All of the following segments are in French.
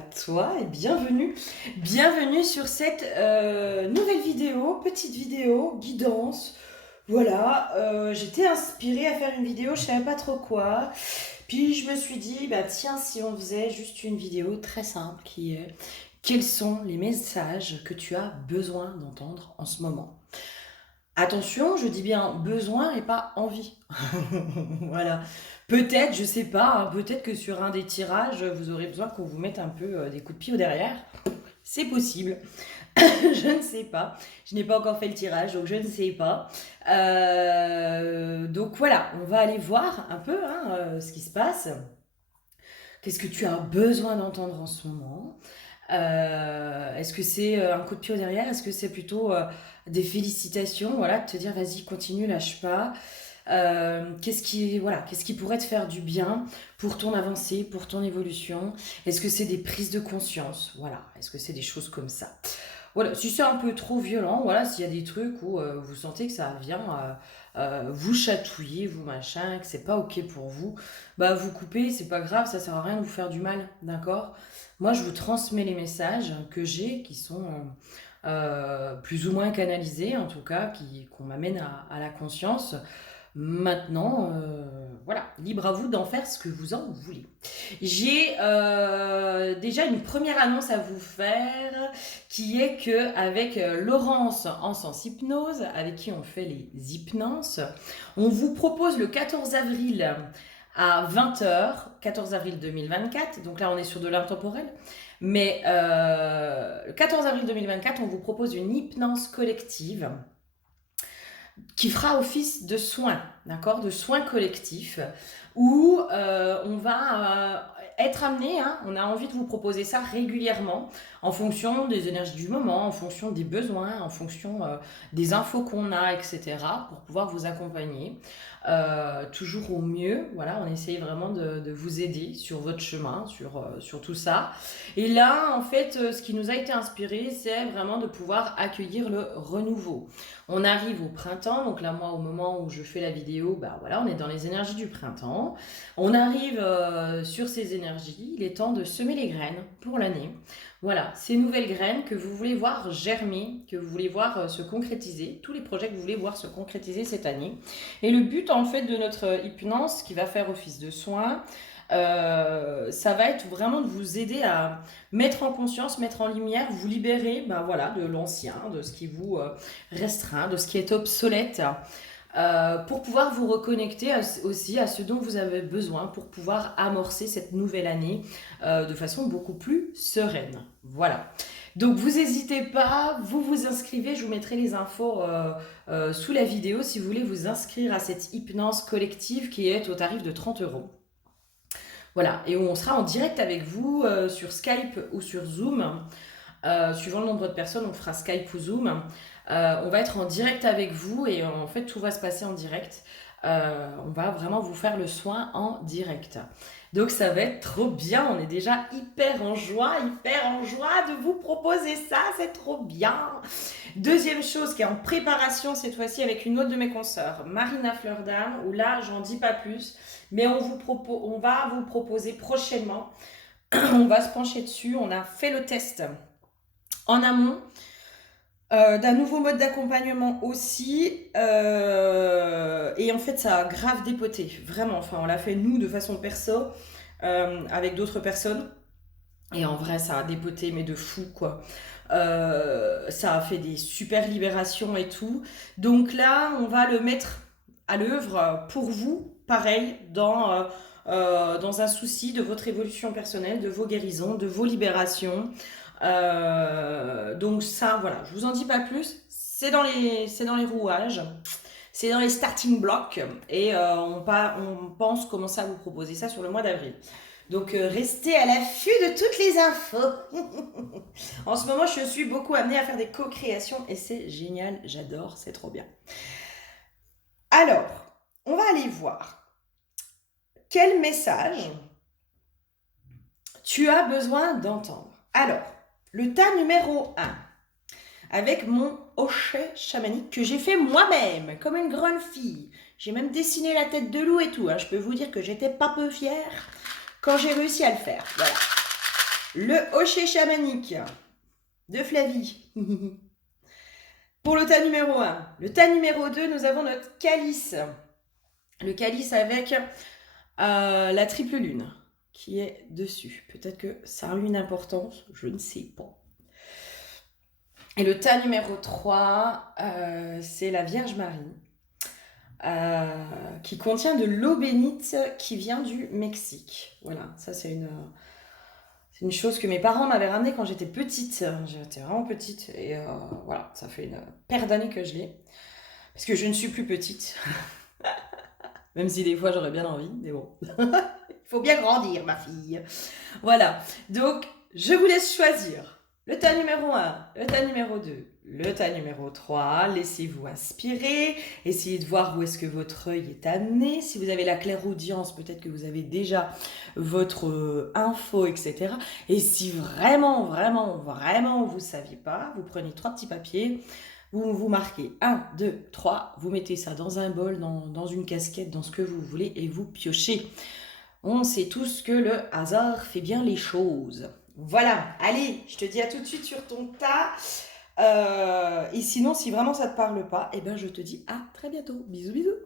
à toi et bienvenue. Bienvenue sur cette nouvelle vidéo, petite vidéo, guidance. Voilà, j'étais inspirée à faire une vidéo, je savais pas trop quoi. Puis je me suis dit, bah tiens, si on faisait juste une vidéo très simple qui est quels sont les messages que tu as besoin d'entendre en ce moment. Attention, je dis bien besoin et pas envie. Voilà. Peut-être, je sais pas, hein, peut-être que sur un des tirages, vous aurez besoin qu'on vous mette un peu des coups de pied au derrière. C'est possible. Je ne sais pas. Je n'ai pas encore fait le tirage, donc je ne sais pas. Donc voilà, on va aller voir un peu hein, ce qui se passe. Qu'est-ce que tu as besoin d'entendre en ce moment? Est-ce que c'est un coup de pied au derrière? Est-ce que c'est plutôt des félicitations? Voilà, de te dire vas-y, continue, lâche pas. Qu'est-ce qui pourrait te faire du bien pour ton avancée, pour ton évolution? Est-ce que c'est des prises de conscience? Voilà, est-ce que c'est des choses comme ça? Voilà, si c'est un peu trop violent, voilà, s'il y a des trucs où vous sentez que ça vient vous chatouiller, vous machin, que c'est pas ok pour vous, bah vous coupez, c'est pas grave, ça sert à rien de vous faire du mal, d'accord? Moi, je vous transmets les messages que j'ai, qui sont plus ou moins canalisés, en tout cas, qu'on m'amène à la conscience. Maintenant, voilà, libre à vous d'en faire ce que vous en voulez. J'ai déjà une première annonce à vous faire qui est que avec Laurence en sens hypnose, avec qui on fait les hypnoses, on vous propose le 14 avril à 20h, 14 avril 2024, donc là on est sur de l'intemporel, mais le 14 avril 2024, on vous propose une hypnose collective qui fera office de soins, d'accord, de soins collectifs, où on va être amené, hein, on a envie de vous proposer ça régulièrement, en fonction des énergies du moment, en fonction des besoins, en fonction des infos qu'on a, etc., pour pouvoir vous accompagner toujours au mieux. Voilà, on essaye vraiment de vous aider sur votre chemin, sur tout ça. Et là, en fait, ce qui nous a été inspiré, c'est vraiment de pouvoir accueillir le renouveau. On arrive au printemps, donc là, moi, au moment où je fais la vidéo, bah voilà, on est dans les énergies du printemps. On arrive sur ces énergies, il est temps de semer les graines pour l'année. Voilà, ces nouvelles graines que vous voulez voir germer, que vous voulez voir se concrétiser, tous les projets que vous voulez voir se concrétiser cette année. Et le but, en fait, de notre hypnose, qui va faire office de soin, ça va être vraiment de vous aider à mettre en conscience, mettre en lumière, vous libérer ben voilà, de l'ancien, de ce qui vous restreint, de ce qui est obsolète, pour pouvoir vous reconnecter aussi à ce dont vous avez besoin pour pouvoir amorcer cette nouvelle année de façon beaucoup plus sereine. Voilà. Donc vous n'hésitez pas, vous vous inscrivez, je vous mettrai les infos sous la vidéo si vous voulez vous inscrire à cette hypnose collective qui est au tarif de 30 €. Voilà, et on sera en direct avec vous sur Skype ou sur Zoom. Suivant le nombre de personnes, on fera Skype ou Zoom. On va être en direct avec vous et en fait tout va se passer en direct. On va vraiment vous faire le soin en direct. Donc ça va être trop bien, on est déjà hyper en joie de vous proposer ça, c'est trop bien. Deuxième chose qui est en préparation cette fois-ci avec une autre de mes consoeurs, Marina Fleurdam, où là j'en dis pas plus, mais on va vous proposer prochainement, on va se pencher dessus, on a fait le test en amont, d'un nouveau mode d'accompagnement aussi, et en fait ça a grave dépoté, vraiment, enfin on l'a fait nous de façon perso, avec d'autres personnes, et en vrai ça a dépoté mais de fou quoi. Ça a fait des super libérations et tout, donc là on va le mettre à l'œuvre pour vous, pareil, dans un souci de votre évolution personnelle, de vos guérisons, de vos libérations. Donc ça, voilà, je vous en dis pas plus. C'est dans les rouages, c'est dans les starting blocks et on pense commencer à vous proposer ça sur le mois d'avril. Donc restez à l'affût de toutes les infos. En ce moment, je suis beaucoup amenée à faire des co-créations et c'est génial, j'adore, c'est trop bien. Alors, on va aller voir quel message tu as besoin d'entendre. Alors, le tas numéro 1, avec mon hochet chamanique que j'ai fait moi-même, comme une grande fille. J'ai même dessiné la tête de loup et tout. Hein. Je peux vous dire que j'étais pas peu fière quand j'ai réussi à le faire. Voilà. Le hocher chamanique de Flavie. Pour le tas numéro 1. Le tas numéro 2, nous avons notre calice. Le calice avec la triple lune qui est dessus. Peut-être que ça a une importance, je ne sais pas. Et le tas numéro 3, c'est la Vierge Marie, qui contient de l'eau bénite qui vient du Mexique. Voilà, ça c'est une chose que mes parents m'avaient ramenée quand j'étais petite. J'étais vraiment petite et voilà, ça fait une paire d'années que je l'ai. Parce que je ne suis plus petite. Même si des fois j'aurais bien envie, mais bon. Il faut bien grandir, ma fille. Voilà, donc je vous laisse choisir. Le tas numéro 1, le tas numéro 2, le tas numéro 3. Laissez-vous inspirer. Essayez de voir où est-ce que votre œil est amené. Si vous avez la clairaudience, peut-être que vous avez déjà votre info, etc. Et si vraiment, vraiment, vraiment vous ne saviez pas, vous prenez 3 petits papiers. Vous marquez 1, 2, 3. Vous mettez ça dans un bol, dans une casquette, dans ce que vous voulez et vous piochez. On sait tous que le hasard fait bien les choses. Voilà, allez, je te dis à tout de suite sur ton tas. Et sinon, si vraiment ça ne te parle pas, eh ben je te dis à très bientôt. Bisous, bisous.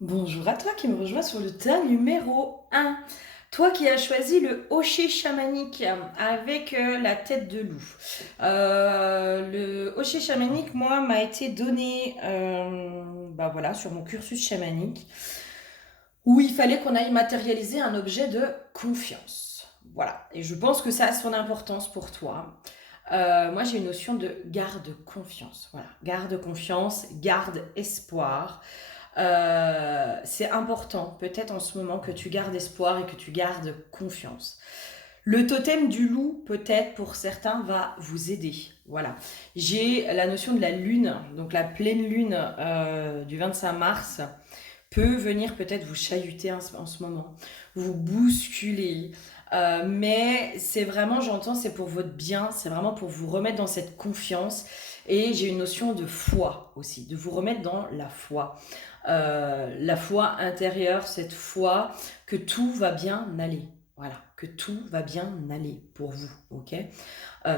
Bonjour à toi qui me rejoins sur le tas numéro 1. Toi qui as choisi le hocher chamanique avec la tête de loup. Le hocher chamanique, moi, m'a été donné voilà, sur mon cursus chamanique où il fallait qu'on aille matérialiser un objet de confiance. Voilà, et je pense que ça a son importance pour toi. Moi, j'ai une notion de garde confiance. Voilà, garde confiance, garde espoir. C'est important, peut-être en ce moment, que tu gardes espoir et que tu gardes confiance. Le totem du loup, peut-être pour certains, va vous aider. Voilà. J'ai la notion de la lune, donc la pleine lune du 25 mars peut venir peut-être vous chahuter en ce moment, vous bousculer. Mais c'est vraiment, j'entends, c'est pour votre bien, c'est vraiment pour vous remettre dans cette confiance. Et j'ai une notion de foi aussi, de vous remettre dans la foi. La foi intérieure, cette foi que tout va bien aller. Voilà, que tout va bien aller pour vous, ok?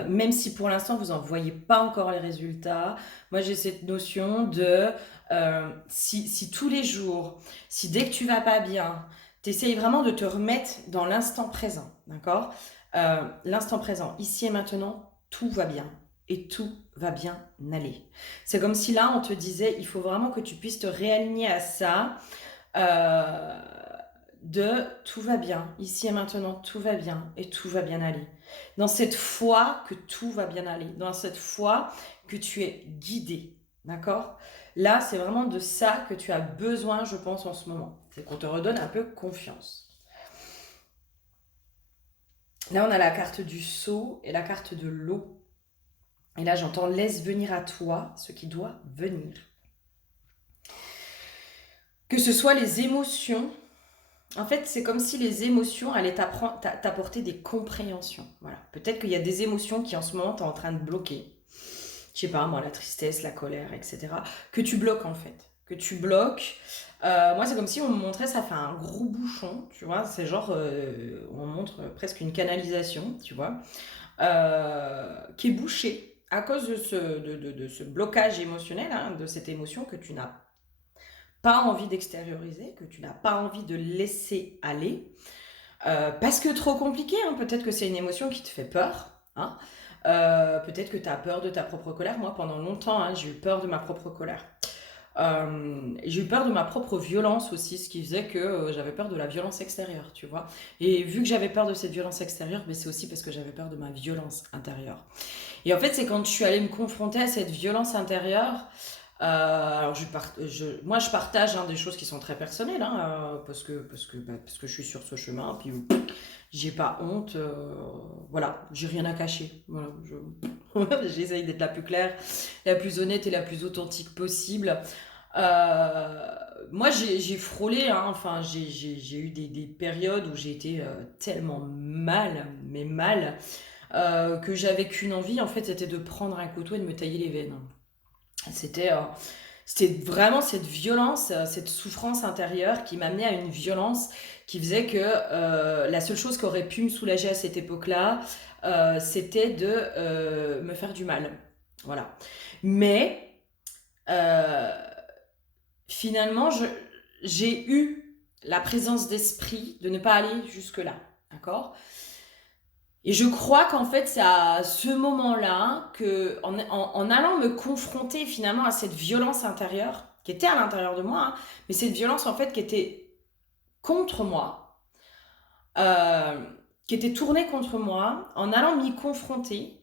Même si pour l'instant vous n'en voyez pas encore les résultats, moi j'ai cette notion de si tous les jours, si dès que tu vas pas bien, tu essayes vraiment de te remettre dans l'instant présent, d'accord? L'instant présent, ici et maintenant, tout va bien et tout va bien aller. C'est comme si là on te disait, il faut vraiment que tu puisses te réaligner à ça. De tout va bien, ici et maintenant, tout va bien et tout va bien aller. Dans cette foi que tout va bien aller, dans cette foi que tu es guidé, d'accord? Là, c'est vraiment de ça que tu as besoin, je pense, en ce moment. C'est qu'on te redonne un peu confiance. Là, on a la carte du sceau et la carte de l'eau. Et là, j'entends laisse venir à toi ce qui doit venir. Que ce soit les émotions. En fait, c'est comme si les émotions allaient t'apporter des compréhensions. Voilà. Peut-être qu'il y a des émotions qui en ce moment t'es en train de bloquer. Je sais pas, moi, la tristesse, la colère, etc. Que tu bloques en fait. Que tu bloques. Moi, c'est comme si on me montrait, ça fait un gros bouchon, tu vois. C'est genre, on montre presque une canalisation, tu vois, qui est bouchée à cause de ce blocage émotionnel, hein, de cette émotion que tu n'as pas envie d'extérioriser, que tu n'as pas envie de laisser aller, parce que trop compliqué, hein. Peut-être que c'est une émotion qui te fait peur, hein. Peut-être que tu as peur de ta propre colère. Moi, pendant longtemps, hein, j'ai eu peur de ma propre colère. J'ai eu peur de ma propre violence aussi, ce qui faisait que j'avais peur de la violence extérieure, tu vois. Et vu que j'avais peur de cette violence extérieure, mais c'est aussi parce que j'avais peur de ma violence intérieure. Et en fait, c'est quand je suis allée me confronter à cette violence intérieure. Alors moi je partage, hein, des choses qui sont très personnelles, hein, parce que je suis sur ce chemin, puis j'ai pas honte, voilà, j'ai rien à cacher, voilà, j'essaye d'être la plus claire, la plus honnête et la plus authentique possible. Moi j'ai frôlé, hein, enfin j'ai eu des périodes où j'ai été tellement mal, mais mal, que j'avais qu'une envie en fait, c'était de prendre un couteau et de me tailler les veines. C'était C'était vraiment cette violence, cette souffrance intérieure qui m'amenait à une violence qui faisait que la seule chose qui aurait pu me soulager à cette époque-là, c'était de me faire du mal. Voilà. Mais euh, finalement, j'ai eu la présence d'esprit de ne pas aller jusque-là. D'accord? Et je crois qu'en fait, c'est à ce moment-là que, en allant me confronter finalement à cette violence intérieure, qui était à l'intérieur de moi, hein, mais cette violence en fait qui était contre moi, euh, qui était tournée contre moi, en allant m'y confronter,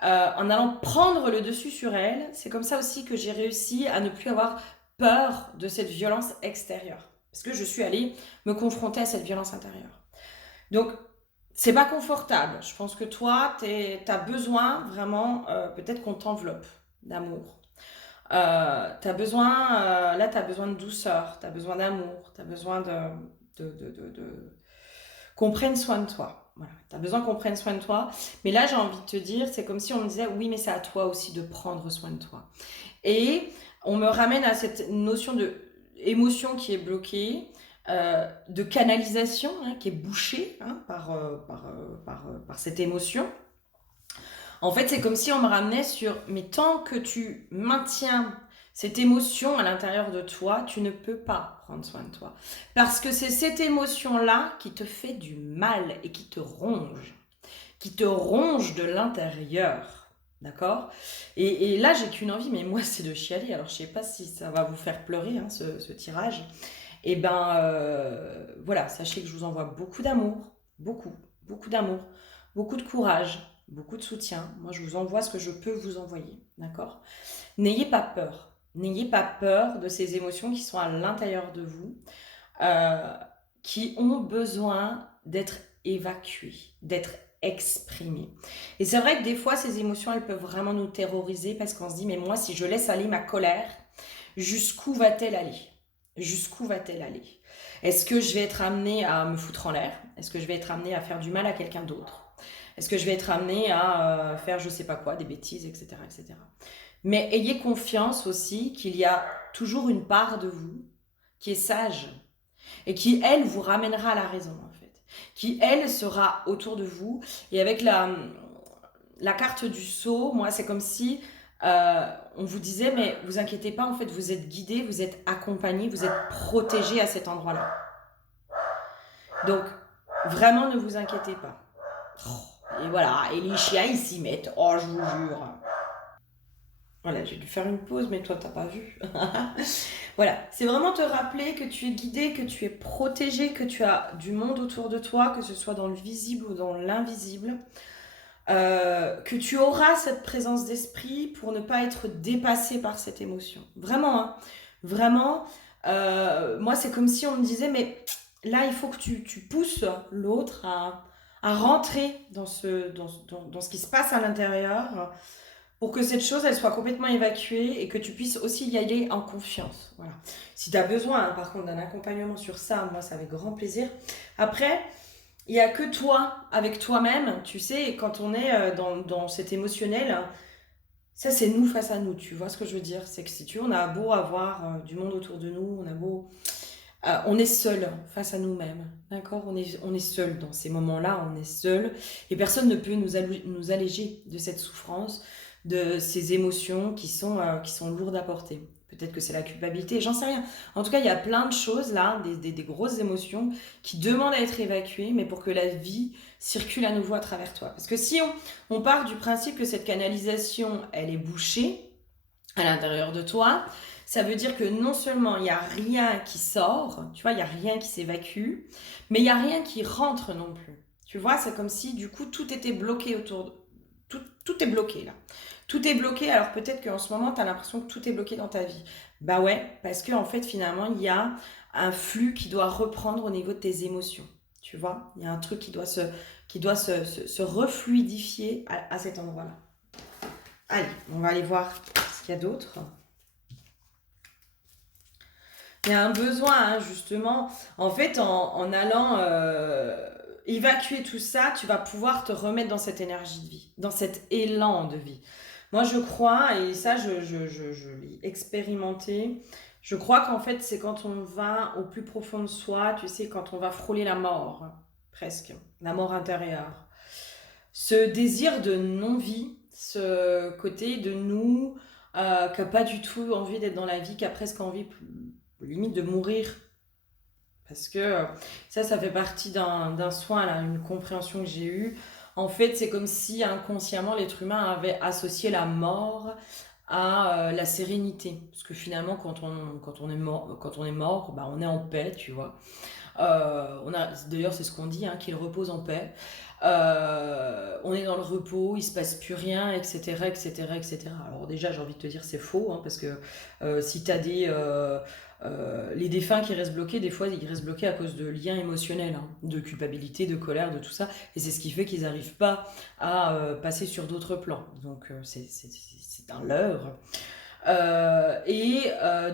en allant prendre le dessus sur elle, c'est comme ça aussi que j'ai réussi à ne plus avoir peur de cette violence extérieure. Parce que je suis allée me confronter à cette violence intérieure. Donc, c'est pas confortable. Je pense que toi, t'as besoin vraiment, peut-être qu'on t'enveloppe d'amour. T'as besoin, là, t'as besoin de douceur, t'as besoin d'amour, t'as besoin qu'on prenne soin de toi. Voilà, t'as besoin qu'on prenne soin de toi. Mais là, j'ai envie de te dire, c'est comme si on me disait, oui, mais c'est à toi aussi de prendre soin de toi. Et on me ramène à cette notion de émotion qui est bloquée, de canalisation hein, qui est bouchée hein, par cette émotion. En fait, c'est comme si on me ramenait sur, mais tant que tu maintiens cette émotion à l'intérieur de toi, tu ne peux pas prendre soin de toi. Parce que c'est cette émotion-là qui te fait du mal et qui te ronge de l'intérieur. D'accord? Et là, j'ai qu'une envie, mais moi, c'est de chialer. Alors, je sais pas si ça va vous faire pleurer, hein, ce tirage. Et ben, voilà, sachez que je vous envoie beaucoup d'amour, beaucoup d'amour, beaucoup de courage, beaucoup de soutien. Moi, je vous envoie ce que je peux vous envoyer, d'accord? N'ayez pas peur. N'ayez pas peur de ces émotions qui sont à l'intérieur de vous, euh, qui ont besoin d'être évacuées, d'être exprimées. Et c'est vrai que des fois, ces émotions, elles peuvent vraiment nous terroriser parce qu'on se dit, mais moi, si je laisse aller ma colère, jusqu'où va-t-elle aller? Jusqu'où va-t-elle aller? Est-ce que je vais être amenée à me foutre en l'air? Est-ce que je vais être amenée à faire du mal à quelqu'un d'autre? Est-ce que je vais être amenée à faire je sais pas quoi, des bêtises, etc., etc. Mais ayez confiance aussi qu'il y a toujours une part de vous qui est sage et qui, elle, vous ramènera à la raison, en fait. Qui, elle, sera autour de vous. Et avec la carte du sceau, moi, c'est comme si on vous disait, mais vous inquiétez pas, en fait, vous êtes guidé, vous êtes accompagné, vous êtes protégé à cet endroit-là. Donc, vraiment, ne vous inquiétez pas. Oh, et voilà, et les chiens, ils s'y mettent. Oh, je vous jure. Voilà, j'ai dû faire une pause, mais toi, t'as pas vu. Voilà, c'est vraiment te rappeler que tu es guidé, que tu es protégé, que tu as du monde autour de toi, que ce soit dans le visible ou dans l'invisible. Que tu auras cette présence d'esprit pour ne pas être dépassé par cette émotion. Vraiment, hein, vraiment. Moi, c'est comme si on me disait, mais là, il faut que tu pousses l'autre à rentrer dans ce qui se passe à l'intérieur pour que cette chose, elle soit complètement évacuée et que tu puisses aussi y aller en confiance. Voilà. Si tu as besoin, hein, par contre, d'un accompagnement sur ça, moi, c'est avec grand plaisir. Après, il n'y a que toi, avec toi-même, tu sais, quand on est dans cet émotionnel, ça c'est nous face à nous, tu vois ce que je veux dire? C'est que si tu veux, on a beau avoir du monde autour de nous, on a beau... on est seul face à nous-mêmes, d'accord? On est seul dans ces moments-là, on est seul, et personne ne peut nous alléger de cette souffrance, de ces émotions qui sont lourdes à porter. Peut-être que c'est la culpabilité, j'en sais rien. En tout cas, il y a plein de choses là, des grosses émotions qui demandent à être évacuées, mais pour que la vie circule à nouveau à travers toi. Parce que si on part du principe que cette canalisation, elle est bouchée à l'intérieur de toi, ça veut dire que non seulement il n'y a rien qui sort, tu vois, il n'y a rien qui s'évacue, mais il n'y a rien qui rentre non plus. Tu vois, c'est comme si du coup tout était bloqué autour de... tout est bloqué là. Tout est bloqué, alors peut-être qu'en ce moment, tu as l'impression que tout est bloqué dans ta vie. Bah ouais, parce qu'en fait, finalement, il y a un flux qui doit reprendre au niveau de tes émotions. Tu vois, il y a un truc qui doit se refluidifier à cet endroit-là. Allez, on va aller voir ce qu'il y a d'autre. Il y a un besoin, hein, justement. En fait, en allant évacuer tout ça, tu vas pouvoir te remettre dans cette énergie de vie, dans cet élan de vie. Moi, je crois, et ça, je l'ai expérimenté, je crois qu'en fait, c'est quand on va au plus profond de soi, tu sais, quand on va frôler la mort, presque, la mort intérieure. Ce désir de non-vie, ce côté de nous qui n'a pas du tout envie d'être dans la vie, qui a presque envie, limite, de mourir. Parce que ça fait partie d'un soin, là, une compréhension que j'ai eue. En fait, c'est comme si inconsciemment l'être humain avait associé la mort à la sérénité. Parce que finalement, quand on est mort, bah, on est en paix, tu vois. D'ailleurs, c'est ce qu'on dit, hein, qu'il repose en paix. On est dans le repos, il se passe plus rien, etc., etc., etc. Alors déjà, j'ai envie de te dire, c'est faux, hein, parce que si tu as les défunts qui restent bloqués, des fois, ils restent bloqués à cause de liens émotionnels, hein, de culpabilité, de colère, de tout ça. Et c'est ce qui fait qu'ils n'arrivent pas à passer sur d'autres plans. Donc, c'est un leurre.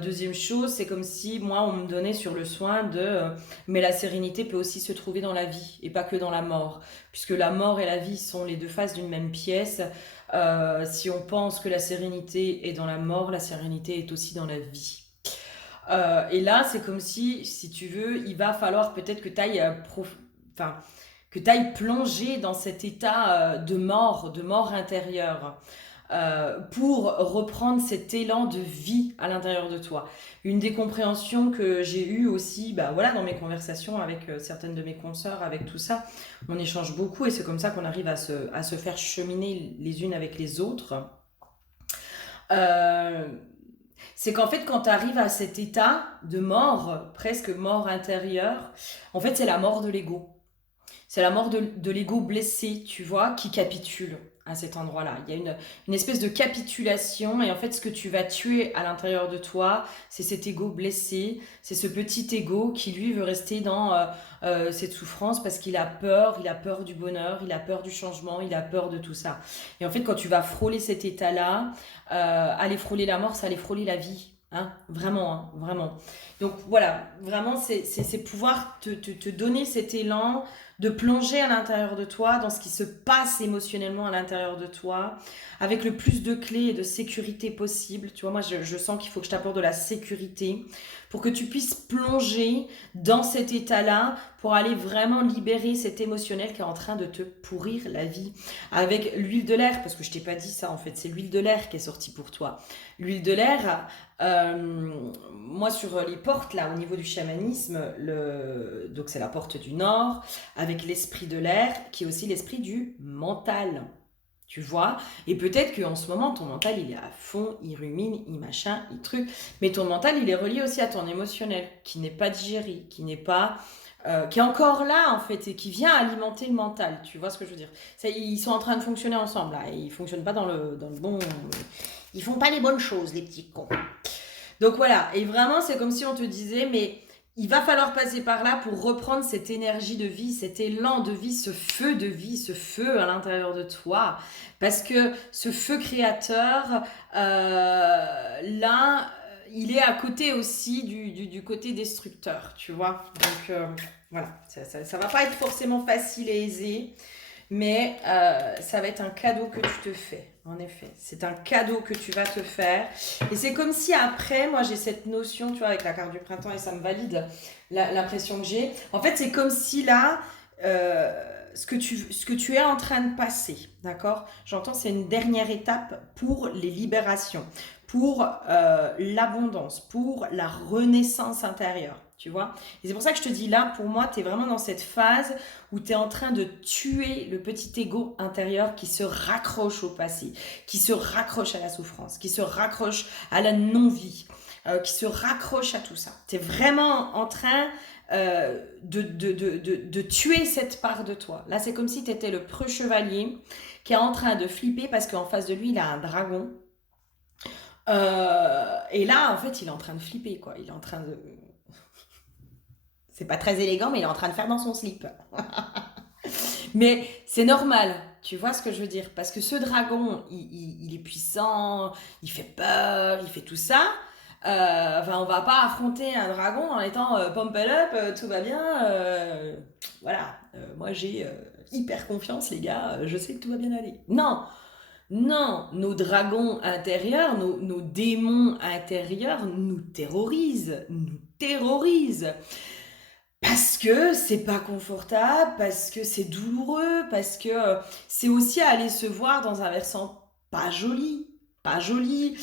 Deuxième chose, c'est comme si moi on me donnait sur le soin mais la sérénité peut aussi se trouver dans la vie et pas que dans la mort, puisque la mort et la vie sont les deux faces d'une même pièce. Si on pense que la sérénité est dans la mort, la sérénité est aussi dans la vie. Et là, c'est comme si tu veux, il va falloir peut-être que tu ailles enfin, que tu ailles plonger dans cet état de mort intérieure pour reprendre cet élan de vie à l'intérieur de toi. Une des compréhensions que j'ai eues aussi, bah voilà, dans mes conversations avec certaines de mes consoeurs, avec tout ça, on échange beaucoup et c'est comme ça qu'on arrive à se faire cheminer les unes avec les autres. Euh, c'est qu'en fait, quand tu arrives à cet état de mort, presque mort intérieure, en fait, c'est la mort de l'ego. C'est la mort de l'ego blessé, tu vois, qui capitule à cet endroit-là. Il y a une espèce de capitulation et en fait ce que tu vas tuer à l'intérieur de toi, c'est cet ego blessé, c'est ce petit ego qui lui veut rester dans cette souffrance parce qu'il a peur du bonheur, il a peur du changement, il a peur de tout ça. Et en fait quand tu vas frôler cet état-là, aller frôler la mort, c'est aller frôler la vie. Hein, vraiment. Donc voilà, vraiment, c'est pouvoir te donner cet élan de plonger à l'intérieur de toi, dans ce qui se passe émotionnellement à l'intérieur de toi, avec le plus de clés et de sécurité possible. Tu vois, moi, je sens qu'il faut que je t'apporte de la sécurité pour que tu puisses plonger dans cet état-là pour aller vraiment libérer cet émotionnel qui est en train de te pourrir la vie. Avec l'huile de l'air, parce que je t'ai pas dit ça en fait, c'est l'huile de l'air qui est sortie pour toi. L'huile de l'air, moi sur les portes là au niveau du chamanisme, donc c'est la porte du nord avec l'esprit de l'air qui est aussi l'esprit du mental. Tu vois. Et peut-être qu'en ce moment ton mental il est à fond, il rumine, il machin, il truc, mais ton mental il est relié aussi à ton émotionnel qui n'est pas digéré, qui est encore là en fait et qui vient alimenter le mental. Tu vois ce que je veux dire? Ils sont en train de fonctionner ensemble là, et ils fonctionnent pas dans le bon. Ils font pas les bonnes choses, les petits cons. Donc voilà, et vraiment c'est comme si on te disait, mais il va falloir passer par là pour reprendre cette énergie de vie, cet élan de vie, ce feu à l'intérieur de toi. Parce que ce feu créateur, là, il est à côté aussi du côté destructeur, tu vois. Donc voilà, ça va pas être forcément facile et aisé. Mais ça va être un cadeau que tu te fais, en effet. C'est un cadeau que tu vas te faire. Et c'est comme si après, moi j'ai cette notion, tu vois, avec la carte du printemps, et ça me valide l'impression que j'ai. En fait, c'est comme si là, ce que tu es en train de passer, d'accord? J'entends, c'est une dernière étape pour les libérations, pour l'abondance, pour la renaissance intérieure. Tu vois? Et c'est pour ça que je te dis là, pour moi, tu es vraiment dans cette phase où tu es en train de tuer le petit ego intérieur qui se raccroche au passé, qui se raccroche à la souffrance, qui se raccroche à la non-vie, qui se raccroche à tout ça. Tu es vraiment en train de tuer cette part de toi. Là, c'est comme si tu étais le preux chevalier qui est en train de flipper parce qu'en face de lui, il a un dragon. Et là, en fait, il est en train de flipper, quoi. Il est en train de... C'est pas très élégant, mais il est en train de faire dans son slip. Mais c'est normal, tu vois ce que je veux dire? Parce que ce dragon, il est puissant, il fait peur, il fait tout ça. Enfin, on va pas affronter un dragon en étant pumped up, tout va bien. Voilà, moi j'ai hyper confiance, les gars, je sais que tout va bien aller. Non, Non, nos dragons intérieurs, nos démons intérieurs nous terrorisent, nous terrorisent. Parce que c'est pas confortable, parce que c'est douloureux, parce que c'est aussi aller se voir dans un versant pas joli. Pas joli.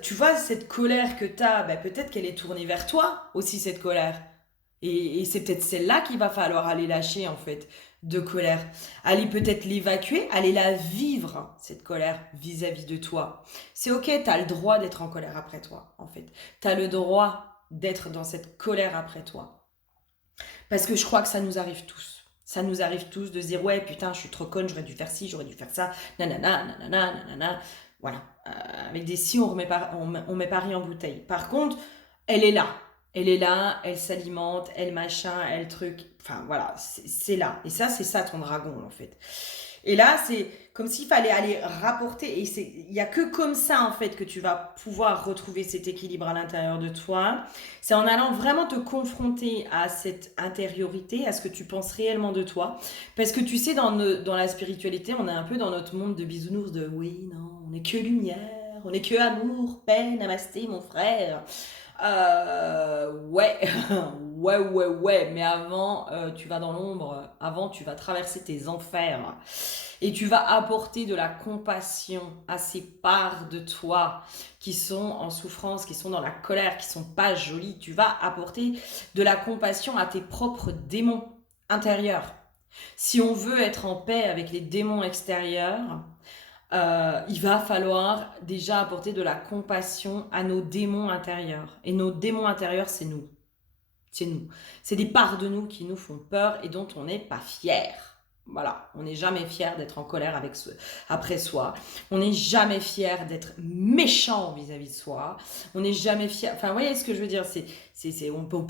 Tu vois, cette colère que tu as, peut-être qu'elle est tournée vers toi aussi, cette colère. Et c'est peut-être celle-là qu'il va falloir aller lâcher, en fait, de colère. Aller peut-être l'évacuer, aller la vivre, cette colère, vis-à-vis de toi. C'est ok, tu as le droit d'être en colère après toi, en fait. Tu as le droit d'être dans cette colère après toi. Parce que je crois que ça nous arrive tous. Ça nous arrive tous de se dire, ouais, putain, je suis trop conne, j'aurais dû faire ci, j'aurais dû faire ça, nanana, nanana, nanana. Voilà. Avec des si, on met pas rien en bouteille. Par contre, elle est là. Elle est là, elle s'alimente, elle machin, elle truc. Enfin, voilà, c'est là. Et ça, c'est ça ton dragon, en fait. Et là, c'est comme s'il fallait aller rapporter. Et il n'y a que comme ça, en fait, que tu vas pouvoir retrouver cet équilibre à l'intérieur de toi. C'est en allant vraiment te confronter à cette intériorité, à ce que tu penses réellement de toi. Parce que tu sais, dans la spiritualité, on est un peu dans notre monde de bisounours, de oui, non, on n'est que lumière, on n'est que amour, paix, namasté, mon frère. Ouais, ouais, mais avant, tu vas dans l'ombre, avant, tu vas traverser tes enfers et tu vas apporter de la compassion à ces parts de toi qui sont en souffrance, qui sont dans la colère, qui sont pas jolies. Tu vas apporter de la compassion à tes propres démons intérieurs. Si on veut être en paix avec les démons extérieurs, il va falloir déjà apporter de la compassion à nos démons intérieurs. Et nos démons intérieurs, c'est nous. C'est nous. C'est des parts de nous qui nous font peur et dont on n'est pas fier. Voilà, on n'est jamais fier d'être en colère après soi. On n'est jamais fier d'être méchant vis-à-vis de soi. On n'est jamais fier. Enfin, vous voyez ce que je veux dire,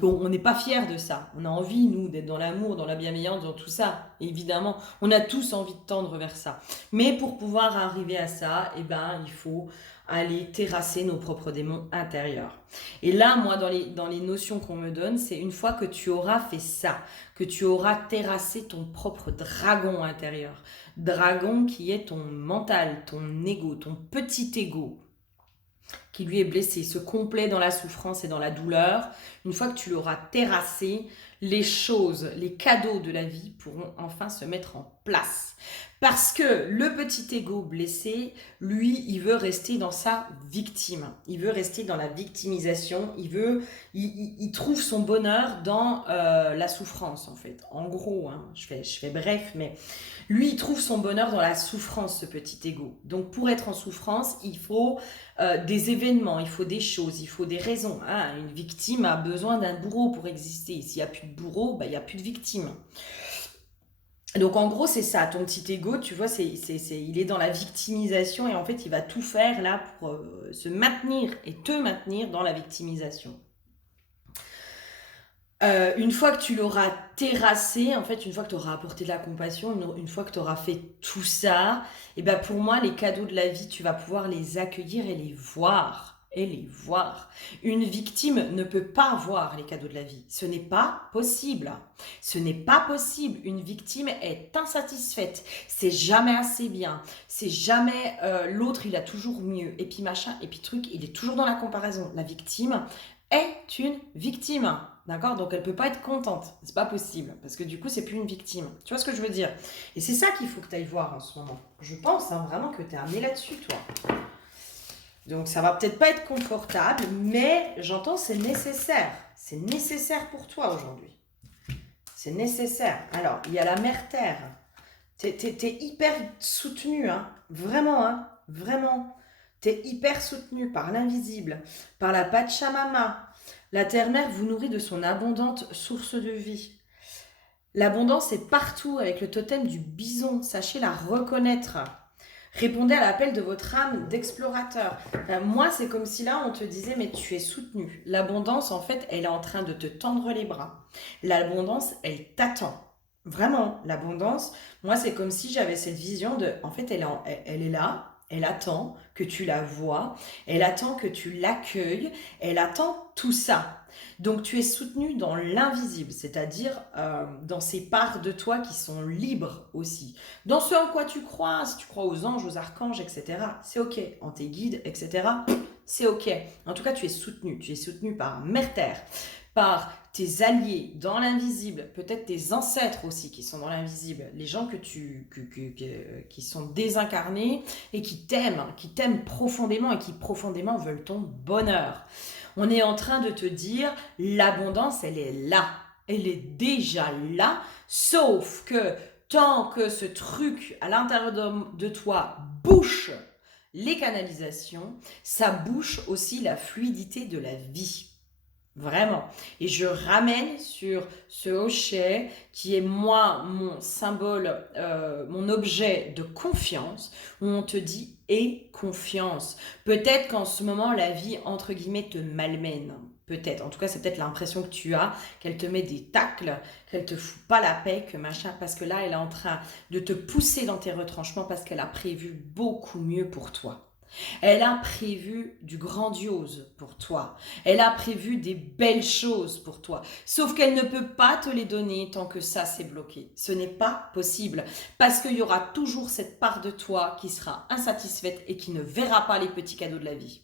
on n'est pas fier de ça. On a envie, nous, d'être dans l'amour, dans la bienveillance, dans tout ça. Évidemment, on a tous envie de tendre vers ça. Mais pour pouvoir arriver à ça, eh ben, il faut aller terrasser nos propres démons intérieurs. Et là, moi, dans les notions qu'on me donne, c'est une fois que tu auras fait ça, que tu auras terrassé ton propre dragon intérieur. Dragon qui est ton mental, ton ego, ton petit ego qui lui est blessé, se complaît dans la souffrance et dans la douleur. Une fois que tu l'auras terrassé, les choses, les cadeaux de la vie pourront enfin se mettre en place. Parce que le petit ego blessé, lui, il veut rester dans sa victime. Il veut rester dans la victimisation. Il trouve son bonheur dans la souffrance, en fait. En gros, hein, je fais bref, mais lui, il trouve son bonheur dans la souffrance, ce petit ego. Donc, pour être en souffrance, il faut des événements, il faut des choses, il faut des raisons. Hein. Une victime a besoin d'un bourreau pour exister. S'il n'y a plus de bourreau, il n'y a plus de victime. Donc en gros c'est ça, ton petit ego, tu vois, il est dans la victimisation et en fait il va tout faire là pour se maintenir et te maintenir dans la victimisation. Une fois que tu l'auras terrassé, en fait, une fois que tu auras apporté de la compassion, une fois que tu auras fait tout ça, et ben pour moi, les cadeaux de la vie, tu vas pouvoir les accueillir et les voir. Et les voir. Une victime ne peut pas voir les cadeaux de la vie. Ce n'est pas possible. Ce n'est pas possible. Une victime est insatisfaite. C'est jamais assez bien. C'est jamais l'autre, il a toujours mieux. Et puis machin, et puis truc, il est toujours dans la comparaison. La victime est une victime. D'accord? Donc elle peut pas être contente. C'est pas possible. Parce que du coup, c'est plus une victime. Tu vois ce que je veux dire? Et c'est ça qu'il faut que tu ailles voir en ce moment. Je pense vraiment que tu es amené là-dessus, toi. Donc ça va peut-être pas être confortable, mais j'entends c'est nécessaire. C'est nécessaire pour toi aujourd'hui. C'est nécessaire. Alors, il y a la mère terre. T'es hyper soutenu, hein. Vraiment, hein. Vraiment. T'es hyper soutenu par l'invisible, par la Pachamama. La terre-mère vous nourrit de son abondante source de vie. L'abondance est partout avec le totem du bison. Sachez la reconnaître. Répondez à l'appel de votre âme d'explorateur. Enfin, moi, c'est comme si là, on te disait, mais tu es soutenu. L'abondance, en fait, elle est en train de te tendre les bras. L'abondance, elle t'attend. Vraiment, l'abondance, moi, c'est comme si j'avais cette vision de, en fait, elle est là, Elle attend que tu la vois, elle attend que tu l'accueilles, elle attend tout ça. Donc tu es soutenu dans l'invisible, c'est-à-dire dans ces parts de toi qui sont libres aussi. Dans ce en quoi tu crois, si tu crois aux anges, aux archanges, etc., c'est ok. En tes guides, etc., c'est ok. En tout cas, tu es soutenu par Mère Terre, par tes alliés dans l'invisible, peut-être tes ancêtres aussi qui sont dans l'invisible, les gens qui sont désincarnés et qui t'aiment profondément et qui profondément veulent ton bonheur. On est en train de te dire, l'abondance, elle est là. Elle est déjà là, sauf que tant que ce truc à l'intérieur de toi bouche les canalisations, ça bouche aussi la fluidité de la vie. Vraiment. Et je ramène sur ce hochet qui est moi, mon symbole, mon objet de confiance, où on te dit aie confiance. Peut-être qu'en ce moment, la vie, entre guillemets, te malmène. Peut-être. En tout cas, c'est peut-être l'impression que tu as, qu'elle te met des tacles, qu'elle te fout pas la paix, que machin, parce que là, elle est en train de te pousser dans tes retranchements parce qu'elle a prévu beaucoup mieux pour toi. Elle a prévu du grandiose pour toi. Elle a prévu des belles choses pour toi. Sauf qu'elle ne peut pas te les donner tant que ça c'est bloqué. Ce n'est pas possible. Parce qu'il y aura toujours cette part de toi qui sera insatisfaite et qui ne verra pas les petits cadeaux de la vie.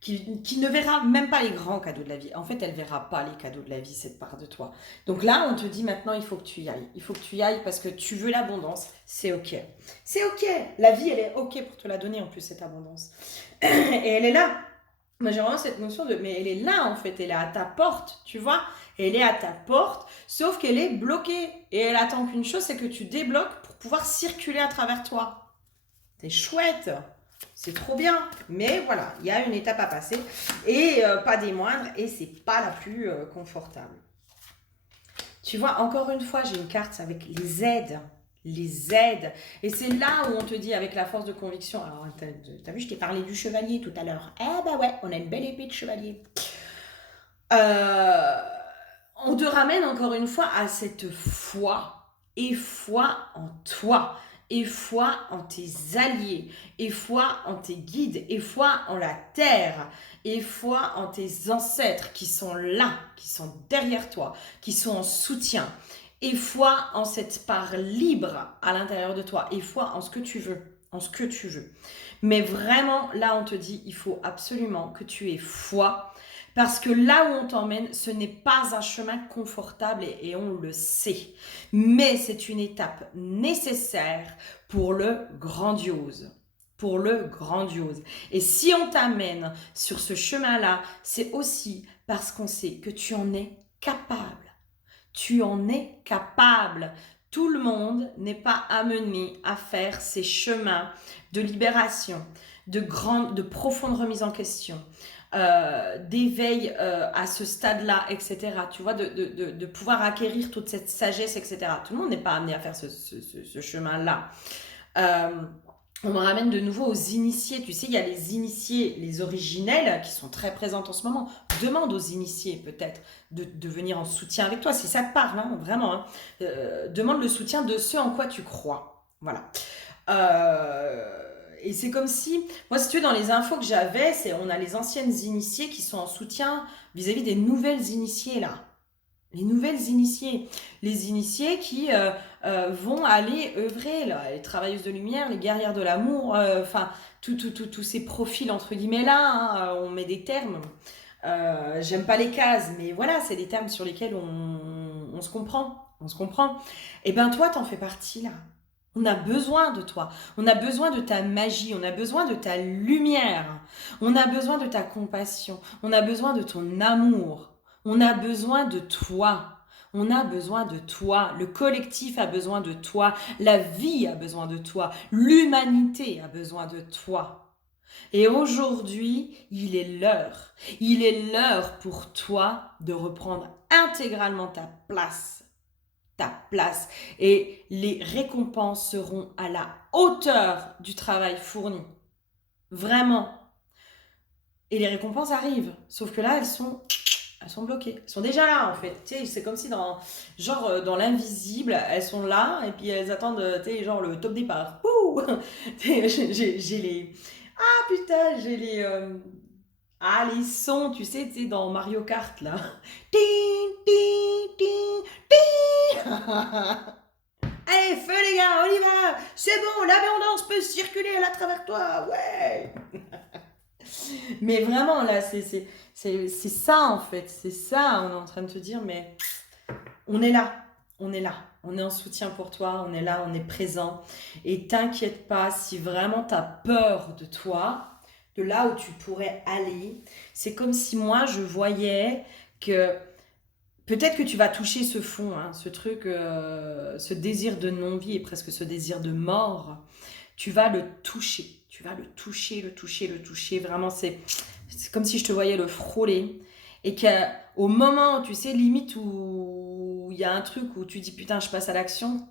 Qui ne verra même pas les grands cadeaux de la vie. En fait, elle verra pas les cadeaux de la vie, cette part de toi. Donc là, on te dit maintenant, il faut que tu y ailles. Il faut que tu y ailles parce que tu veux l'abondance. C'est ok. C'est ok. La vie, elle est ok pour te la donner en plus, cette abondance. Et elle est là. Moi, j'ai vraiment cette notion de... Mais elle est là, en fait. Elle est à ta porte, tu vois. Elle est à ta porte, sauf qu'elle est bloquée. Et elle attend qu'une chose, c'est que tu débloques pour pouvoir circuler à travers toi. C'est chouette. C'est trop bien, mais voilà, il y a une étape à passer et pas des moindres et c'est pas la plus confortable. Tu vois, encore une fois, j'ai une carte avec les aides. Les aides. Et c'est là où on te dit avec la force de conviction. Alors, t'as vu, je t'ai parlé du chevalier tout à l'heure. Eh bah ouais, on a une belle épée de chevalier. On te ramène encore une fois à cette foi et foi en toi. Et foi en tes alliés, et foi en tes guides, et foi en la terre, et foi en tes ancêtres qui sont là, qui sont derrière toi, qui sont en soutien, et foi en cette part libre à l'intérieur de toi, et foi en ce que tu veux, en ce que tu veux. Mais vraiment, là, on te dit, il faut absolument que tu aies foi, parce que là où on t'emmène, ce n'est pas un chemin confortable et on le sait. Mais c'est une étape nécessaire pour le grandiose. Pour le grandiose. Et si on t'amène sur ce chemin-là, c'est aussi parce qu'on sait que tu en es capable. Tu en es capable. Tout le monde n'est pas amené à faire ces chemins de libération, de profonde remise en question. D'éveil à ce stade-là, etc. Tu vois, de pouvoir acquérir toute cette sagesse, etc. Tout le monde n'est pas amené à faire ce chemin-là. On me ramène de nouveau aux initiés. Tu sais, il y a les initiés, les originels, qui sont très présentes en ce moment. Demande aux initiés, peut-être, de venir en soutien avec toi, si ça te parle, hein, vraiment. Hein. Demande le soutien de ce en quoi tu crois. Voilà. Et c'est comme si, moi, si tu veux, dans les infos que j'avais, on a les anciennes initiées qui sont en soutien vis-à-vis des nouvelles initiées, là. Les nouvelles initiées. Les initiées qui vont aller œuvrer, là. Les travailleuses de lumière, les guerrières de l'amour, enfin, tous ces profils, entre guillemets, là, hein, on met des termes. J'aime pas les cases, mais voilà, c'est des termes sur lesquels on se comprend. On se comprend. Et ben toi, t'en fais partie, là. On a besoin de toi, on a besoin de ta magie, on a besoin de ta lumière, on a besoin de ta compassion, on a besoin de ton amour, on a besoin de toi, on a besoin de toi, le collectif a besoin de toi, la vie a besoin de toi, l'humanité a besoin de toi. Et aujourd'hui, il est l'heure pour toi de reprendre intégralement ta place et les récompenses seront à la hauteur du travail fourni. Vraiment. Et les récompenses arrivent, sauf que là, elles sont elles sont bloquées. Elles sont déjà là, en fait. Tu sais, c'est comme si dans l'invisible, elles sont là, et puis elles attendent, tu sais, genre le top départ. Ouh. J'ai les... Ah putain, j'ai les... les sons, tu sais, dans Mario Kart, là. Ting, ting, ting, ting. Allez, feu les gars, on y va. C'est bon, l'abondance peut circuler à travers toi, ouais. Mais vraiment, là, c'est ça, en fait. C'est ça, on est en train de te dire, mais on est là. On est là. On est en soutien pour toi. On est là, on est présent. Et t'inquiète pas, si vraiment tu as peur de toi, de là où tu pourrais aller, c'est comme si moi, je voyais que peut-être que tu vas toucher ce fond, hein, ce truc, ce désir de non-vie et presque ce désir de mort. Tu vas le toucher. Tu vas le toucher, le toucher, le toucher. Vraiment, c'est comme si je te voyais le frôler. Et qu'au moment, tu sais, limite où il y a un truc où tu dis putain, je passe à l'action,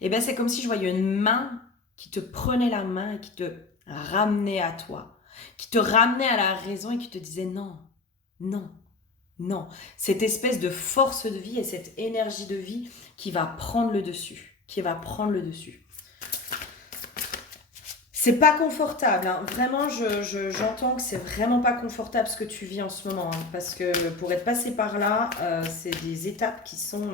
et ben c'est comme si je voyais une main qui te prenait la main et qui te ramenait à toi. Qui te ramenait à la raison et qui te disait non, non, non. Cette espèce de force de vie et cette énergie de vie qui va prendre le dessus. Qui va prendre le dessus. C'est pas confortable, hein. Vraiment, j'entends que c'est vraiment pas confortable ce que tu vis en ce moment, hein, parce que pour être passé par là, c'est des étapes qui sont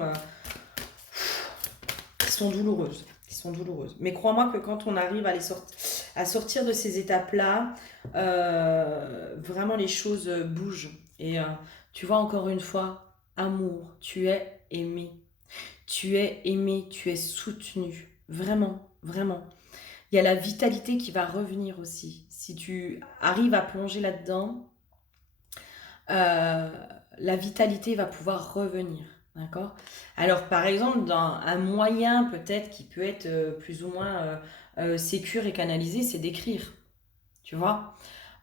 douloureuses, qui sont douloureuses. Mais crois-moi que quand on arrive à sortir de ces étapes-là, vraiment les choses bougent. Et tu vois, encore une fois, amour, tu es aimé. Tu es aimé, tu es soutenu. Vraiment, vraiment. Il y a la vitalité qui va revenir aussi. Si tu arrives à plonger là-dedans, euh, la vitalité va pouvoir revenir. D'accord? Alors, par exemple, dans un moyen peut-être qui peut être plus ou moins sécure et canalisé, c'est d'écrire. Tu vois?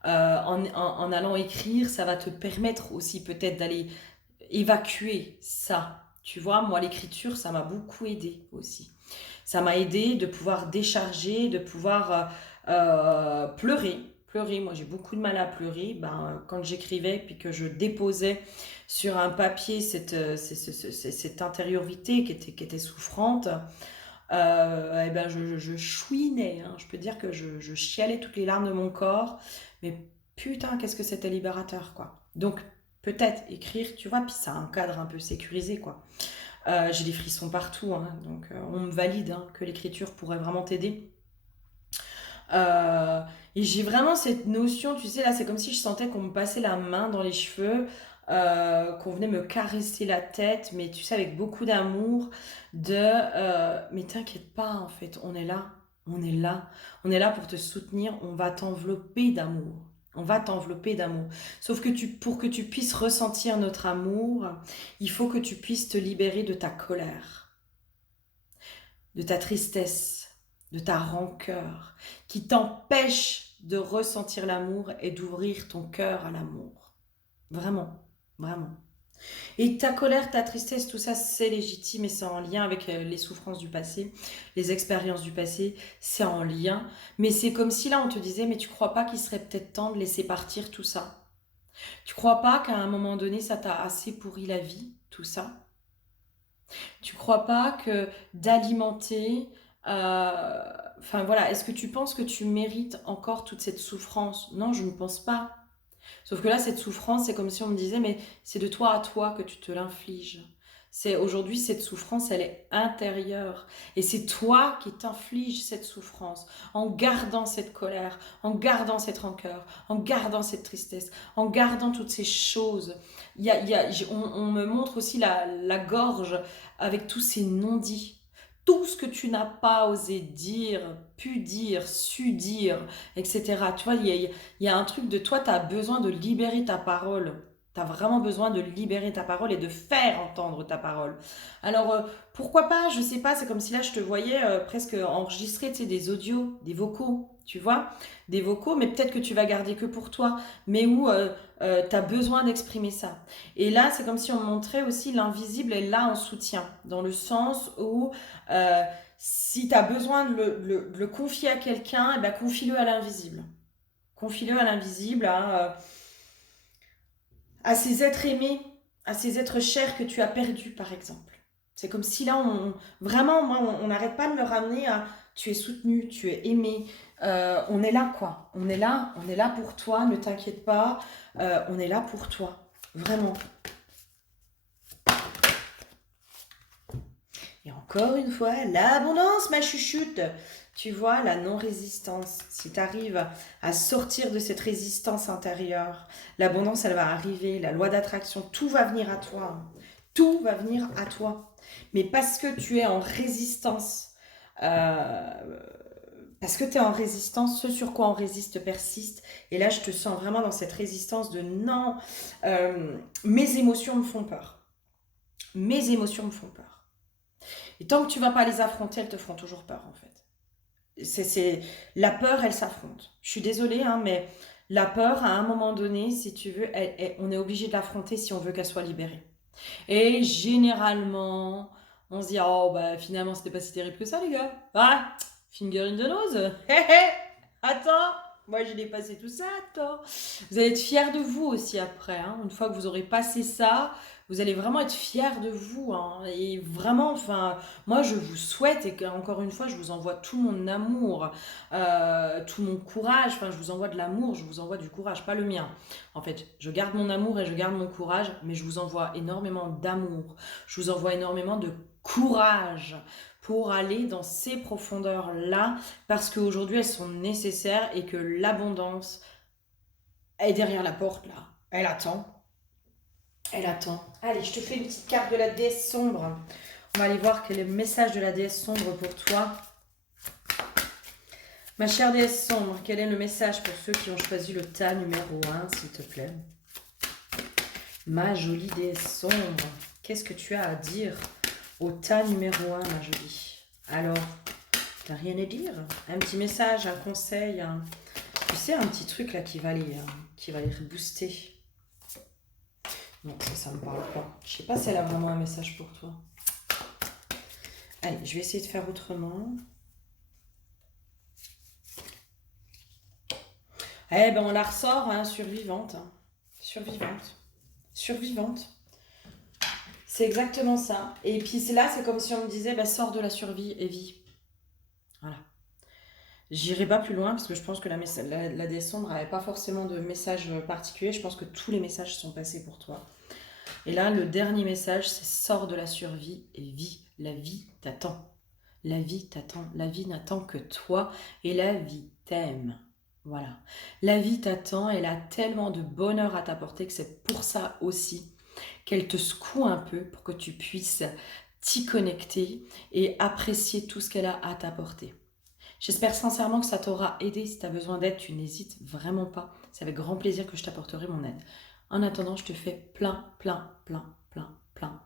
En allant écrire, ça va te permettre aussi peut-être d'aller évacuer ça. Tu vois, moi, l'écriture, ça m'a beaucoup aidé aussi. Ça m'a aidé de pouvoir décharger, de pouvoir pleurer. Pleurer, moi j'ai beaucoup de mal à pleurer. Ben, quand j'écrivais puis que je déposais sur un papier cette intériorité qui était souffrante, et ben je chouinais, hein. Je peux dire que je chialais toutes les larmes de mon corps. Mais putain, qu'est-ce que c'était libérateur, quoi. Donc peut-être écrire, tu vois, puis ça a un cadre un peu sécurisé, quoi. J'ai des frissons partout, hein, donc on me valide, hein, que l'écriture pourrait vraiment t'aider. Euh, et j'ai vraiment cette notion, tu sais, là, c'est comme si je sentais qu'on me passait la main dans les cheveux, qu'on venait me caresser la tête, mais tu sais, avec beaucoup d'amour, mais t'inquiète pas, en fait, on est là, on est là, on est là pour te soutenir, on va t'envelopper d'amour. On va t'envelopper d'amour. Sauf que pour que tu puisses ressentir notre amour, il faut que tu puisses te libérer de ta colère, de ta tristesse, de ta rancœur, qui t'empêche de ressentir l'amour et d'ouvrir ton cœur à l'amour. Vraiment, vraiment. Et ta colère, ta tristesse, tout ça, c'est légitime et c'est en lien avec les souffrances du passé, les expériences du passé, c'est en lien. Mais c'est comme si là, on te disait, mais tu crois pas qu'il serait peut-être temps de laisser partir tout ça? Tu crois pas qu'à un moment donné, ça t'a assez pourri la vie, tout ça? Tu crois pas que d'alimenter... Enfin voilà, est-ce que tu penses que tu mérites encore toute cette souffrance? Non, je ne pense pas. Sauf que là, cette souffrance, c'est comme si on me disait, mais c'est de toi à toi que tu te l'infliges. C'est aujourd'hui, cette souffrance, elle est intérieure. Et c'est toi qui t'infliges cette souffrance en gardant cette colère, en gardant cette rancœur, en gardant cette tristesse, en gardant toutes ces choses. On me montre aussi la gorge avec tous ces non-dits. Tout ce que tu n'as pas osé dire, pu dire, su dire, etc. Tu vois, il y a un truc de toi, tu as besoin de libérer ta parole. Tu as vraiment besoin de libérer ta parole et de faire entendre ta parole. Alors, pourquoi pas, je sais pas, c'est comme si là je te voyais presque enregistrer, tu sais, des audios, des vocaux, tu vois, des vocaux, mais peut-être que tu vas garder que pour toi, mais où tu as besoin d'exprimer ça. Et là, c'est comme si on montrait aussi l'invisible est là en soutien, dans le sens où euh, si tu as besoin de le confier à quelqu'un, eh ben, confie-le à l'invisible. Confie-le à l'invisible, à ces êtres aimés, à ces êtres chers que tu as perdus, par exemple. C'est comme si là, vraiment, moi, on n'arrête pas de me ramener à tu es soutenu, tu es aimé. On est là, quoi. On est là pour toi, ne t'inquiète pas. On est là pour toi. Vraiment. Et encore une fois, l'abondance, ma chuchoute. Tu vois, la non-résistance. Si tu arrives à sortir de cette résistance intérieure, l'abondance, elle va arriver. La loi d'attraction, tout va venir à toi. Tout va venir à toi. Mais parce que tu es en résistance, euh, parce que tu es en résistance, ce sur quoi on résiste persiste. Et là, je te sens vraiment dans cette résistance de non, mes émotions me font peur. Mes émotions me font peur. Et tant que tu vas pas les affronter, elles te feront toujours peur, en fait. La peur, elle s'affronte. Je suis désolée, hein, mais la peur, à un moment donné, si tu veux, on est obligé de l'affronter si on veut qu'elle soit libérée. Et généralement, on se dit, oh, bah finalement, c'était pas si terrible que ça, les gars. Ah, finger in the nose. Hé hé, attends, moi je l'ai passé tout ça, attends. Vous allez être fiers de vous aussi après, hein. Une fois que vous aurez passé ça, vous allez vraiment être fiers de vous, hein. Et vraiment, enfin, moi je vous souhaite, et encore une fois, je vous envoie tout mon amour, tout mon courage, enfin, je vous envoie de l'amour, je vous envoie du courage, pas le mien. En fait, je garde mon amour et je garde mon courage, mais je vous envoie énormément d'amour. Je vous envoie énormément de courage pour aller dans ces profondeurs-là, parce qu'aujourd'hui, elles sont nécessaires et que l'abondance est derrière la porte, là. Elle attend. Elle attend. Allez, je te fais une petite carte de la déesse sombre. On va aller voir quel est le message de la déesse sombre pour toi. Ma chère déesse sombre, quel est le message pour ceux qui ont choisi le tas numéro 1, s'il te plaît? Ma jolie déesse sombre, qu'est-ce que tu as à dire au tas numéro 1, ma jolie? Alors, t'as rien à dire? Un petit message, un conseil, tu sais, un petit truc là qui va les rebooster. Non, ça me parle pas. Je sais pas si elle a vraiment un message pour toi. Allez, je vais essayer de faire autrement. Eh ben, on la ressort, hein, survivante. Hein. Survivante. Survivante. C'est exactement ça. Et puis là, c'est comme si on me disait, bah, sors de la survie et vis. Voilà. J'irai pas plus loin parce que je pense que la déesse sombre n'avait pas forcément de message particulier. Je pense que tous les messages sont passés pour toi. Et là, le dernier message, c'est sors de la survie et vis. La vie t'attend. La vie t'attend. La vie n'attend que toi et la vie t'aime. Voilà. La vie t'attend, elle a tellement de bonheur à t'apporter que c'est pour ça aussi qu'elle te secoue un peu pour que tu puisses t'y connecter et apprécier tout ce qu'elle a à t'apporter. J'espère sincèrement que ça t'aura aidé. Si tu as besoin d'aide, tu n'hésites vraiment pas. C'est avec grand plaisir que je t'apporterai mon aide. En attendant, je te fais plein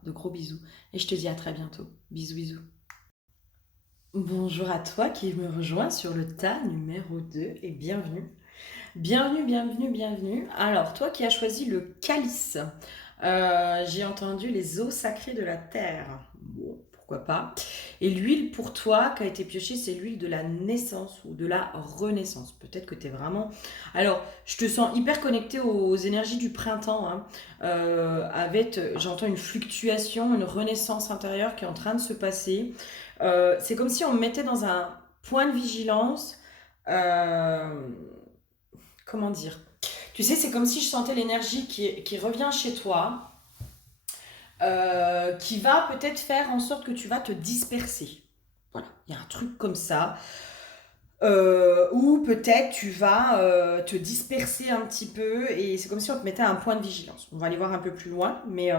de gros bisous. Et je te dis à très bientôt. Bisous, bisous. Bonjour à toi qui me rejoins sur le tas numéro 2 et bienvenue. Bienvenue. Alors, toi qui as choisi le calice, j'ai entendu les eaux sacrées de la terre. Bon, pourquoi pas. Et l'huile pour toi qui a été piochée, c'est l'huile de la naissance ou de la renaissance. Peut-être que tu es vraiment... Alors, je te sens hyper connectée aux énergies du printemps. Hein. J'entends une fluctuation, une renaissance intérieure qui est en train de se passer. C'est comme si on me mettait dans un point de vigilance. Comment dire? Tu sais, c'est comme si je sentais l'énergie qui revient chez toi, qui va peut-être faire en sorte que tu vas te disperser. Voilà, il y a un truc comme ça. Ou peut-être tu vas te disperser un petit peu et c'est comme si on te mettait à un point de vigilance. On va aller voir un peu plus loin, mais...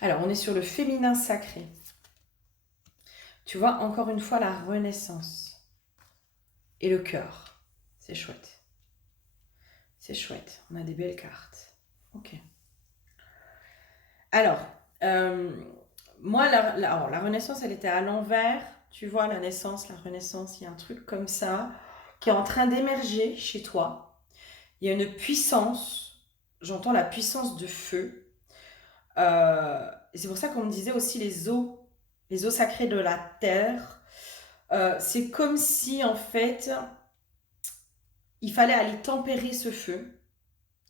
Alors, on est sur le féminin sacré. Tu vois, encore une fois, la renaissance. Et le cœur. C'est chouette. C'est chouette. On a des belles cartes. Ok. Alors, moi, la renaissance, elle était à l'envers. Tu vois, la naissance, la renaissance, il y a un truc comme ça qui est en train d'émerger chez toi. Il y a une puissance. J'entends la puissance de feu. Et c'est pour ça qu'on me disait aussi les eaux sacrées de la terre. C'est comme si, en fait, il fallait aller tempérer ce feu.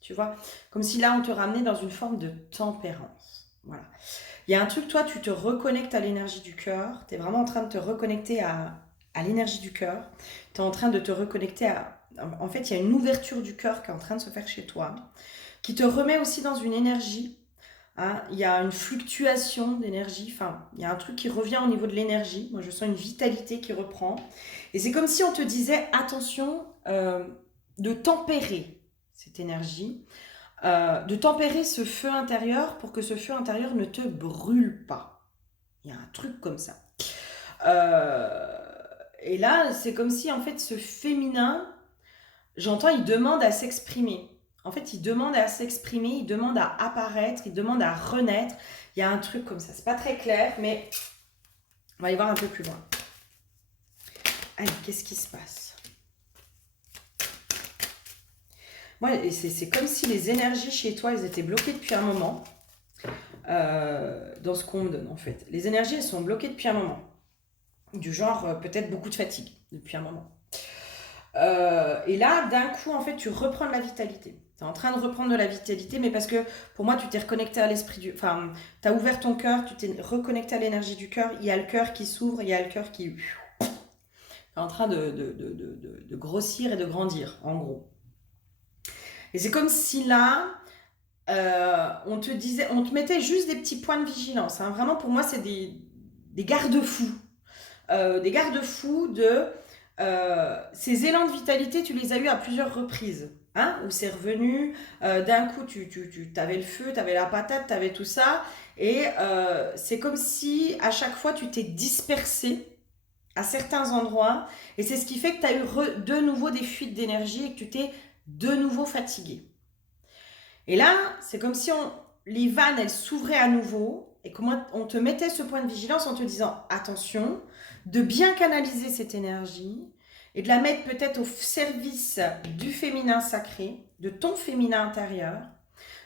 tu vois. Comme si là, on te ramenait dans une forme de tempérance. Voilà. Il y a un truc, toi, tu te reconnectes à l'énergie du cœur. Tu es vraiment en train de te reconnecter à l'énergie du cœur. Tu es en train de te reconnecter à... En fait, il y a une ouverture du cœur qui est en train de se faire chez toi, qui te remet aussi dans une énergie. Hein. Il y a une fluctuation d'énergie. Enfin, il y a un truc qui revient au niveau de l'énergie. Moi, je sens une vitalité qui reprend. Et c'est comme si on te disait, attention, de tempérer cette énergie. De tempérer ce feu intérieur pour que ce feu intérieur ne te brûle pas. Il y a un truc comme ça. Et là, c'est comme si en fait ce féminin, j'entends, il demande à s'exprimer. En fait, il demande à s'exprimer, il demande à apparaître, il demande à renaître. Il y a un truc comme ça. C'est pas très clair, mais on va y voir un peu plus loin. Allez, qu'est-ce qui se passe? Ouais, c'est comme si les énergies chez toi, elles étaient bloquées depuis un moment. Dans ce qu'on me donne, en fait. Les énergies, elles sont bloquées depuis un moment. Du genre, peut-être beaucoup de fatigue depuis un moment. Et là, d'un coup, en fait, tu reprends de la vitalité. Tu es en train de reprendre de la vitalité, mais parce que pour moi, tu t'es reconnecté à l'esprit du... Enfin, tu as ouvert ton cœur, tu t'es reconnecté à l'énergie du cœur. Il y a le cœur qui s'ouvre, il y a le cœur qui... est en train de grossir et de grandir, en gros. Et c'est comme si là, on te disait, on te mettait juste des petits points de vigilance. Hein. Vraiment, pour moi, c'est des garde-fous. Des garde-fous de ces élans de vitalité, tu les as eus à plusieurs reprises. Hein, où c'est revenu, d'un coup tu avais le feu, tu avais la patate, tu avais tout ça, et c'est comme si à chaque fois tu t'es dispersé à certains endroits, et c'est ce qui fait que tu as eu de nouveau des fuites d'énergie et que tu t'es de nouveau fatigué. Et là, c'est comme si les vannes, elles s'ouvraient à nouveau, et comment on te mettait ce point de vigilance en te disant, attention, de bien canaliser cette énergie, et de la mettre peut-être au service du féminin sacré, de ton féminin intérieur,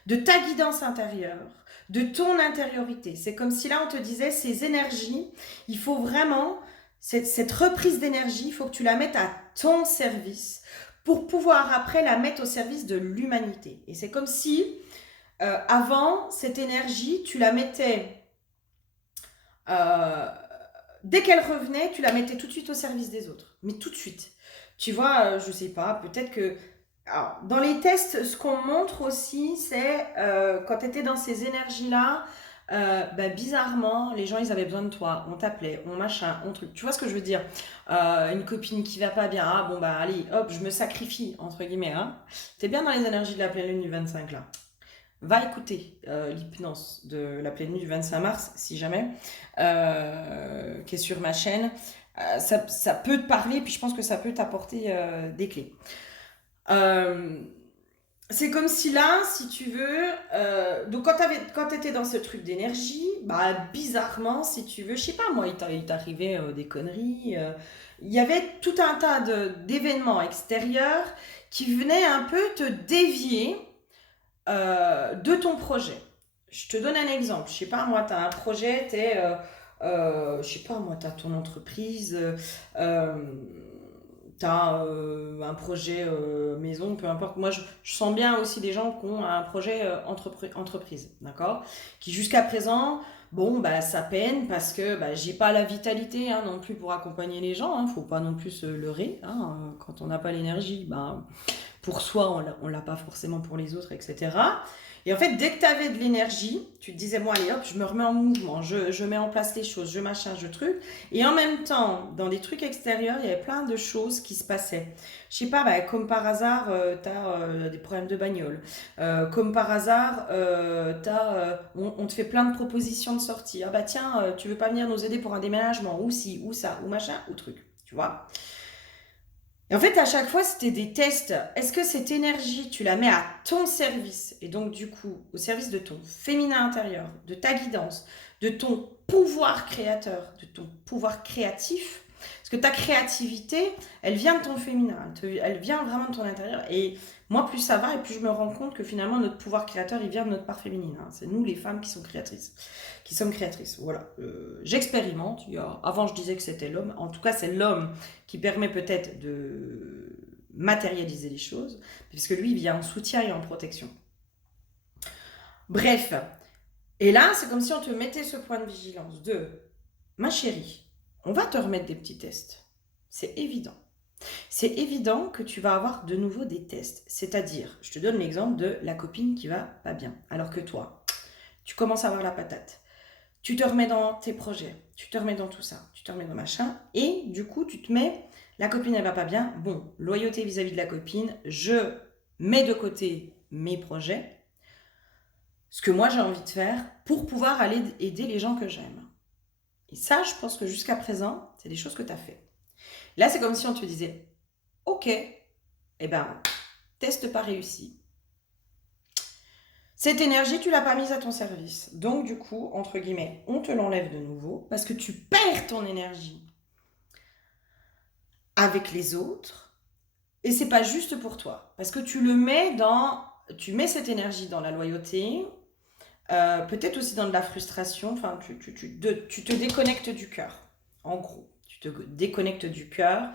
de ta guidance intérieure, de ton intériorité. C'est comme si là, on te disait, ces énergies, il faut vraiment, cette reprise d'énergie, il faut que tu la mettes à ton service, pour pouvoir après la mettre au service de l'humanité. Et c'est comme si, avant, cette énergie, tu la mettais, dès qu'elle revenait, tu la mettais tout de suite au service des autres. Mais tout de suite. Tu vois, je sais pas, peut-être que... Alors, dans les tests, ce qu'on montre aussi, c'est quand tu étais dans ces énergies-là, bizarrement, les gens, ils avaient besoin de toi. On t'appelait, on machin, on truc. Tu vois ce que je veux dire? Une copine qui va pas bien, ah bon, bah allez, hop, je me sacrifie, entre guillemets. Hein. T'es bien dans les énergies de la pleine lune du 25, là. Va écouter l'hypnose de la pleine lune du 25 mars, si jamais, qui est sur ma chaîne. Ça peut te parler, puis je pense que ça peut t'apporter des clés. C'est comme si là, si tu veux, donc quand tu étais dans ce truc d'énergie, bah bizarrement, si tu veux, je sais pas moi, il t'arrivait des conneries. Il y avait tout un tas d'événements extérieurs qui venaient un peu te dévier de ton projet. Je te donne un exemple. Je sais pas moi, tu as un projet, je sais pas moi, tu as ton entreprise. Tu as un projet maison, peu importe. Moi, je sens bien aussi des gens qui ont un projet entreprise, d'accord? Qui jusqu'à présent, bon, bah, ça peine parce que bah, j'ai pas la vitalité hein, non plus pour accompagner les gens. Hein, faut pas non plus se leurrer. Hein, quand on n'a pas l'énergie, bah, pour soi, on l'a pas forcément pour les autres, etc. Et en fait, dès que tu avais de l'énergie, tu te disais, bon, allez, hop, je me remets en mouvement, je mets en place les choses, je machin, je truc. Et en même temps, dans des trucs extérieurs, il y avait plein de choses qui se passaient. Je sais pas, bah, comme par hasard, tu as des problèmes de bagnole. Comme par hasard, on te fait plein de propositions de sortie. Ah bah tiens, tu veux pas venir nous aider pour un déménagement, ou si, ou ça, ou machin, ou truc. Tu vois? Et en fait, à chaque fois, c'était des tests. Est-ce que cette énergie, tu la mets à ton service, et donc du coup, au service de ton féminin intérieur, de ta guidance, de ton pouvoir créateur, de ton pouvoir créatif? Parce que ta créativité, elle vient de ton féminin, elle vient vraiment de ton intérieur. Et moi, plus ça va, et plus je me rends compte que finalement, notre pouvoir créateur, il vient de notre part féminine. Hein. C'est nous, les femmes, qui sommes créatrices. Voilà. J'expérimente. Avant, je disais que c'était l'homme. En tout cas, c'est l'homme qui permet peut-être matérialiser les choses, parce que lui, il vient en soutien et en protection. Bref, et là, c'est comme si on te mettait ce point de vigilance de « Ma chérie, on va te remettre des petits tests. » C'est évident. C'est évident que tu vas avoir de nouveau des tests. C'est-à-dire, je te donne l'exemple de la copine qui va pas bien, alors que toi, tu commences à avoir la patate. Tu te remets dans tes projets, tu te remets dans tout ça, tu te remets dans machin, et du coup, tu te mets, la copine, elle va pas bien, bon, loyauté vis-à-vis de la copine, je mets de côté mes projets, ce que moi j'ai envie de faire, pour pouvoir aller aider les gens que j'aime. Et ça, je pense que jusqu'à présent, c'est des choses que tu as fait. Là, c'est comme si on te disait, ok, eh ben, test pas réussi. Cette énergie, tu l'as pas mise à ton service. Donc, du coup, entre guillemets, on te l'enlève de nouveau parce que tu perds ton énergie avec les autres et c'est pas juste pour toi. Parce que tu mets cette énergie dans la loyauté, peut-être aussi dans de la frustration, enfin, tu te déconnectes du cœur, en gros. Tu te déconnectes du cœur.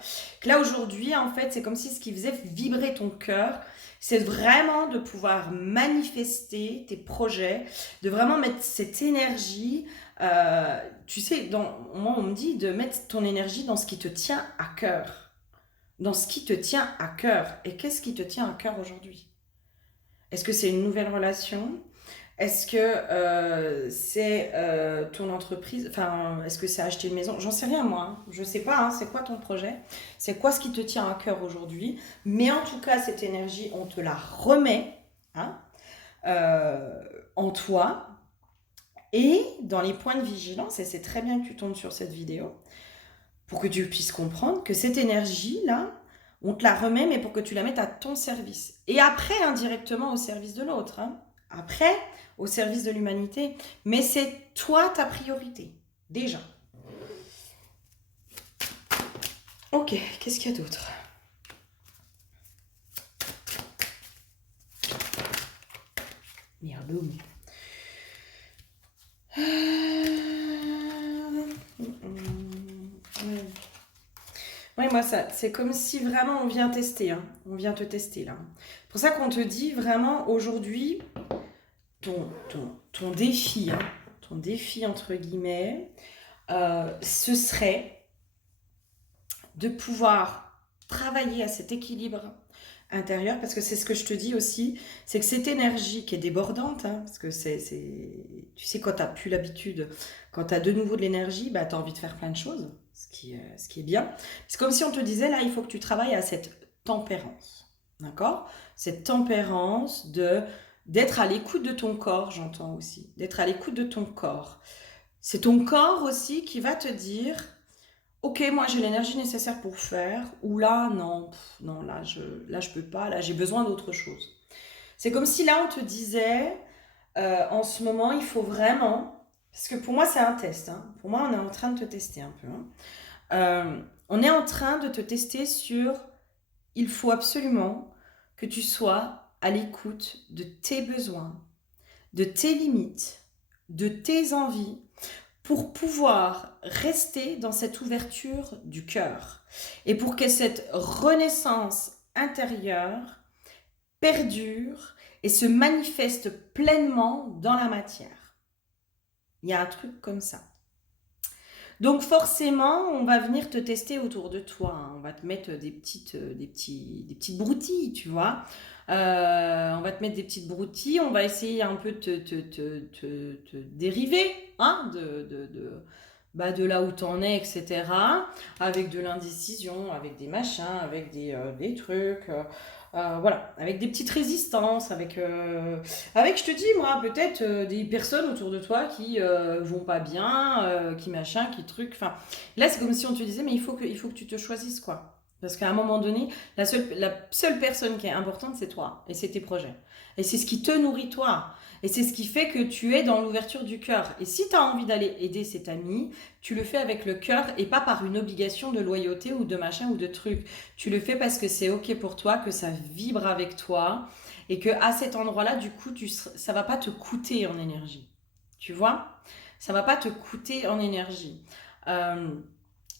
Là, aujourd'hui, en fait, c'est comme si ce qui faisait vibrer ton cœur, c'est vraiment de pouvoir manifester tes projets, de vraiment mettre cette énergie. Tu sais, moi, on me dit de mettre ton énergie dans ce qui te tient à cœur. Dans ce qui te tient à cœur. Et qu'est-ce qui te tient à cœur aujourd'hui? Est-ce que c'est une nouvelle relation? Est-ce que c'est ton entreprise? Enfin, est-ce que c'est acheter une maison? J'en sais rien, moi. Hein. Je sais pas, hein, c'est quoi ton projet? C'est quoi ce qui te tient à cœur aujourd'hui? Mais en tout cas, cette énergie, on te la remet hein, en toi. Et dans les points de vigilance, et c'est très bien que tu tombes sur cette vidéo, pour que tu puisses comprendre que cette énergie-là, on te la remet, mais pour que tu la mettes à ton service. Et après, indirectement, au service de l'autre. Hein. Après, au service de l'humanité. Mais c'est toi ta priorité, déjà. Ok, qu'est-ce qu'il y a d'autre? Merde. Ouais, moi, ça, c'est comme si vraiment on vient tester. Hein. On vient te tester, là. C'est pour ça qu'on te dit vraiment, aujourd'hui, ton défi, hein, ton défi, entre guillemets, ce serait de pouvoir travailler à cet équilibre intérieur, parce que c'est ce que je te dis aussi, c'est que cette énergie qui est débordante, hein, parce que tu sais, quand tu n'as plus l'habitude, quand tu as de nouveau de l'énergie, bah, tu as envie de faire plein de choses, ce qui est bien. C'est comme si on te disait, là, il faut que tu travailles à cette tempérance, d'accord? Cette tempérance d'être à l'écoute de ton corps, j'entends aussi, d'être à l'écoute de ton corps. C'est ton corps aussi qui va te dire, ok, moi j'ai l'énergie nécessaire pour faire, ou là, non, non, là je peux pas, là j'ai besoin d'autre chose. C'est comme si là on te disait, en ce moment il faut vraiment, parce que pour moi c'est un test, hein, pour moi on est en train de te tester un peu, hein. On est en train de te tester sur, il faut absolument que tu sois à l'écoute de tes besoins, de tes limites, de tes envies, pour pouvoir rester dans cette ouverture du cœur et pour que cette renaissance intérieure perdure et se manifeste pleinement dans la matière. Il y a un truc comme ça. Donc forcément, on va venir te tester autour de toi. Hein. On va te mettre des petites broutilles, tu vois. On va te mettre des petites broutilles. On va essayer un peu de te dériver hein, de là où t'en es, etc. Avec de l'indécision, avec des machins, avec des trucs. Voilà, avec des petites résistances, avec, je te dis, moi, peut-être des personnes autour de toi qui vont pas bien, qui machin, qui truc. Enfin, là, c'est comme si on te disait, mais il faut que tu te choisisses, quoi. Parce qu'à un moment donné, la seule personne qui est importante, c'est toi, et c'est tes projets. Et c'est ce qui te nourrit, toi. Et c'est ce qui fait que tu es dans l'ouverture du cœur. Et si tu as envie d'aller aider cet ami, tu le fais avec le cœur et pas par une obligation de loyauté ou de machin ou de truc. Tu le fais parce que c'est ok pour toi, que ça vibre avec toi et que à cet endroit-là, du coup, ça va pas te coûter en énergie. Tu vois? Ça va pas te coûter en énergie.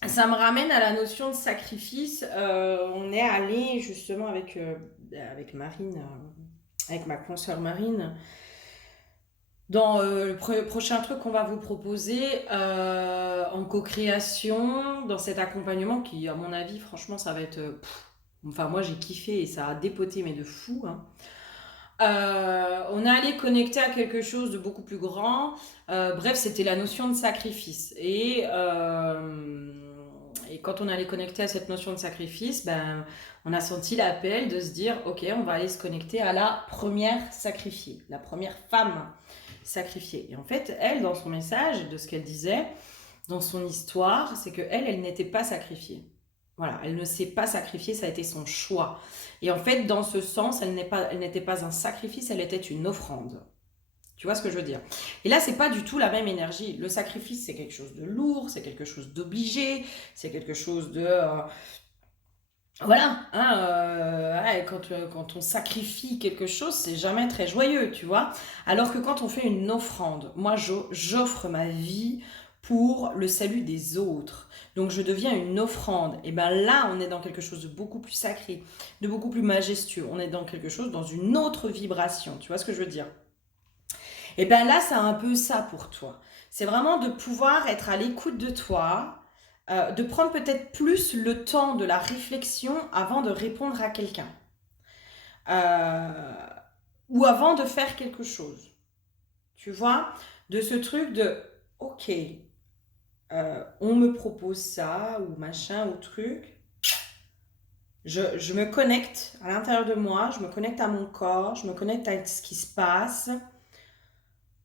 Ça me ramène à la notion de sacrifice. On est allé justement avec Marine, avec ma consoeur Marine, dans le prochain truc qu'on va vous proposer en co-création, dans cet accompagnement qui, à mon avis, franchement, ça va être... enfin, moi, j'ai kiffé et ça a dépoté, mais de fou, hein. On est allé connecter à quelque chose de beaucoup plus grand. Bref, c'était la notion de sacrifice. Et quand on allait connecter à cette notion de sacrifice, ben, on a senti l'appel de se dire, ok, on va aller se connecter à la première sacrifiée, la première femme sacrifiée. Et en fait, elle, dans son message, de ce qu'elle disait, dans son histoire, c'est que elle n'était pas sacrifiée. Voilà, elle ne s'est pas sacrifiée, ça a été son choix. Et en fait, dans ce sens, elle n'était pas un sacrifice, elle était une offrande. Tu vois ce que je veux dire? Et là, c'est pas du tout la même énergie. Le sacrifice, c'est quelque chose de lourd, c'est quelque chose d'obligé, c'est quelque chose de... voilà, hein, ouais, quand on sacrifie quelque chose, c'est jamais très joyeux, tu vois. Alors que quand on fait une offrande, moi j'offre ma vie pour le salut des autres. Donc je deviens une offrande. Et ben là, on est dans quelque chose de beaucoup plus sacré, de beaucoup plus majestueux. On est dans quelque chose, dans une autre vibration. Tu vois ce que je veux dire? Et ben là, c'est un peu ça pour toi. C'est vraiment de pouvoir être à l'écoute de toi, de prendre peut-être plus le temps de la réflexion avant de répondre à quelqu'un. Euh, ou avant de faire quelque chose. Tu vois? De ce truc de, ok, on me propose ça, ou machin, ou truc. Je me connecte à l'intérieur de moi, je me connecte à mon corps, je me connecte à ce qui se passe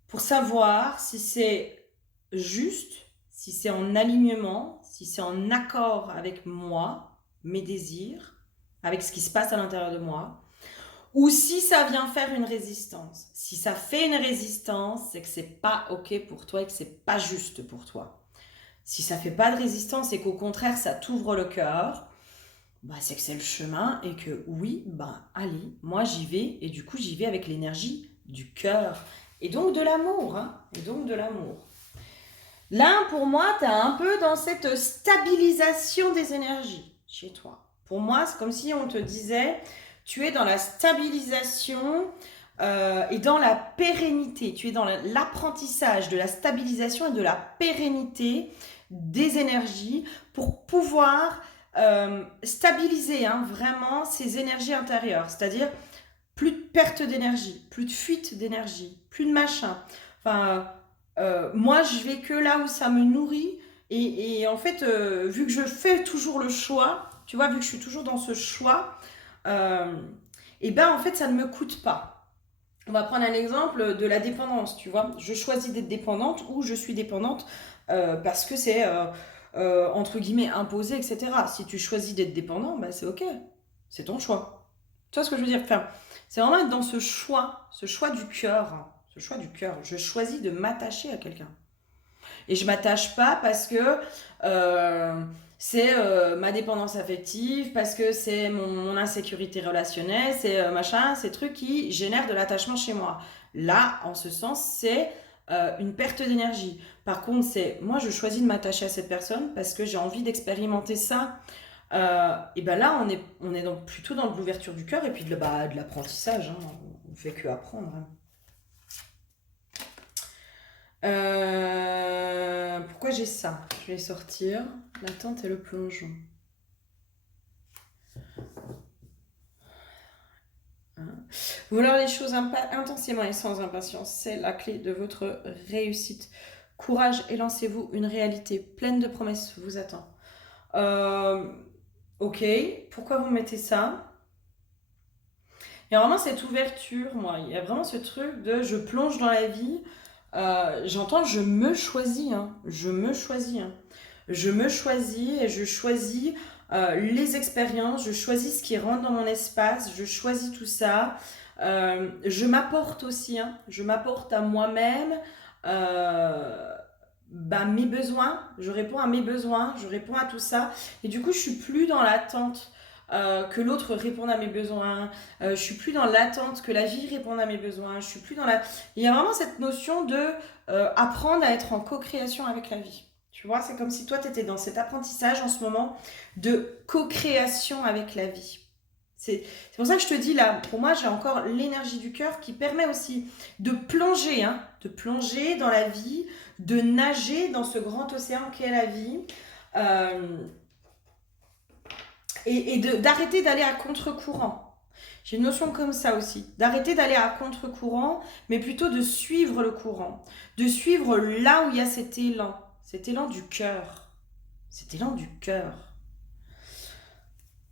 pour savoir si c'est juste, si c'est en alignement, si c'est en accord avec moi, mes désirs, avec ce qui se passe à l'intérieur de moi, ou si ça vient faire une résistance. Si ça fait une résistance, c'est que c'est pas ok pour toi et que c'est pas juste pour toi. Si ça fait pas de résistance et qu'au contraire ça t'ouvre le cœur, bah c'est que c'est le chemin et que oui, bah allez, moi j'y vais et du coup j'y vais avec l'énergie du cœur et donc de l'amour, hein, et donc de l'amour. Là, pour moi, tu es un peu dans cette stabilisation des énergies chez toi. Pour moi, c'est comme si on te disait, tu es dans la stabilisation et dans la pérennité. Tu es dans l'apprentissage de la stabilisation et de la pérennité des énergies pour pouvoir stabiliser hein, vraiment ces énergies intérieures. C'est-à-dire plus de perte d'énergie, plus de fuite d'énergie, plus de machin. Enfin, moi, je vais que là où ça me nourrit. Et en fait, vu que je fais toujours le choix, tu vois, vu que je suis toujours dans ce choix, et ben en fait, ça ne me coûte pas. On va prendre un exemple de la dépendance, tu vois. Je choisis d'être dépendante ou je suis dépendante parce que c'est entre guillemets imposé, etc. Si tu choisis d'être dépendant, bah, c'est ok. C'est ton choix. Tu vois ce que je veux dire? Enfin, c'est vraiment être dans ce choix du cœur. Hein, ce choix du cœur. Je choisis de m'attacher à quelqu'un. Et je m'attache pas parce que c'est ma dépendance affective, parce que c'est mon insécurité relationnelle, c'est machin, ces trucs qui génèrent de l'attachement chez moi. Là, en ce sens, c'est une perte d'énergie. Par contre, c'est moi, je choisis de m'attacher à cette personne parce que j'ai envie d'expérimenter ça. Et ben là, on est donc plutôt dans l'ouverture du cœur et puis de l'apprentissage. Hein. On ne fait que apprendre. Hein. Pourquoi j'ai ça? Je vais sortir. L'attente et le plongeon. Hein. Vouloir les choses intensément et sans impatience, c'est la clé de votre réussite. Courage et lancez-vous. Une réalité pleine de promesses vous attend. Ok, pourquoi vous mettez ça? Il y a vraiment cette ouverture, moi. Il y a vraiment ce truc de je plonge dans la vie. J'entends je me choisis. Hein. Je me choisis. Hein. Je me choisis et je choisis les expériences. Je choisis ce qui rentre dans mon espace. Je choisis tout ça. Je m'apporte aussi. Hein. Je m'apporte à moi-même. Bah, mes besoins. Je réponds à mes besoins. Je réponds à tout ça. Et du coup, je suis plus dans l'attente que l'autre réponde à mes besoins. Je suis plus dans l'attente que la vie réponde à mes besoins. Je suis plus dans la. Il y a vraiment cette notion de apprendre à être en co-création avec la vie. Tu vois, c'est comme si toi, tu étais dans cet apprentissage en ce moment de co-création avec la vie. C'est pour ça que je te dis là, pour moi, j'ai encore l'énergie du cœur qui permet aussi de plonger dans la vie, de nager dans ce grand océan qu'est la vie, euh, d'arrêter d'aller à contre-courant. J'ai une notion comme ça aussi, d'arrêter d'aller à contre-courant, mais plutôt de suivre le courant, de suivre là où il y a cet élan du cœur, cet élan du cœur.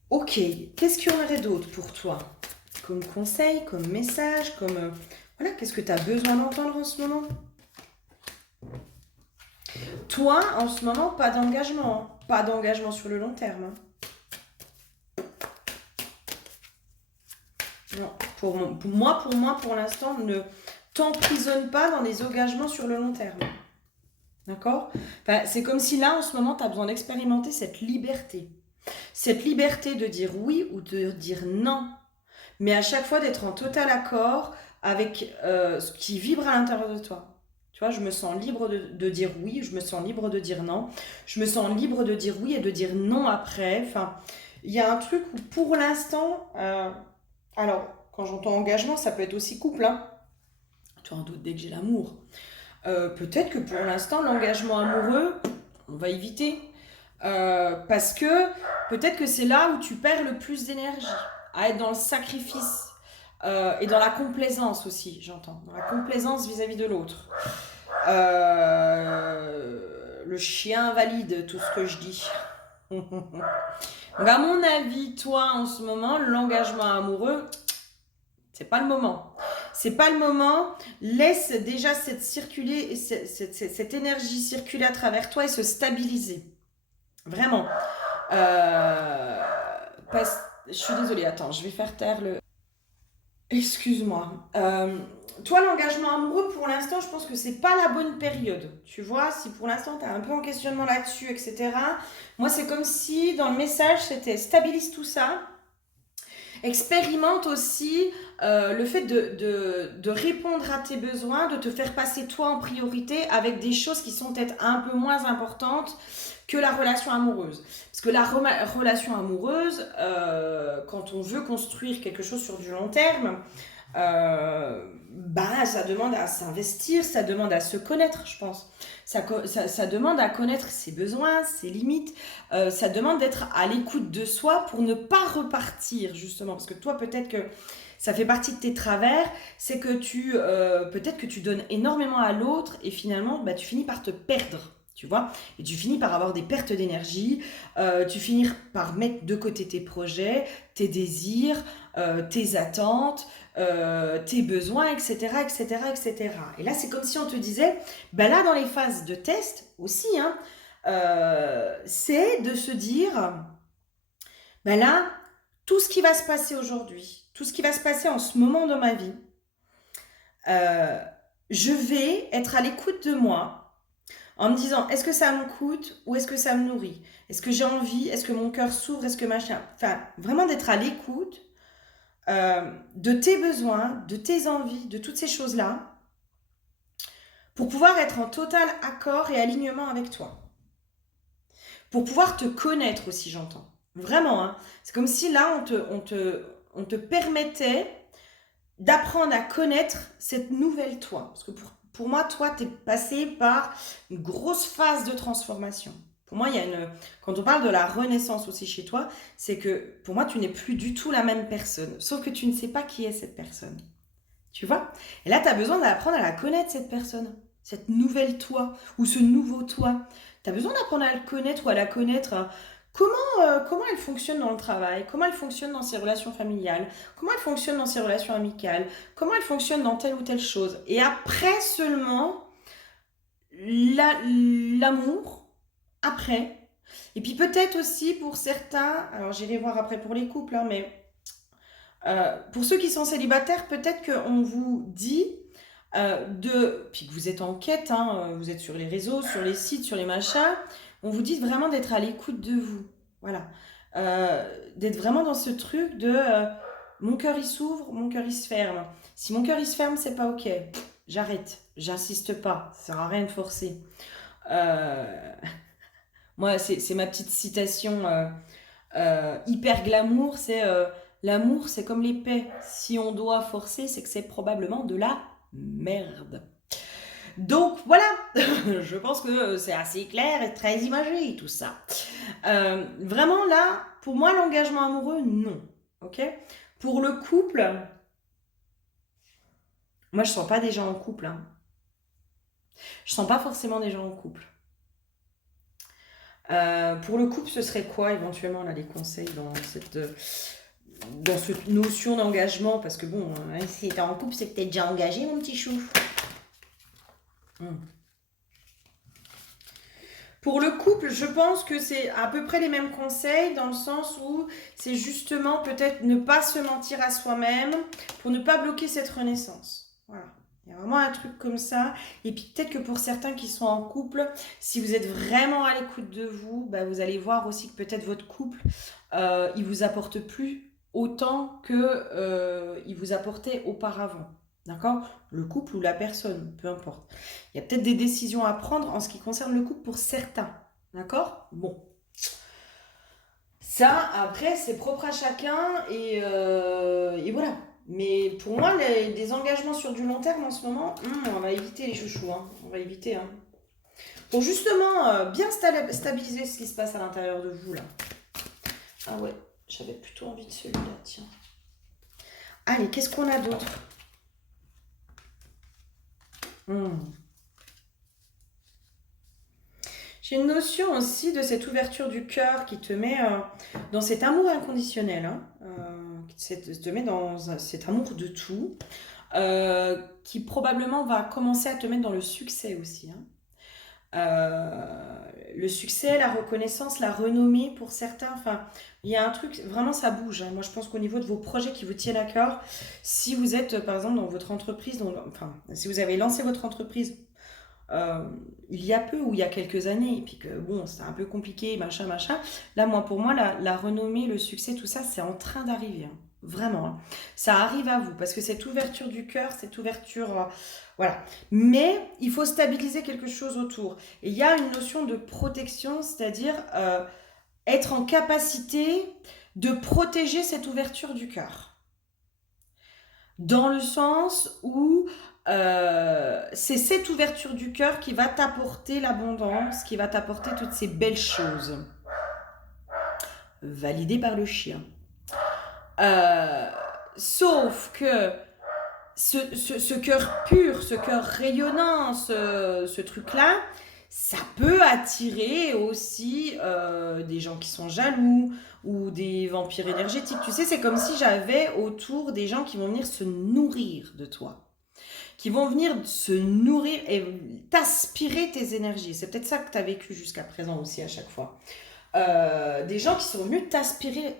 Ok, qu'est-ce qu'il y aurait d'autre pour toi? Comme conseil, comme message, comme... voilà, qu'est-ce que tu as besoin d'entendre en ce moment? Toi, en ce moment, pas d'engagement. Hein. Pas d'engagement sur le long terme. Hein. Non, pour l'instant, ne t'emprisonne pas dans des engagements sur le long terme. D'accord? Enfin, c'est comme si là, en ce moment, tu as besoin d'expérimenter cette liberté. Cette liberté de dire oui ou de dire non. Mais à chaque fois d'être en total accord avec ce qui vibre à l'intérieur de toi. Tu vois, je me sens libre de dire oui, je me sens libre de dire non. Je me sens libre de dire oui et de dire non après. Enfin, il y a un truc où pour l'instant... alors, quand j'entends engagement, ça peut être aussi couple. Hein. Tu as un doute dès que j'ai l'amour. Peut-être que pour l'instant, l'engagement amoureux, on va éviter. Parce que peut-être que c'est là où tu perds le plus d'énergie, à être dans le sacrifice et dans la complaisance aussi, j'entends. Dans la complaisance vis-à-vis de l'autre. Le chien valide tout ce que je dis. Donc à mon avis, toi en ce moment, l'engagement amoureux, c'est pas le moment. C'est pas le moment. Laisse déjà cette énergie circuler à travers toi et se stabiliser. Vraiment. Euh, je suis désolée, attends, je vais faire taire le... Excuse-moi. Toi, l'engagement amoureux, pour l'instant, je pense que c'est pas la bonne période. Tu vois, si pour l'instant, tu as un peu en questionnement là-dessus, etc. Moi, c'est comme si, dans le message, c'était stabilise tout ça. Expérimente aussi le fait de répondre à tes besoins, de te faire passer toi en priorité avec des choses qui sont peut-être un peu moins importantes que la relation amoureuse. Parce que la relation amoureuse, quand on veut construire quelque chose sur du long terme, ça demande à s'investir, ça demande à se connaître, je pense. Ça demande à connaître ses besoins, ses limites. Ça demande d'être à l'écoute de soi pour ne pas repartir, justement. Parce que toi, peut-être que ça fait partie de tes travers, c'est que peut-être que tu donnes énormément à l'autre et finalement, tu finis par te perdre. Tu vois, et tu finis par avoir des pertes d'énergie, tu finis par mettre de côté tes projets, tes désirs, tes attentes, tes besoins, etc., etc., etc. Et là, c'est comme si on te disait, là, dans les phases de test aussi, hein, c'est de se dire, là, tout ce qui va se passer aujourd'hui, tout ce qui va se passer en ce moment dans ma vie, je vais être à l'écoute de moi, en me disant, est-ce que ça me coûte ou est-ce que ça me nourrit? Est-ce que j'ai envie? Est-ce que mon cœur s'ouvre? Est-ce que machin? Enfin, vraiment d'être à l'écoute de tes besoins, de tes envies, de toutes ces choses-là, pour pouvoir être en total accord et alignement avec toi. Pour pouvoir te connaître aussi, j'entends. Vraiment, hein. C'est comme si là, on te permettait d'apprendre à connaître cette nouvelle toi. Parce que pour moi, toi, tu es passé par une grosse phase de transformation. Pour moi, quand on parle de la renaissance aussi chez toi, c'est que pour moi, tu n'es plus du tout la même personne. Sauf que tu ne sais pas qui est cette personne. Tu vois? Et là, tu as besoin d'apprendre à la connaître, cette personne. Cette nouvelle toi ou ce nouveau toi. Tu as besoin d'apprendre à le connaître ou à la connaître. Comment elle fonctionne dans le travail, comment elle fonctionne dans ses relations familiales, comment elle fonctionne dans ses relations amicales, comment elle fonctionne dans telle ou telle chose. Et après seulement, l'amour, après. Et puis peut-être aussi pour certains, alors j'irai voir après pour les couples, hein, mais pour ceux qui sont célibataires, peut-être qu'on vous dit puis que vous êtes en quête, hein, vous êtes sur les réseaux, sur les sites, sur les machins, on vous dit vraiment d'être à l'écoute de vous. Voilà. D'être vraiment dans ce truc de mon cœur il s'ouvre, mon cœur il se ferme. Si mon cœur il se ferme, c'est pas ok. J'arrête, j'insiste pas, ça sert à rien de forcer. Euh, Moi, c'est ma petite citation hyper glamour, c'est l'amour, c'est comme l'épée. Si on doit forcer, c'est que c'est probablement de la merde. Donc voilà, je pense que c'est assez clair et très imagé tout ça. Vraiment là, pour moi, l'engagement amoureux, non. Ok. Pour le couple, moi je sens pas des gens en couple. Hein. Je sens pas forcément des gens en couple. Pour le couple, ce serait quoi éventuellement là les conseils dans cette notion d'engagement? Parce que bon, si t'es en couple, c'est que t'es déjà engagé, mon petit chou. Hmm. Pour le couple, je pense que c'est à peu près les mêmes conseils dans le sens où c'est justement peut-être ne pas se mentir à soi-même pour ne pas bloquer cette renaissance. Voilà. Il y a vraiment un truc comme ça. Et puis peut-être que pour certains qui sont en couple, si vous êtes vraiment à l'écoute de vous, bah, vous allez voir aussi que peut-être votre couple, il vous apporte plus autant que il vous apportait auparavant. D'accord? Le couple ou la personne, peu importe. Il y a peut-être des décisions à prendre en ce qui concerne le couple pour certains. D'accord? Bon. Ça, après, c'est propre à chacun et voilà. Mais pour moi, des engagements sur du long terme en ce moment, on va éviter les chouchous. Hein. On va éviter. Hein. Pour justement bien stabiliser ce qui se passe à l'intérieur de vous, là. Ah ouais, j'avais plutôt envie de celui-là, tiens. Allez, qu'est-ce qu'on a d'autre? J'ai une notion aussi de cette ouverture du cœur qui te met dans cet amour inconditionnel, hein, qui te met dans cet amour de tout, qui probablement va commencer à te mettre dans le succès aussi. Hein. Le succès, la reconnaissance, la renommée pour certains, enfin, il y a un truc, vraiment ça bouge. Hein. Moi je pense qu'au niveau de vos projets qui vous tiennent à cœur, si vous êtes par exemple dans votre entreprise, enfin, si vous avez lancé votre entreprise euh, il y a peu ou il y a quelques années, et puis que bon, c'était un peu compliqué, machin, machin. Là, moi, pour moi, la renommée, le succès, tout ça, c'est en train d'arriver. Hein. Vraiment. Hein. Ça arrive à vous, parce que cette ouverture du cœur, cette ouverture. Voilà. Mais il faut stabiliser quelque chose autour. Et il y a une notion de protection, c'est-à-dire être en capacité de protéger cette ouverture du cœur. Dans le sens où c'est cette ouverture du cœur qui va t'apporter l'abondance, qui va t'apporter toutes ces belles choses. Validé par le chien. Euh, Sauf que ce cœur pur, ce cœur rayonnant, ce truc-là, ça peut attirer aussi des gens qui sont jaloux ou des vampires énergétiques. Tu sais, c'est comme si j'avais autour des gens qui vont venir se nourrir de toi. Qui vont venir se nourrir et t'aspirer tes énergies. C'est peut-être ça que tu as vécu jusqu'à présent aussi à chaque fois. Des gens qui sont venus t'aspirer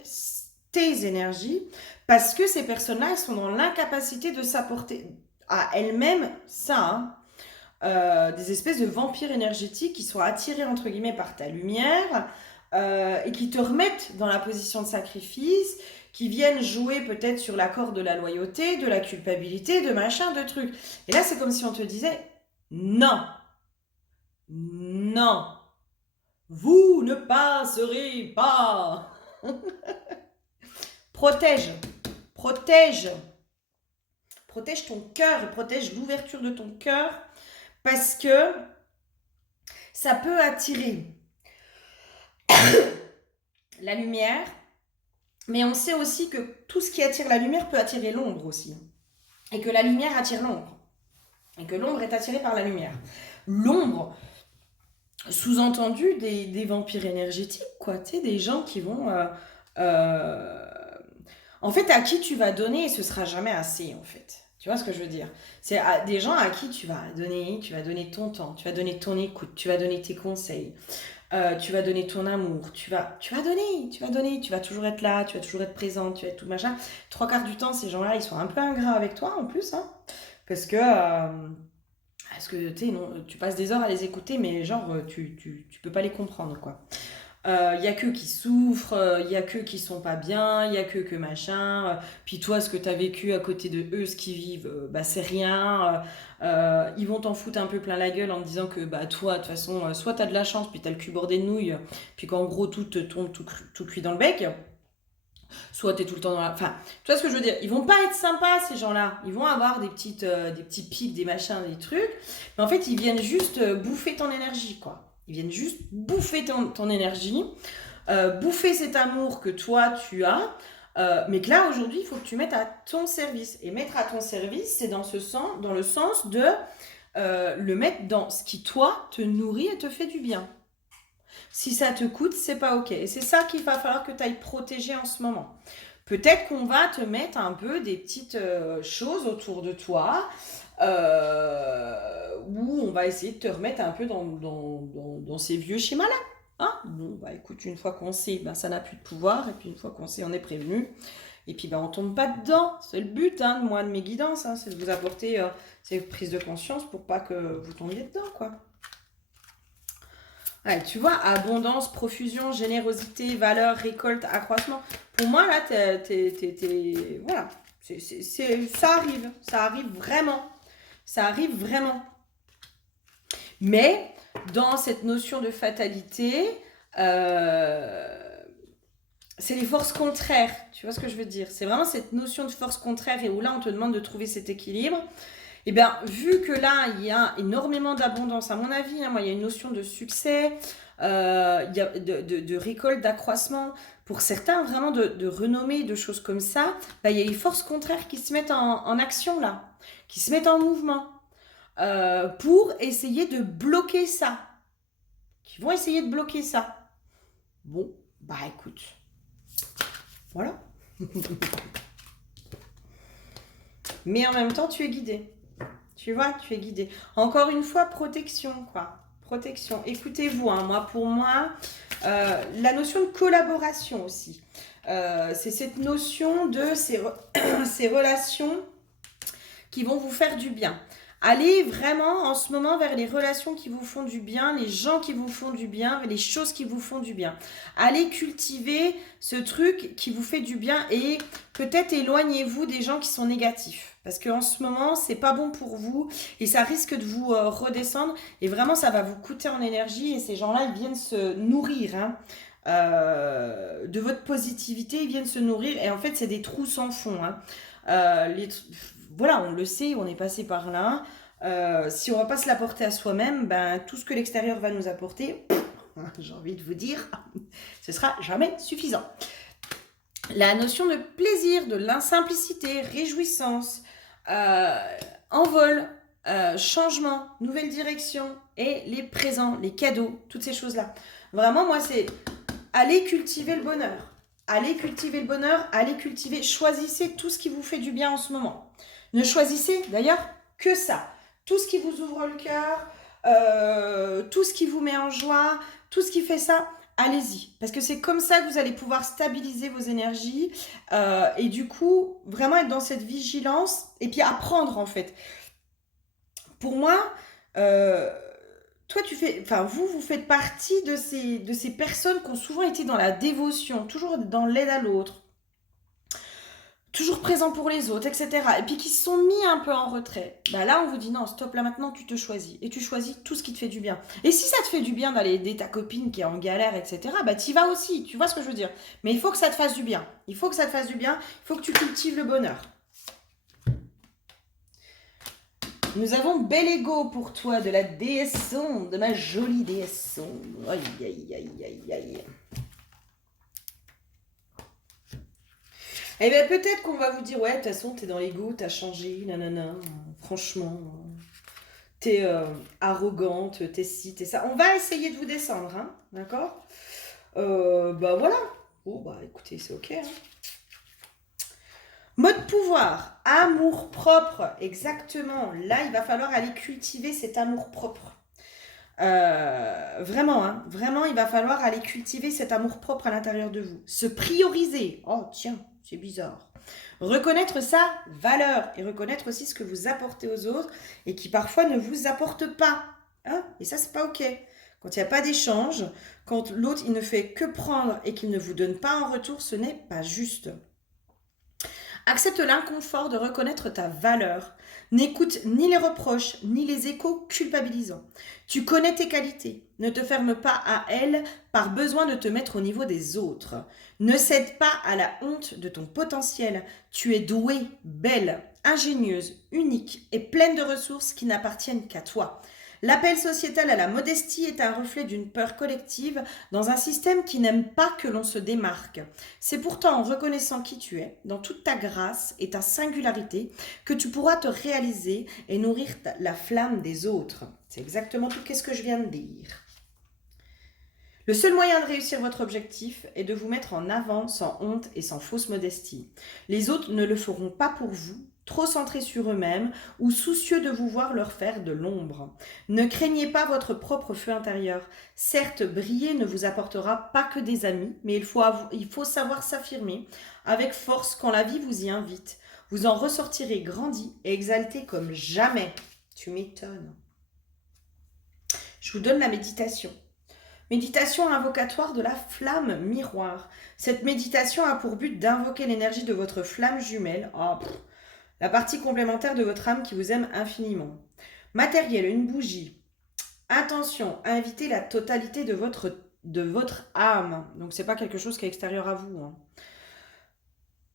tes énergies parce que ces personnes-là, elles sont dans l'incapacité de s'apporter à elles-mêmes ça. Hein. Des espèces de vampires énergétiques qui sont attirés entre guillemets par ta lumière et qui te remettent dans la position de sacrifice, qui viennent jouer peut-être sur la corde de la loyauté, de la culpabilité, de machin, de trucs. Et là, c'est comme si on te disait non, non, vous ne passerez pas. Protège, protège, protège ton cœur, protège l'ouverture de ton cœur parce que ça peut attirer la lumière, mais on sait aussi que tout ce qui attire la lumière peut attirer l'ombre aussi. Et que la lumière attire l'ombre. Et que l'ombre est attirée par la lumière. L'ombre, sous-entendu des vampires énergétiques, quoi. Tu sais, des gens qui vont... en fait, à qui tu vas donner, et ce sera jamais assez, en fait. Tu vois ce que je veux dire? C'est à des gens à qui tu vas donner ton temps, tu vas donner ton écoute, tu vas donner tes conseils, tu vas donner ton amour, tu vas toujours être là, tu vas toujours être présente, tu vas être tout machin. Trois quarts du temps, ces gens-là, ils sont un peu ingrats avec toi en plus, hein, parce que tu sais, non, tu passes des heures à les écouter, mais genre, tu peux pas les comprendre, quoi. Il y a qu'eux qui souffrent, il y a qu'eux qui sont pas bien, il y a qu'eux que machin. Puis toi, ce que tu as vécu à côté de eux, ce qu'ils vivent, bah c'est rien. Ils vont t'en foutre un peu plein la gueule en te disant que bah toi, de toute façon, soit t'as de la chance, puis t'as le cul bordé de nouilles, puis qu'en gros tout te tombe tout cuit dans le bec, soit t'es tout le temps dans la... Enfin, tu vois ce que je veux dire? Ils vont pas être sympas, ces gens-là. Ils vont avoir des petits pics, des machins, des trucs. Mais en fait, ils viennent juste bouffer ton énergie, quoi. Ils viennent juste bouffer ton énergie, bouffer cet amour que toi, tu as. Mais que là, aujourd'hui, il faut que tu mettes à ton service. Et mettre à ton service, c'est dans le sens de le mettre dans ce qui, toi, te nourrit et te fait du bien. Si ça te coûte, c'est pas ok. Et c'est ça qu'il va falloir que tu ailles protéger en ce moment. Peut-être qu'on va te mettre un peu des petites choses autour de toi où on va essayer de te remettre un peu dans ces vieux schémas-là. Hein, bon, bah écoute, une fois qu'on sait, ben, ça n'a plus de pouvoir. Et puis une fois qu'on sait, on est prévenu. Et puis ben, on tombe pas dedans. C'est le but hein, de moi, de mes guidances. Hein, c'est de vous apporter ces prises de conscience pour pas que vous tombiez dedans, quoi. Ouais, tu vois, abondance, profusion, générosité, valeur, récolte, accroissement. Pour moi, là, voilà. Ça arrive vraiment. Ça arrive vraiment. Mais, dans cette notion de fatalité, c'est les forces contraires. Tu vois ce que je veux dire? C'est vraiment cette notion de force contraire et où là, on te demande de trouver cet équilibre. Eh bien, vu que là, il y a énormément d'abondance, à mon avis, hein, moi, il y a une notion de succès, il y a de récolte, d'accroissement. Pour certains, vraiment de renommée, de choses comme ça, bah, il y a les forces contraires qui se mettent en action, là, qui se mettent en mouvement pour essayer de bloquer ça. Qui vont essayer de bloquer ça. Bon, bah écoute, voilà. Mais en même temps, tu es guidé. Tu vois, tu es guidé. Encore une fois, protection, quoi. Protection. Écoutez-vous, hein, pour moi, la notion de collaboration aussi. C'est cette notion de ces relations qui vont vous faire du bien. Allez vraiment en ce moment vers les relations qui vous font du bien, les gens qui vous font du bien, les choses qui vous font du bien. Allez cultiver ce truc qui vous fait du bien et peut-être éloignez-vous des gens qui sont négatifs. Parce qu'en ce moment, c'est pas bon pour vous et ça risque de vous redescendre et vraiment ça va vous coûter en énergie et ces gens-là, ils viennent se nourrir hein, de votre positivité, ils viennent se nourrir et en fait, c'est des trous sans fond. Hein. Voilà, on le sait, on est passé par là. Si on ne va pas se l'apporter à soi-même, ben, tout ce que l'extérieur va nous apporter, j'ai envie de vous dire, ce sera jamais suffisant. La notion de plaisir, de l'insimplicité, réjouissance, envol, changement, nouvelle direction et les présents, les cadeaux, toutes ces choses-là. Vraiment, moi, c'est aller cultiver le bonheur. Allez cultiver le bonheur, allez cultiver, choisissez tout ce qui vous fait du bien en ce moment. Ne choisissez d'ailleurs que ça. Tout ce qui vous ouvre le cœur, tout ce qui vous met en joie, tout ce qui fait ça, allez-y. Parce que c'est comme ça que vous allez pouvoir stabiliser vos énergies et du coup, vraiment être dans cette vigilance et puis apprendre en fait. Pour moi, toi, vous faites partie de ces personnes qui ont souvent été dans la dévotion, toujours dans l'aide à l'autre, toujours présent pour les autres, etc. Et puis qui se sont mis un peu en retrait. Bah là, on vous dit non, stop, là maintenant, tu te choisis. Et tu choisis tout ce qui te fait du bien. Et si ça te fait du bien d'aller aider ta copine qui est en galère, etc., bah t'y vas aussi, tu vois ce que je veux dire. Mais il faut que ça te fasse du bien. Il faut que ça te fasse du bien. Il faut que tu cultives le bonheur. Nous avons bel ego pour toi de la déesse sombre, de ma jolie déesse sombre. Aïe, aïe, aïe, aïe, aïe. Eh bien, peut-être qu'on va vous dire, ouais, de toute façon, t'es dans l'ego, t'as changé, nanana, franchement, t'es arrogante, t'es ci, t'es ça. On va essayer de vous descendre, hein, d'accord bah voilà. Bon, bah écoutez, c'est ok. Hein. Mode pouvoir, amour propre, exactement. Là, il va falloir aller cultiver cet amour propre. Vraiment, hein, vraiment, il va falloir aller cultiver cet amour propre à l'intérieur de vous. Se prioriser. Oh, tiens, c'est bizarre. Reconnaître sa valeur et reconnaître aussi ce que vous apportez aux autres et qui parfois ne vous apporte pas. Hein, et ça, c'est pas ok. Quand il n'y a pas d'échange, quand l'autre il ne fait que prendre et qu'il ne vous donne pas en retour, ce n'est pas juste. Accepte l'inconfort de reconnaître ta valeur. N'écoute ni les reproches, ni les échos culpabilisants. Tu connais tes qualités. Ne te ferme pas à elles par besoin de te mettre au niveau des autres. Ne cède pas à la honte de ton potentiel. Tu es douée, belle, ingénieuse, unique et pleine de ressources qui n'appartiennent qu'à toi. L'appel sociétal à la modestie est un reflet d'une peur collective dans un système qui n'aime pas que l'on se démarque. C'est pourtant en reconnaissant qui tu es, dans toute ta grâce et ta singularité, que tu pourras te réaliser et nourrir la flamme des autres. C'est exactement tout ce que je viens de dire. Le seul moyen de réussir votre objectif est de vous mettre en avant sans honte et sans fausse modestie. Les autres ne le feront pas pour vous, trop centrés sur eux-mêmes ou soucieux de vous voir leur faire de l'ombre. Ne craignez pas votre propre feu intérieur. Certes, briller ne vous apportera pas que des amis, mais il faut savoir s'affirmer avec force quand la vie vous y invite. Vous en ressortirez grandi et exalté comme jamais. Tu m'étonnes. Je vous donne la méditation. Méditation invocatoire de la flamme miroir. Cette méditation a pour but d'invoquer l'énergie de votre flamme jumelle, la partie complémentaire de votre âme qui vous aime infiniment. Matériel, une bougie. Intention, inviter la totalité de votre âme. Donc c'est pas quelque chose qui est extérieur à vous.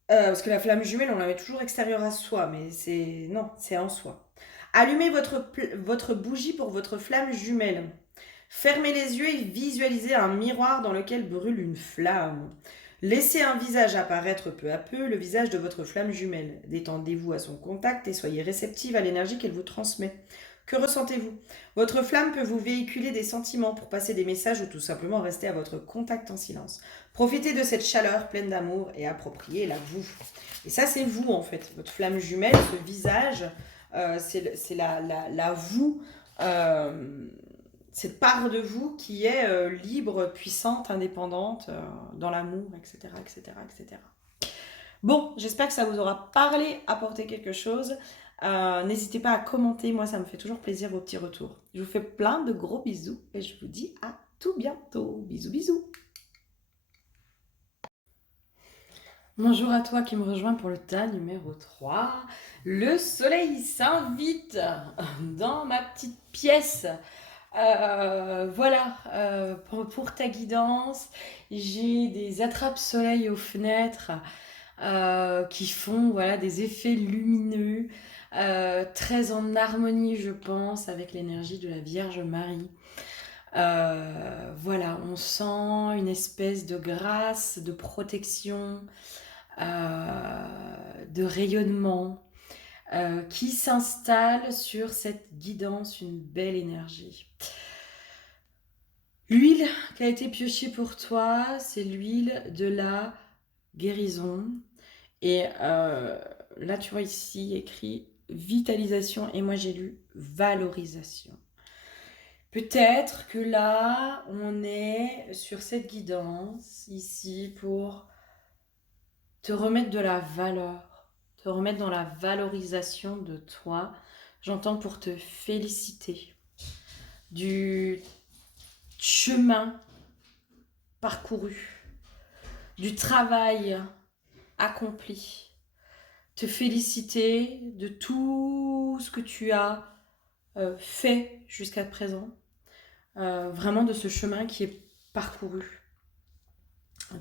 Parce que la flamme jumelle, on la met toujours extérieure à soi, mais c'est en soi. Allumez votre bougie pour votre flamme jumelle. Fermez les yeux et visualisez un miroir dans lequel brûle une flamme. Laissez un visage apparaître peu à peu, le visage de votre flamme jumelle. Détendez-vous à son contact et soyez réceptive à l'énergie qu'elle vous transmet. Que ressentez-vous? Votre flamme peut vous véhiculer des sentiments pour passer des messages ou tout simplement rester à votre contact en silence. Profitez de cette chaleur pleine d'amour et appropriez-la vous. Et ça, c'est vous en fait. Votre flamme jumelle, ce visage, c'est la vous. Cette part de vous qui est libre, puissante, indépendante, dans l'amour, etc., etc., etc. Bon, j'espère que ça vous aura parlé, apporté quelque chose. N'hésitez pas à commenter, moi ça me fait toujours plaisir vos petits retours. Je vous fais plein de gros bisous et je vous dis à tout bientôt. Bisous, bisous. Bonjour à toi qui me rejoins pour le tas numéro 3. Le soleil s'invite dans ma petite pièce. Voilà, pour ta guidance, j'ai des attrape-soleil aux fenêtres qui font voilà, des effets lumineux, très en harmonie, je pense, avec l'énergie de la Vierge Marie. Voilà, on sent une espèce de grâce, de protection, de rayonnement qui s'installe sur cette guidance, une belle énergie. L'huile qui a été piochée pour toi, c'est l'huile de la guérison. Et là, tu vois ici écrit vitalisation et moi j'ai lu valorisation. Peut-être que là, on est sur cette guidance ici pour te remettre de la valeur, te remettre dans la valorisation de toi. J'entends pour te féliciter du chemin parcouru, du travail accompli, te féliciter de tout ce que tu as fait jusqu'à présent, vraiment de ce chemin qui est parcouru.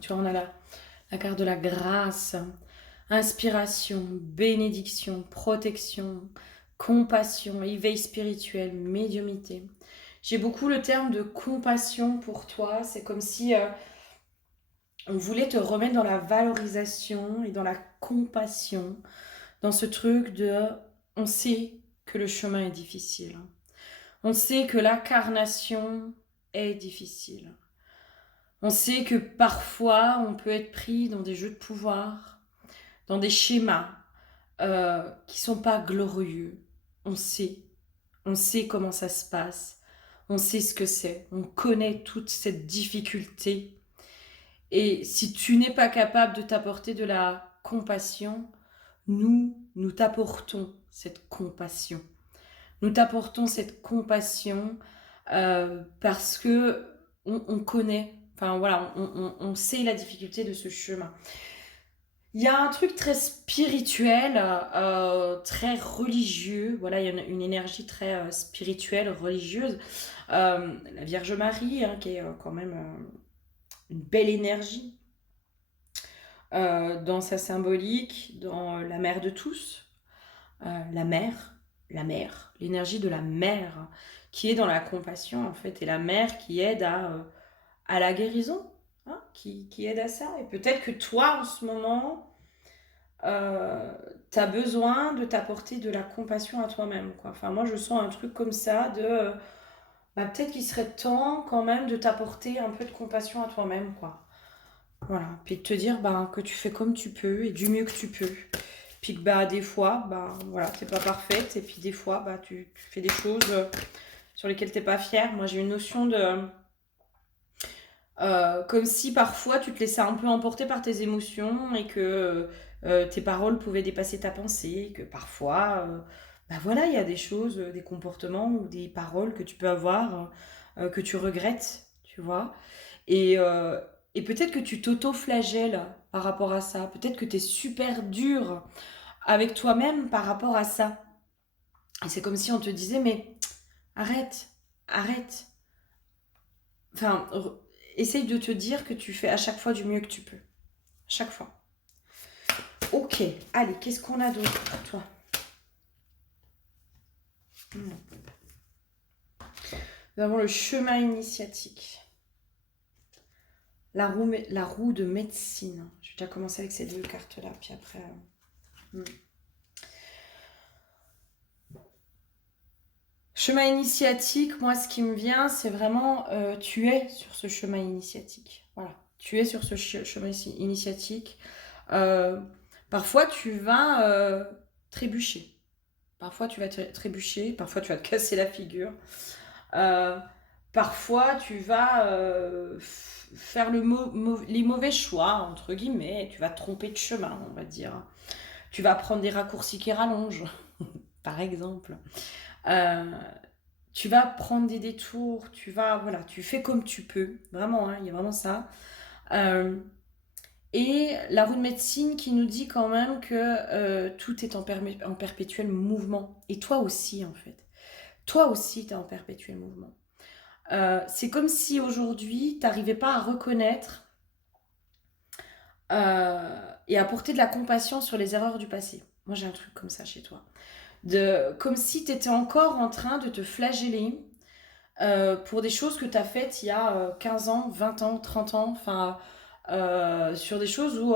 Tu vois, on a la carte de la grâce, inspiration, bénédiction, protection, compassion, éveil spirituel, médiumnité. J'ai beaucoup le terme de compassion pour toi. C'est comme si on voulait te remettre dans la valorisation et dans la compassion, dans ce truc de on sait que le chemin est difficile. On sait que l'incarnation est difficile. On sait que parfois on peut être pris dans des jeux de pouvoir, dans des schémas qui sont pas glorieux. On sait comment ça se passe. On sait ce que c'est. On connaît toute cette difficulté. Et si tu n'es pas capable de t'apporter de la compassion, nous t'apportons cette compassion. Nous t'apportons cette compassion parce que on connaît, enfin voilà, on sait la difficulté de ce chemin. Il y a un truc très spirituel, très religieux. Voilà, il y a une énergie très spirituelle, religieuse. La Vierge Marie, hein, qui est quand même une belle énergie dans sa symbolique, dans la mère de tous, la mère, l'énergie de la mère qui est dans la compassion en fait, et la mère qui aide à la guérison, hein, qui aide à ça. Et peut-être que toi en ce moment tu as besoin de t'apporter de la compassion à toi-même, quoi. Enfin, moi, je sens un truc comme ça de... bah, peut-être qu'il serait temps quand même de t'apporter un peu de compassion à toi-même, quoi. Voilà. Puis de te dire bah, que tu fais comme tu peux et du mieux que tu peux. Puis que bah, des fois, bah, voilà, t'es pas parfaite. Et puis des fois, bah, tu fais des choses sur lesquelles t'es pas fière. Moi, j'ai une notion de... comme si parfois tu te laissais un peu emporter par tes émotions et que tes paroles pouvaient dépasser ta pensée, que parfois, bah voilà, il y a des choses, des comportements ou des paroles que tu peux avoir que tu regrettes, tu vois. Et, euh, et peut-être que tu t'auto-flagelles par rapport à ça. Peut-être que tu es super dur avec toi-même par rapport à ça. Et c'est comme si on te disait, mais arrête, arrête. Enfin, essaye de te dire que tu fais à chaque fois du mieux que tu peux. Chaque fois. Ok, allez, qu'est-ce qu'on a d'autre pour toi? Nous avons le chemin initiatique. La roue de médecine. Je vais déjà commencer avec ces deux cartes-là, puis après... Chemin initiatique, moi, ce qui me vient, c'est vraiment... tu es sur ce chemin initiatique. Voilà. Tu es sur ce chemin initiatique. Parfois, tu vas trébucher. Parfois, tu vas trébucher. Parfois, tu vas te casser la figure. Parfois, tu vas faire les mauvais choix, entre guillemets. Tu vas te tromper de chemin, on va dire. Tu vas prendre des raccourcis qui rallongent, par exemple. Tu vas prendre des détours. Voilà, tu fais comme tu peux. Vraiment, hein, il y a vraiment ça. Et la roue de médecine qui nous dit quand même que tout est en perpétuel mouvement. Et toi aussi, en fait. Toi aussi, tu es en perpétuel mouvement. C'est comme si aujourd'hui, tu n'arrivais pas à reconnaître et à porter de la compassion sur les erreurs du passé. Moi, j'ai un truc comme ça chez toi. Comme si tu étais encore en train de te flageller pour des choses que tu as faites il y a 15 ans, 20 ans, 30 ans, enfin, sur des choses où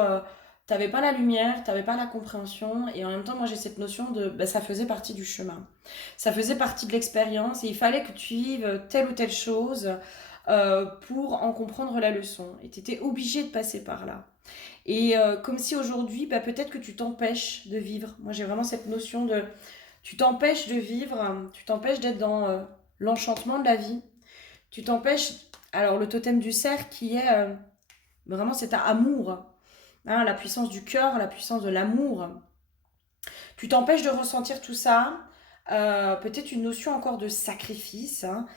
tu n'avais pas la lumière, tu n'avais pas la compréhension, et en même temps, moi j'ai cette notion de bah, ça faisait partie du chemin, ça faisait partie de l'expérience, et il fallait que tu vives telle ou telle chose pour en comprendre la leçon, et tu étais obligé de passer par là. Et comme si aujourd'hui, bah, peut-être que tu t'empêches de vivre. Moi j'ai vraiment cette notion de tu t'empêches de vivre, tu t'empêches d'être dans l'enchantement de la vie. Tu t'empêches, alors le totem du cerf qui est vraiment cet amour, hein, la puissance du cœur, la puissance de l'amour. Tu t'empêches de ressentir tout ça, peut-être une notion encore de sacrifice. Hein.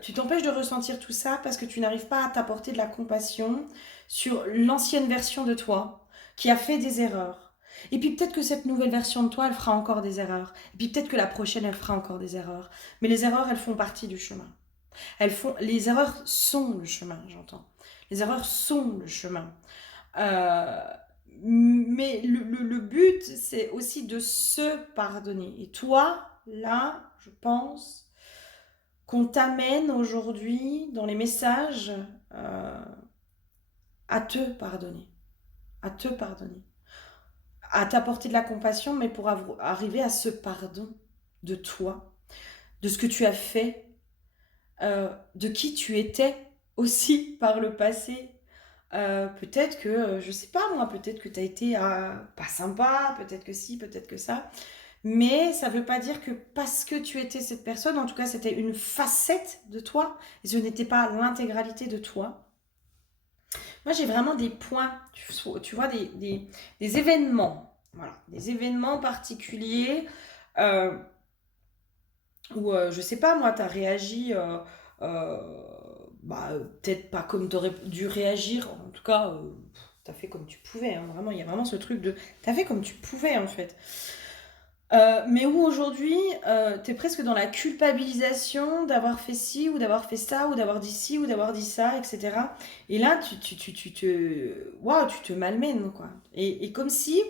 Tu t'empêches de ressentir tout ça parce que tu n'arrives pas à t'apporter de la compassion sur l'ancienne version de toi qui a fait des erreurs. Et puis peut-être que cette nouvelle version de toi, elle fera encore des erreurs. Et puis peut-être que la prochaine, elle fera encore des erreurs. Mais les erreurs, elles font partie du chemin. Les erreurs sont le chemin, j'entends. Les erreurs sont le chemin. Euh, mais le but, c'est aussi de se pardonner. Et toi, là, je pense qu'on t'amène aujourd'hui dans les messages à te pardonner. À te pardonner. À t'apporter de la compassion, mais pour arriver à ce pardon de toi, de ce que tu as fait, de qui tu étais aussi par le passé. Peut-être que, je sais pas moi, peut-être que tu as été pas sympa, peut-être que si, peut-être que ça. Mais ça veut pas dire que parce que tu étais cette personne, en tout cas c'était une facette de toi, et ce n'était pas l'intégralité de toi. Moi j'ai vraiment des points, tu vois, des événements, voilà, des événements particuliers ou je sais pas moi, t'as réagi, euh, bah, peut-être pas comme t'aurais dû réagir, en tout cas, t'as fait comme tu pouvais, hein, vraiment, il y a vraiment ce truc de, t'as fait comme tu pouvais en fait. Mais où aujourd'hui, t'es presque dans la culpabilisation d'avoir fait ci, ou d'avoir fait ça, ou d'avoir dit ci, ou d'avoir dit ça, etc. Et là, waouh, tu te malmènes, quoi. Et comme si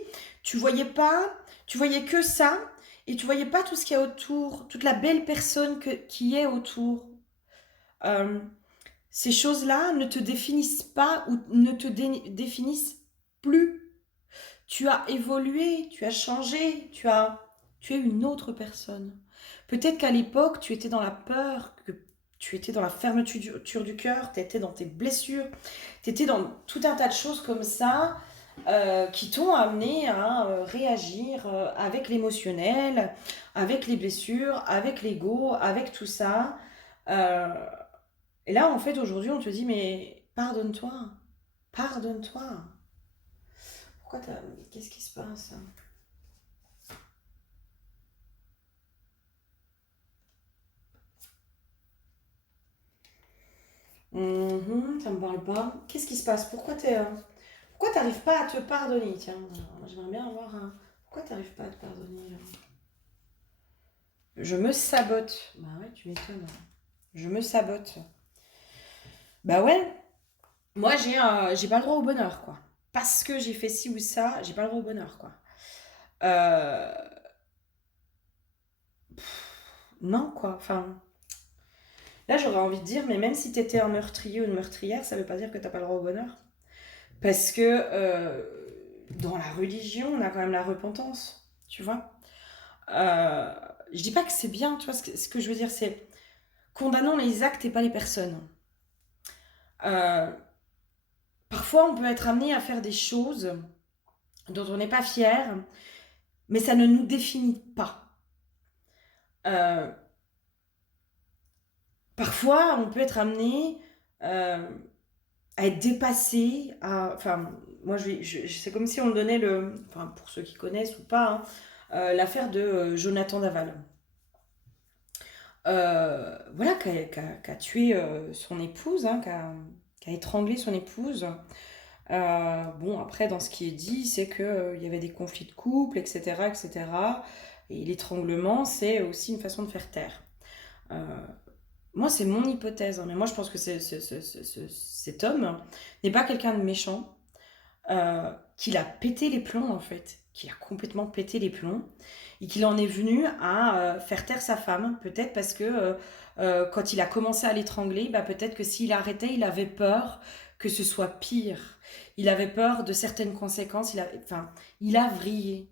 tu voyais pas, tu voyais que ça, et tu voyais pas tout ce qu'il y a autour, toute la belle personne qui est autour. Euh, Ces choses-là ne te définissent pas ou ne te définissent plus. Tu as évolué, tu as changé, tu es une autre personne. Peut-être qu'à l'époque, tu étais dans la peur, que tu étais dans la fermeture du cœur, tu étais dans tes blessures, tu étais dans tout un tas de choses comme ça qui t'ont amené à réagir avec l'émotionnel, avec les blessures, avec l'ego, avec tout ça. Euh, et là, en fait, aujourd'hui, on te dit, mais pardonne-toi, pardonne-toi. Pourquoi t'as... Qu'est-ce qui se passe? Ça me parle pas. Qu'est-ce qui se passe? Pourquoi t'arrives pas à te pardonner? Tiens, j'aimerais bien avoir un... Pourquoi t'arrives pas à te pardonner là? Je me sabote. Bah ouais, tu m'étonnes. Je me sabote. Bah ouais, moi j'ai pas le droit au bonheur, quoi. Parce que j'ai fait ci ou ça, j'ai pas le droit au bonheur, quoi. Euh... Non, quoi. Enfin, là j'aurais envie de dire, mais même si t'étais un meurtrier ou une meurtrière, ça veut pas dire que t'as pas le droit au bonheur. Parce que dans la religion, on a quand même la repentance, tu vois. Euh, je dis pas que c'est bien, tu vois, ce que je veux dire, c'est condamnons les actes et pas les personnes. Euh, Parfois, on peut être amené à faire des choses dont on n'est pas fier, mais ça ne nous définit pas. Euh, Parfois, on peut être amené euh, à être dépassé, enfin, moi, c'est comme si on donnait enfin, pour ceux qui connaissent ou pas, hein, l'affaire de Jonathan Daval. Voilà, qui a tué son épouse, hein, qui a étranglé son épouse. Bon, après, dans ce qui est dit, c'est qu'il y avait des conflits de couple, etc., etc. Et cetera. Et l'étranglement, c'est aussi une façon de faire taire. Euh, Moi, c'est mon hypothèse, hein, mais moi, je pense que cet homme n'est pas quelqu'un de méchant, qu'il a pété les plombs, en fait, qu'il a complètement pété les plombs, et qu'il en est venu à faire taire sa femme, peut-être parce que quand il a commencé à l'étrangler, bah, peut-être que s'il arrêtait, il avait peur que ce soit pire. Il avait peur de certaines conséquences. Enfin, il a vrillé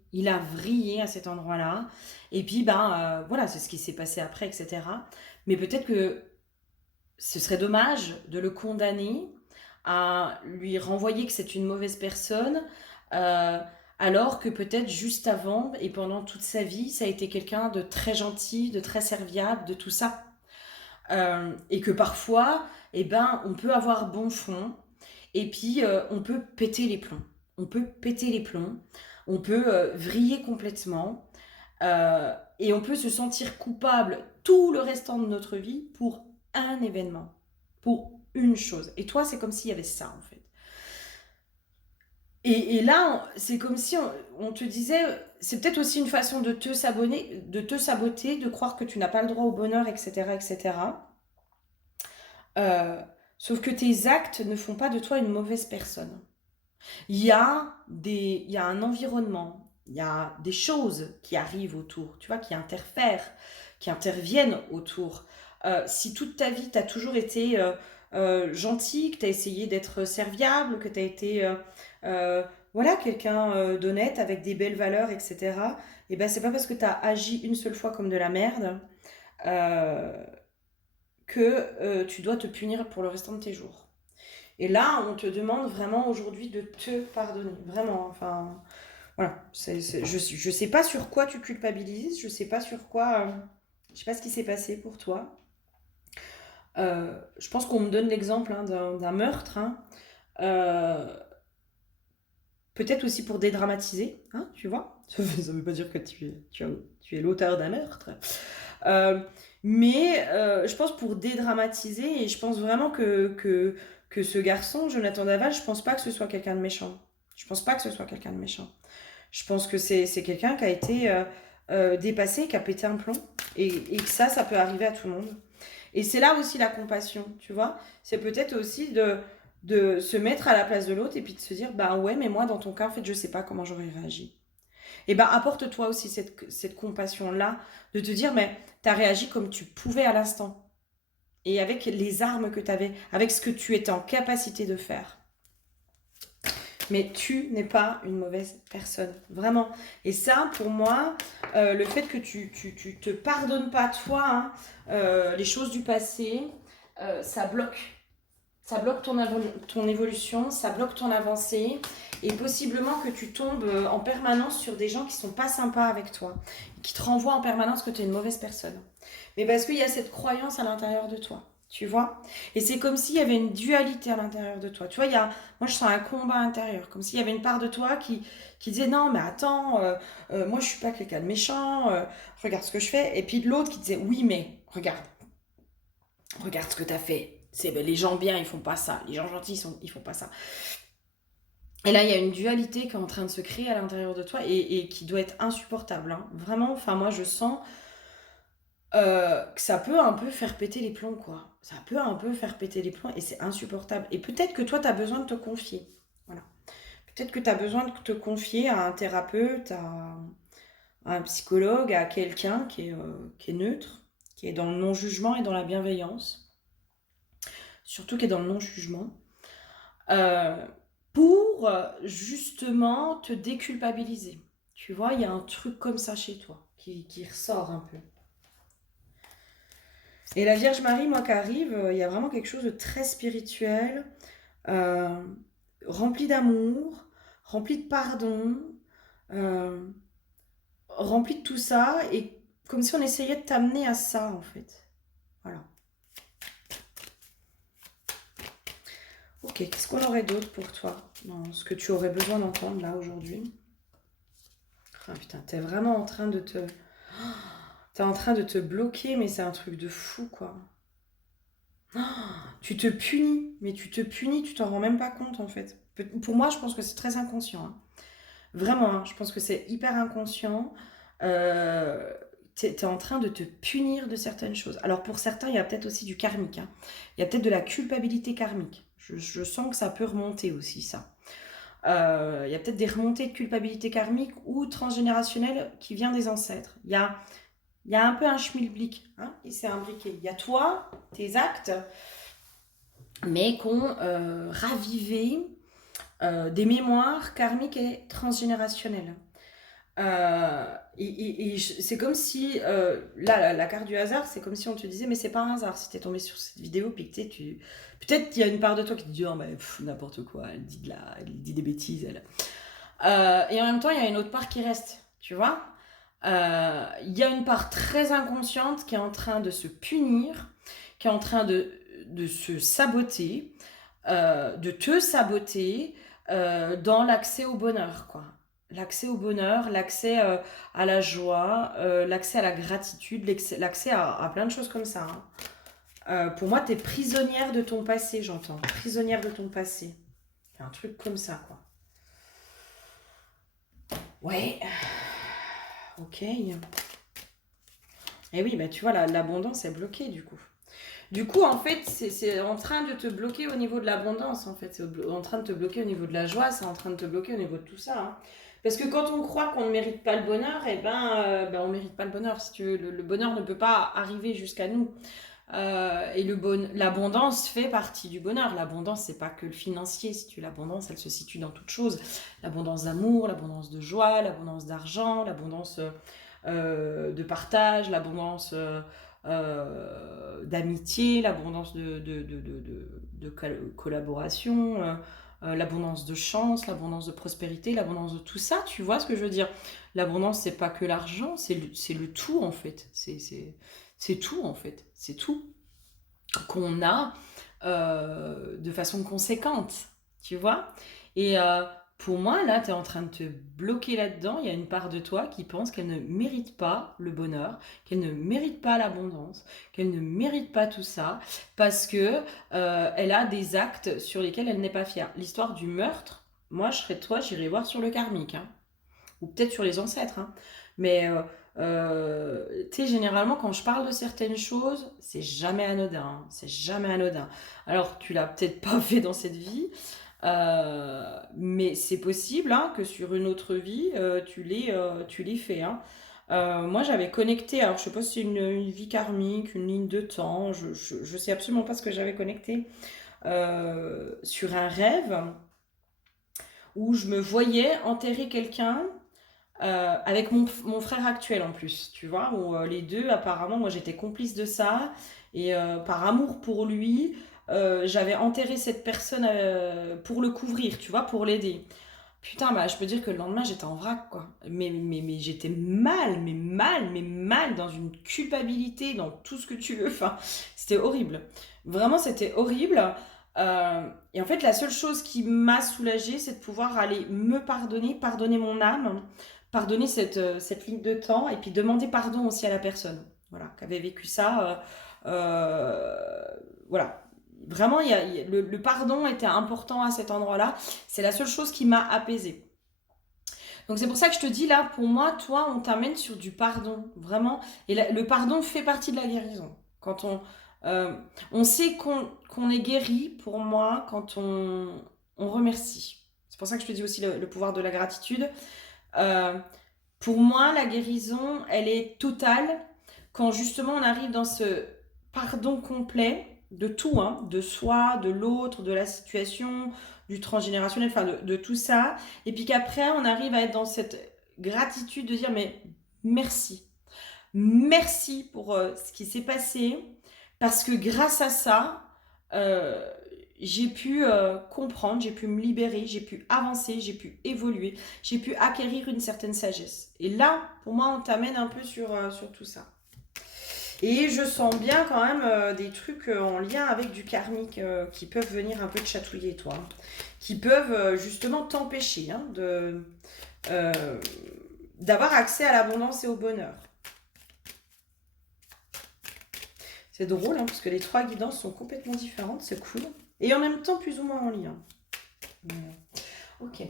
à cet endroit-là. Et puis, ben, voilà, c'est ce qui s'est passé après, etc. Mais peut-être que ce serait dommage de le condamner, à lui renvoyer que c'est une mauvaise personne, euh, alors que peut-être juste avant et pendant toute sa vie, ça a été quelqu'un de très gentil, de très serviable, de tout ça. Et que parfois, eh ben, on peut avoir bon fond, et puis on peut péter les plombs. On peut péter les plombs, on peut vriller complètement, et on peut se sentir coupable tout le restant de notre vie pour un événement, pour une chose. Et toi, c'est comme s'il y avait ça, en fait. Et là, c'est comme si on te disait, c'est peut-être aussi une façon de te saboter, de croire que tu n'as pas le droit au bonheur, etc., etc. Euh, Sauf que tes actes ne font pas de toi une mauvaise personne. Il y a un environnement, il y a des choses qui arrivent autour, tu vois, qui interfèrent, qui interviennent autour. Si toute ta vie, tu as toujours été gentil, que tu as essayé d'être serviable, que tu as été euh, voilà, quelqu'un d'honnête, avec des belles valeurs, etc., et ben c'est pas parce que tu as agi une seule fois comme de la merde euh, que tu dois te punir pour le restant de tes jours. Et là, on te demande vraiment aujourd'hui de te pardonner. Vraiment, enfin, voilà. Je sais pas sur quoi tu culpabilises, je sais pas sur quoi. Je sais pas ce qui s'est passé pour toi. Je pense qu'on me donne l'exemple hein, d'un meurtre. Hein. Euh, Peut-être aussi pour dédramatiser, hein, tu vois. Ça veut pas dire que tu es l'auteur d'un meurtre. Euh, mais je pense pour dédramatiser, et je pense vraiment que ce garçon, Jonathan Daval, je pense pas que ce soit quelqu'un de méchant. Je pense pas que ce soit quelqu'un de méchant. Je pense que c'est quelqu'un qui a été dépassé, qui a pété un plomb, et que ça peut arriver à tout le monde. Et c'est là aussi la compassion, tu vois. C'est peut-être aussi de se mettre à la place de l'autre et puis de se dire, bah ouais, mais moi, dans ton cas, en fait, je sais pas comment j'aurais réagi. Et ben, apporte-toi aussi cette compassion-là, de te dire, mais t'as réagi comme tu pouvais à l'instant. Et avec les armes que t'avais, avec ce que tu étais en capacité de faire. Mais tu n'es pas une mauvaise personne, vraiment. Et ça, pour moi, le fait que tu te pardonnes pas toi, hein, les choses du passé, ça bloque. Ça bloque ton évolution, ça bloque ton avancée. Et possiblement que tu tombes en permanence sur des gens qui sont pas sympas avec toi, qui te renvoient en permanence que tu es une mauvaise personne. Mais parce qu'il y a cette croyance à l'intérieur de toi, tu vois. Et c'est comme s'il y avait une dualité à l'intérieur de toi. Tu vois, moi je sens un combat intérieur, comme s'il y avait une part de toi qui disait non, mais attends, moi je suis pas quelqu'un de méchant, regarde ce que je fais. Et puis de l'autre qui disait oui, mais regarde ce que tu as fait. Les gens bien, ils font pas ça. Les gens gentils, ils font pas ça. Et là, il y a une dualité qui est en train de se créer à l'intérieur de toi et qui doit être insupportable, hein. Vraiment, enfin, moi, je sens que ça peut un peu faire péter les plombs, quoi. Ça peut un peu faire péter les plombs et c'est insupportable. Et peut-être que toi, tu as besoin de te confier. Voilà. Peut-être que tu as besoin de te confier à un thérapeute, à un psychologue, à quelqu'un qui est neutre, qui est dans le non-jugement et dans la bienveillance. Surtout qui est dans le non-jugement. Euh, pour justement te déculpabiliser. Tu vois, il y a un truc comme ça chez toi qui ressort un peu. Et la Vierge Marie, moi qui arrive, il y a vraiment quelque chose de très spirituel, euh, rempli d'amour, rempli de pardon, euh, rempli de tout ça, et comme si on essayait de t'amener à ça en fait. Voilà. Ok, qu'est-ce qu'on aurait d'autre pour toi dans ce que tu aurais besoin d'entendre là aujourd'hui? Ah putain, t'es vraiment en train de te... T'es en train de te bloquer, mais c'est un truc de fou, quoi. Tu te punis, mais tu te punis, tu t'en rends même pas compte, en fait. Pour moi, je pense que c'est très inconscient, hein. Vraiment, hein, je pense que c'est hyper inconscient. Euh, t'es en train de te punir de certaines choses. Alors pour certains, il y a peut-être aussi du karmique, hein. Il y a peut-être de la culpabilité karmique. Je sens que ça peut remonter aussi, ça. Il y a peut-être des remontées de culpabilité karmique ou transgénérationnelle qui vient des ancêtres. Il y a un peu un schmilblick, hein, et c'est imbriqué. Il y a toi, tes actes, mais qu'on ravivé des mémoires karmiques et transgénérationnelles. C'est comme si, là, la carte du hasard, c'est comme si on te disait, mais c'est pas un hasard si t'es tombé sur cette vidéo, puis que peut-être qu'il y a une part de toi qui te dit, oh, mais n'importe quoi, elle dit des bêtises, elle. Et en même temps, il y a une autre part qui reste, tu vois. Il y a une part très inconsciente qui est en train de se punir, qui est en train de se saboter, de te saboter dans l'accès au bonheur, quoi. L'accès au bonheur, l'accès à la joie, l'accès à la gratitude, l'accès à plein de choses comme ça, hein. Pour moi, t'es prisonnière de ton passé, j'entends. Prisonnière de ton passé. Un truc comme ça, quoi. Ouais. Ok. Et oui, bah tu vois, l'abondance est bloquée du coup. Du coup, en fait, c'est en train de te bloquer au niveau de l'abondance, en fait. C'est en train de te bloquer au niveau de la joie, c'est en train de te bloquer au niveau de tout ça, hein. Parce que quand on croit qu'on ne mérite pas le bonheur, on ne mérite pas le bonheur. Si tu veux, le bonheur ne peut pas arriver jusqu'à nous. Et l'abondance fait partie du bonheur. L'abondance, c'est pas que le financier. Si tu veux, l'abondance, elle se situe dans toute chose. L'abondance d'amour, l'abondance de joie, l'abondance d'argent, l'abondance de partage, l'abondance d'amitié, l'abondance de collaboration, l'abondance de chance, l'abondance de prospérité, l'abondance de tout ça. Tu vois ce que je veux dire? L'abondance, c'est pas que l'argent, c'est le tout en fait. C'est tout en fait. C'est tout qu'on a de façon conséquente, tu vois. Et pour moi, là, tu es en train de te bloquer là-dedans. Il y a une part de toi qui pense qu'elle ne mérite pas le bonheur, qu'elle ne mérite pas l'abondance, qu'elle ne mérite pas tout ça, parce que elle a des actes sur lesquels elle n'est pas fière. L'histoire du meurtre, moi, je serais toi, j'irais voir sur le karmique, hein, ou peut-être sur les ancêtres, hein. Mais tu sais, généralement, quand je parle de certaines choses, c'est jamais anodin, hein, c'est jamais anodin. Alors, tu l'as peut-être pas fait dans cette vie, mais c'est possible, hein, que sur une autre vie, tu l'aies fait, hein. Moi, j'avais connecté, alors je sais pas si c'est une vie karmique, une ligne de temps, je sais absolument pas ce que j'avais connecté sur un rêve où je me voyais enterrer quelqu'un avec mon frère actuel en plus, tu vois, où les deux, apparemment, moi j'étais complice de ça, et par amour pour lui, j'avais enterré cette personne pour le couvrir, tu vois, pour l'aider. Putain, bah je peux dire que le lendemain j'étais en vrac, quoi. Mais j'étais mal, dans une culpabilité, dans tout ce que tu veux, enfin, c'était horrible. Vraiment, c'était horrible. Et en fait, la seule chose qui m'a soulagée, c'est de pouvoir aller me pardonner, pardonner mon âme, pardonner cette ligne de temps et puis demander pardon aussi à la personne, voilà, qui avait vécu ça. Voilà. Vraiment, le pardon était important à cet endroit-là. C'est la seule chose qui m'a apaisée. Donc c'est pour ça que je te dis là, pour moi, toi, on t'amène sur du pardon, vraiment. Et le pardon fait partie de la guérison. Quand on sait qu'on est guéri, pour moi, quand on remercie. C'est pour ça que je te dis aussi le pouvoir de la gratitude. Euh, pour moi, la guérison, elle est totale quand justement on arrive dans ce pardon complet de tout, hein, de soi, de l'autre, de la situation, du transgénérationnel, enfin de tout ça. Et puis qu'après, on arrive à être dans cette gratitude de dire mais merci. Merci pour ce qui s'est passé, parce que grâce à ça, euh, j'ai pu comprendre, j'ai pu me libérer, j'ai pu avancer, j'ai pu évoluer, j'ai pu acquérir une certaine sagesse. Et là, pour moi, on t'amène un peu sur tout ça. Et je sens bien quand même des trucs en lien avec du karmique qui peuvent venir un peu te chatouiller, toi. Qui peuvent justement t'empêcher, hein, euh, d'avoir accès à l'abondance et au bonheur. C'est drôle, hein, parce que les trois guidances sont complètement différentes, c'est cool. Et en même temps, plus ou moins en lien. Ok.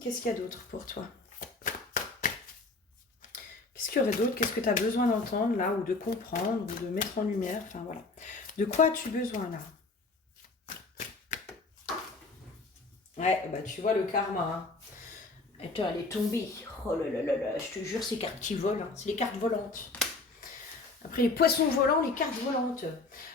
Qu'est-ce qu'il y a d'autre pour toi? Qu'est-ce qu'il y aurait d'autre? Qu'est-ce que tu as besoin d'entendre là, ou de comprendre, ou de mettre en lumière? Enfin voilà. De quoi as-tu besoin là? Ouais, bah tu vois le karma, hein. Attends, elle est tombée. Oh là là là là, je te jure, ces cartes qui volent, hein. C'est les cartes volantes. Après les poissons volants, les cartes volantes.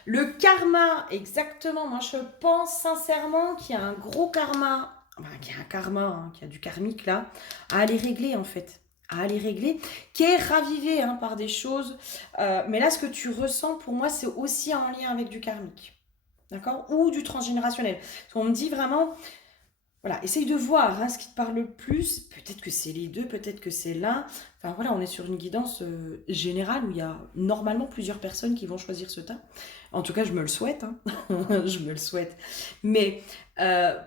Le karma, exactement. Moi, je pense sincèrement qu'il y a un gros karma, enfin, qu'il y a un karma, hein, qu'il y a du karmique là, à aller régler en fait. À aller régler, qui est ravivé, hein, par des choses. Mais là, ce que tu ressens, pour moi, c'est aussi en lien avec du karmique. D'accord? Ou du transgénérationnel. Parce qu'on me dit vraiment, voilà, essaye de voir, hein, ce qui te parle le plus. Peut-être que c'est les deux, peut-être que c'est l'un. Enfin voilà, on est sur une guidance générale où il y a normalement plusieurs personnes qui vont choisir ce tas. En tout cas, je me le souhaite, hein. Je me le souhaite. Mais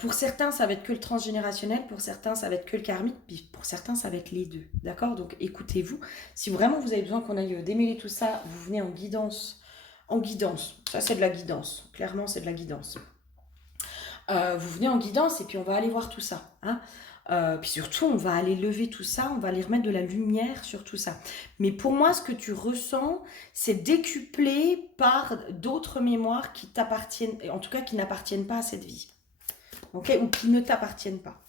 pour certains, ça va être que le transgénérationnel, pour certains, ça va être que le karmique, puis pour certains, ça va être les deux. D'accord? Donc écoutez-vous. Si vraiment vous avez besoin qu'on aille démêler tout ça, vous venez en guidance. En guidance. Ça, c'est de la guidance. Clairement, c'est de la guidance. Vous venez en guidance et puis on va aller voir tout ça, hein. Puis surtout, on va aller lever tout ça, on va aller remettre de la lumière sur tout ça. Mais pour moi, ce que tu ressens, c'est décuplé par d'autres mémoires qui t'appartiennent, en tout cas qui n'appartiennent pas à cette vie, ok, ou qui ne t'appartiennent pas.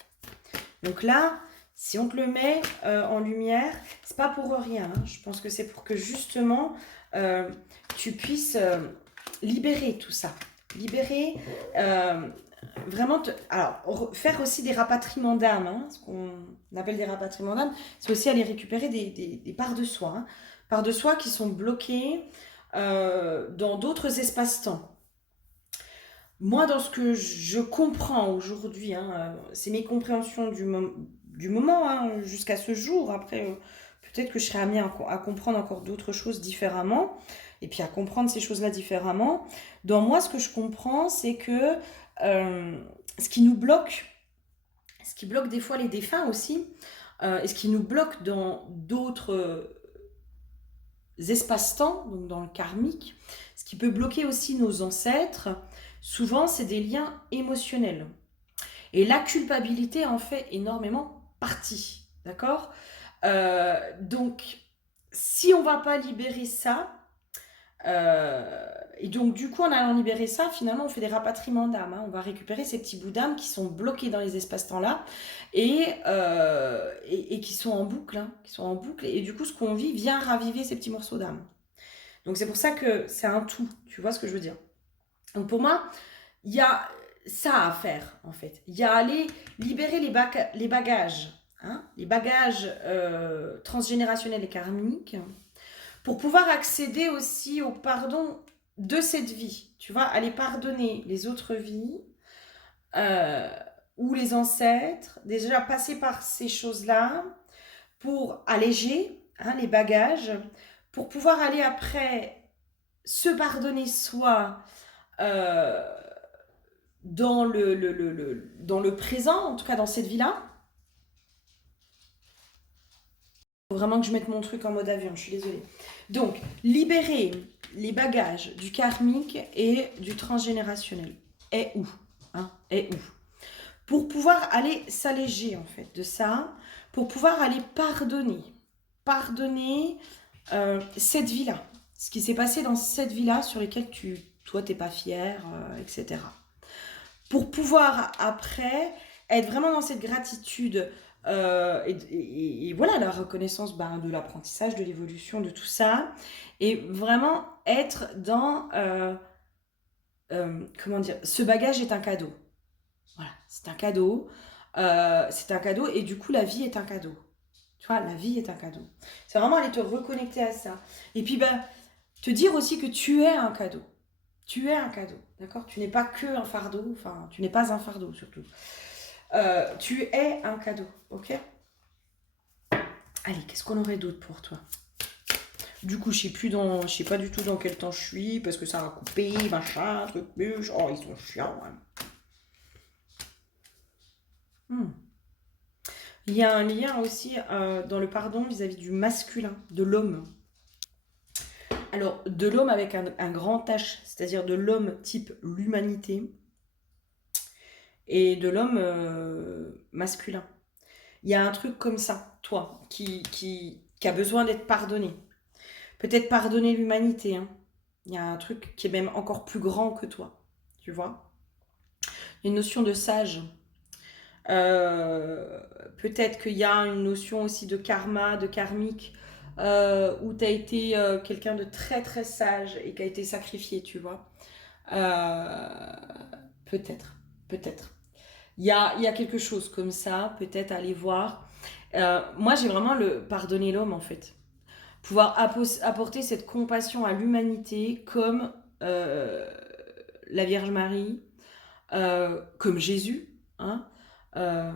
Donc là, si on te le met en lumière, c'est pas pour rien, hein. Je pense que c'est pour que justement tu puisses libérer tout ça, libérer. Vraiment, alors, faire aussi des rapatriements d'âme, hein, ce qu'on appelle des rapatriements d'âme, c'est aussi aller récupérer des parts de soi, hein, parts de soi qui sont bloquées dans d'autres espaces-temps. Moi, dans ce que je comprends aujourd'hui, hein, c'est mes compréhensions du moment, hein, jusqu'à ce jour. Après, peut-être que je serai amenée à comprendre encore d'autres choses différemment. et puis à comprendre ces choses-là différemment. Dans moi, ce que je comprends, c'est que ce qui nous bloque, ce qui bloque des fois les défunts aussi, et ce qui nous bloque dans d'autres espaces-temps, donc dans le karmique, ce qui peut bloquer aussi nos ancêtres, souvent c'est des liens émotionnels. Et la culpabilité en fait énormément partie, d'accord? Donc, si on va pas libérer ça, et donc du coup en allant libérer ça, finalement on fait des rapatriements d'âme, hein. On va récupérer ces petits bouts d'âme qui sont bloqués dans les espaces-temps là et qui sont en boucle, hein, qui sont en boucle, et du coup ce qu'on vit vient raviver ces petits morceaux d'âme. Donc c'est pour ça que c'est un tout, tu vois ce que je veux dire. Donc pour moi, il y a ça à faire en fait. Il y a à aller libérer les bagages, hein, les bagages transgénérationnels et karmiques, pour pouvoir accéder aussi au pardon de cette vie. Tu vois, aller pardonner les autres vies euh, ou les ancêtres, déjà passer par ces choses-là pour alléger, hein, les bagages, pour pouvoir aller après se pardonner soi euh, dans le présent, en tout cas dans cette vie-là. Il faut vraiment que je mette mon truc en mode avion, je suis désolée. Donc, libérer les bagages du karmique et du transgénérationnel. Est où, hein, est où, pour pouvoir aller s'alléger en fait de ça, pour pouvoir aller pardonner. Pardonner cette vie-là. Ce qui s'est passé dans cette vie-là sur lesquelles toi, t'es pas fier, etc. Pour pouvoir après être vraiment dans cette gratitude et voilà la reconnaissance de l'apprentissage, de l'évolution, de tout ça, et vraiment être dans comment dire, ce bagage est un cadeau. Voilà, c'est un cadeau et du coup la vie est un cadeau. Tu vois, la vie est un cadeau. C'est vraiment aller te reconnecter à ça. Et puis te dire aussi que tu es un cadeau. Tu es un cadeau, d'accord? Tu n'es pas que un fardeau, enfin, tu n'es pas un fardeau surtout. Tu es un cadeau, ok? Allez, qu'est-ce qu'on aurait d'autre pour toi? Du coup, je sais pas du tout dans quel temps je suis, parce que ça a coupé, machin, truc, bûche. Oh, ils sont chiants, hein. Il y a un lien aussi dans le pardon vis-à-vis du masculin, de l'homme. Alors, de l'homme avec un grand H, c'est-à-dire de l'homme type l'humanité, et de l'homme masculin. Il y a un truc comme ça, toi, qui a besoin d'être pardonné. Peut-être pardonner l'humanité, hein. Il y a un truc qui est même encore plus grand que toi, tu vois. Il y a une notion de sage. Peut-être qu'il y a une notion aussi de karma, de karmique, où tu as été quelqu'un de très très sage et qui a été sacrifié, tu vois. Euh, peut-être, peut-être. Il y a quelque chose comme ça, peut-être à aller voir. Moi, j'ai vraiment le pardonner l'homme, en fait. Pouvoir apporter cette compassion à l'humanité comme la Vierge Marie, comme Jésus, hein. Euh,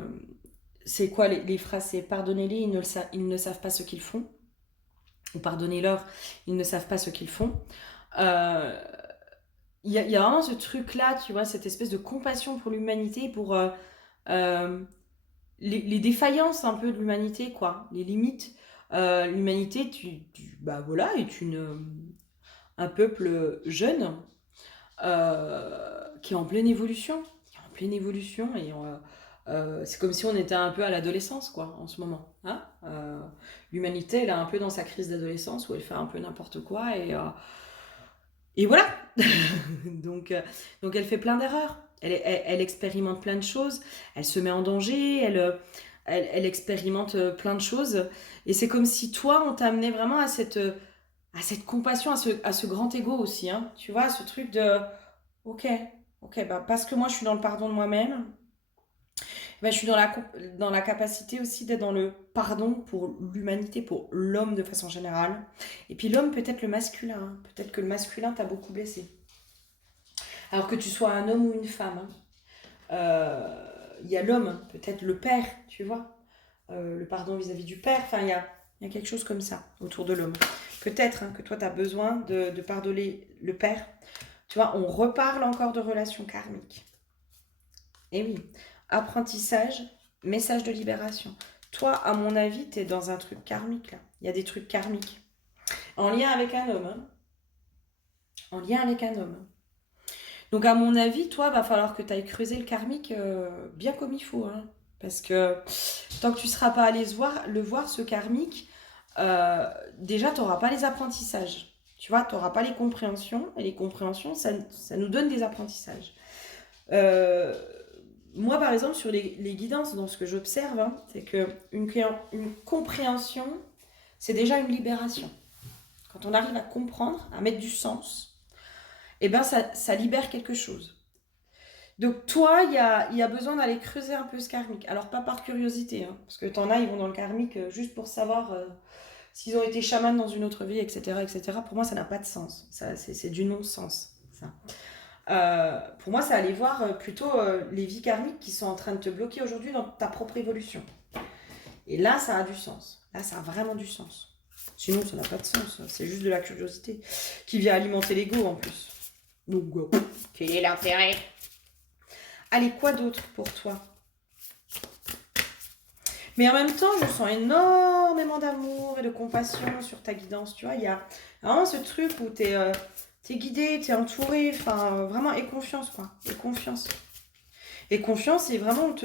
c'est quoi les phrases? C'est pardonnez-les, ils ne savent pas ce qu'ils font. Ou pardonnez-leur, ils ne savent pas ce qu'ils font. Euh, y a vraiment ce truc-là, tu vois, cette espèce de compassion pour l'humanité, pour euh, les défaillances un peu de l'humanité, quoi, les limites. L'humanité, bah voilà, est un peuple jeune qui est en pleine évolution. Qui est en pleine évolution et c'est comme si on était un peu à l'adolescence, quoi, en ce moment. Hein. L'humanité, elle est un peu dans sa crise d'adolescence où elle fait un peu n'importe quoi et voilà. Donc elle fait plein d'erreurs. Elle expérimente plein de choses. Elle se met en danger. Elle expérimente plein de choses. Et c'est comme si toi, on t'amenait vraiment à cette compassion, à ce grand ego aussi. Hein. Tu vois, ce truc de ok, ok, bah parce que moi je suis dans le pardon de moi-même, bah, je suis dans la capacité aussi d'être dans le pardon pour l'humanité, pour l'homme de façon générale. Et puis l'homme, peut-être le masculin. Hein. Peut-être que le masculin t'a beaucoup blessé. Alors que tu sois un homme ou une femme. Hein. Il y a l'homme, peut-être le père, tu vois. Le pardon vis-à-vis du père. Enfin, il y a quelque chose comme ça autour de l'homme. Peut-être que toi, tu as besoin de pardonner le père. Tu vois, on reparle encore de relations karmiques. Et oui, apprentissage, message de libération. Toi, à mon avis, tu es dans un truc karmique, là. Il y a des trucs karmiques. En lien avec un homme. Hein. En lien avec un homme. Donc, à mon avis, toi, va falloir que tu ailles creuser le karmique bien comme il faut. Hein. Parce que tant que tu ne seras pas allé le voir, ce karmique, déjà, tu n'auras pas les apprentissages. Tu vois, tu n'auras pas les compréhensions. Et les compréhensions, ça nous donne des apprentissages. Moi, par exemple, sur les guidances, dans ce que j'observe, hein, c'est qu'une compréhension, c'est déjà une libération. Quand on arrive à comprendre, à mettre du sens, eh ben ça libère quelque chose. Donc toi, il y a besoin d'aller creuser un peu ce karmique. Alors pas par curiosité, hein, parce que t'en as, ils vont dans le karmique juste pour savoir s'ils ont été chamans dans une autre vie, etc., etc. Pour moi, ça n'a pas de sens. C'est du non-sens, ça. Pour moi, c'est aller voir plutôt les vies karmiques qui sont en train de te bloquer aujourd'hui dans ta propre évolution. Et là, ça a du sens. Là, ça a vraiment du sens. Sinon, ça n'a pas de sens. C'est juste de la curiosité qui vient alimenter l'ego en plus. Donc, quel est l'intérêt? Allez, quoi d'autre pour toi? Mais en même temps, je sens énormément d'amour et de compassion sur ta guidance. Tu vois, il y a vraiment ce truc où t'es guidé, t'es entouré, enfin, vraiment, aie confiance, quoi. Aie confiance. Et confiance, et vraiment,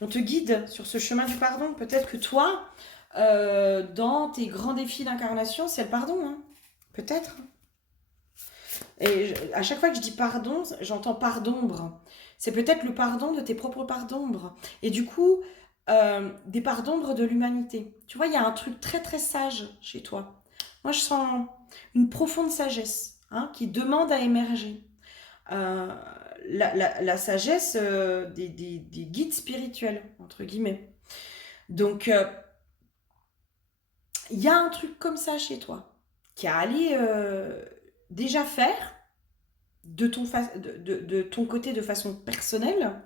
on te guide sur ce chemin du pardon. Peut-être que toi, dans tes grands défis d'incarnation, c'est le pardon, hein. Peut-être. Et à chaque fois que je dis pardon, j'entends part d'ombre. C'est peut-être le pardon de tes propres parts d'ombre. Et du coup, des parts d'ombre de l'humanité. Tu vois, il y a un truc très très sage chez toi. Moi, je sens une profonde sagesse hein, qui demande à émerger. La sagesse des guides spirituels, entre guillemets. Donc, il y a un truc comme ça chez toi qui a allé déjà faire de ton côté de façon personnelle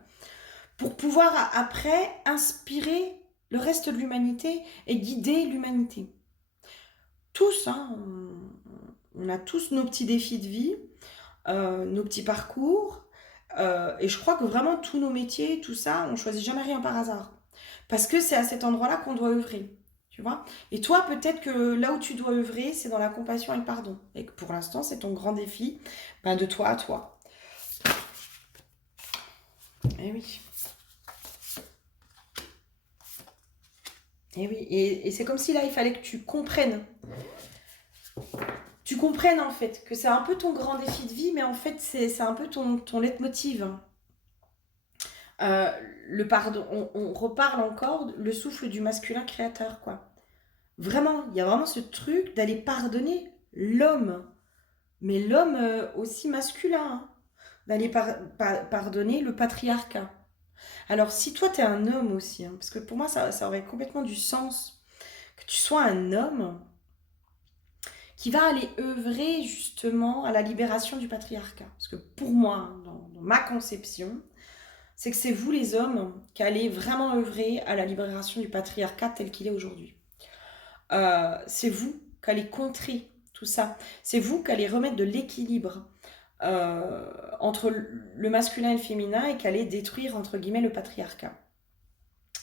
pour pouvoir après inspirer le reste de l'humanité et guider l'humanité. Tous, hein, on a tous nos petits défis de vie, nos petits parcours, et je crois que vraiment tous nos métiers, tout ça, on choisit jamais rien par hasard. Parce que c'est à cet endroit-là qu'on doit œuvrer. Tu vois. Et toi, peut-être que là où tu dois œuvrer, c'est dans la compassion et le pardon. Et que pour l'instant, c'est ton grand défi de toi à toi. Eh oui. Et oui. Et c'est comme si là, il fallait que tu comprennes. Tu comprennes en fait que c'est un peu ton grand défi de vie, mais en fait, c'est un peu ton leitmotiv. Le pardon, on reparle encore le souffle du masculin créateur, quoi. Vraiment, il y a vraiment ce truc d'aller pardonner l'homme, mais l'homme aussi masculin, hein. D'aller pardonner le patriarcat. Alors, si toi, tu es un homme aussi, hein, parce que pour moi, ça aurait complètement du sens que tu sois un homme qui va aller œuvrer justement à la libération du patriarcat. Parce que pour moi, hein, dans ma conception, c'est que c'est vous les hommes qui allez vraiment œuvrer à la libération du patriarcat tel qu'il est aujourd'hui. C'est vous qui allez contrer tout ça. C'est vous qui allez remettre de l'équilibre entre le masculin et le féminin et qui allez détruire, entre guillemets, le patriarcat.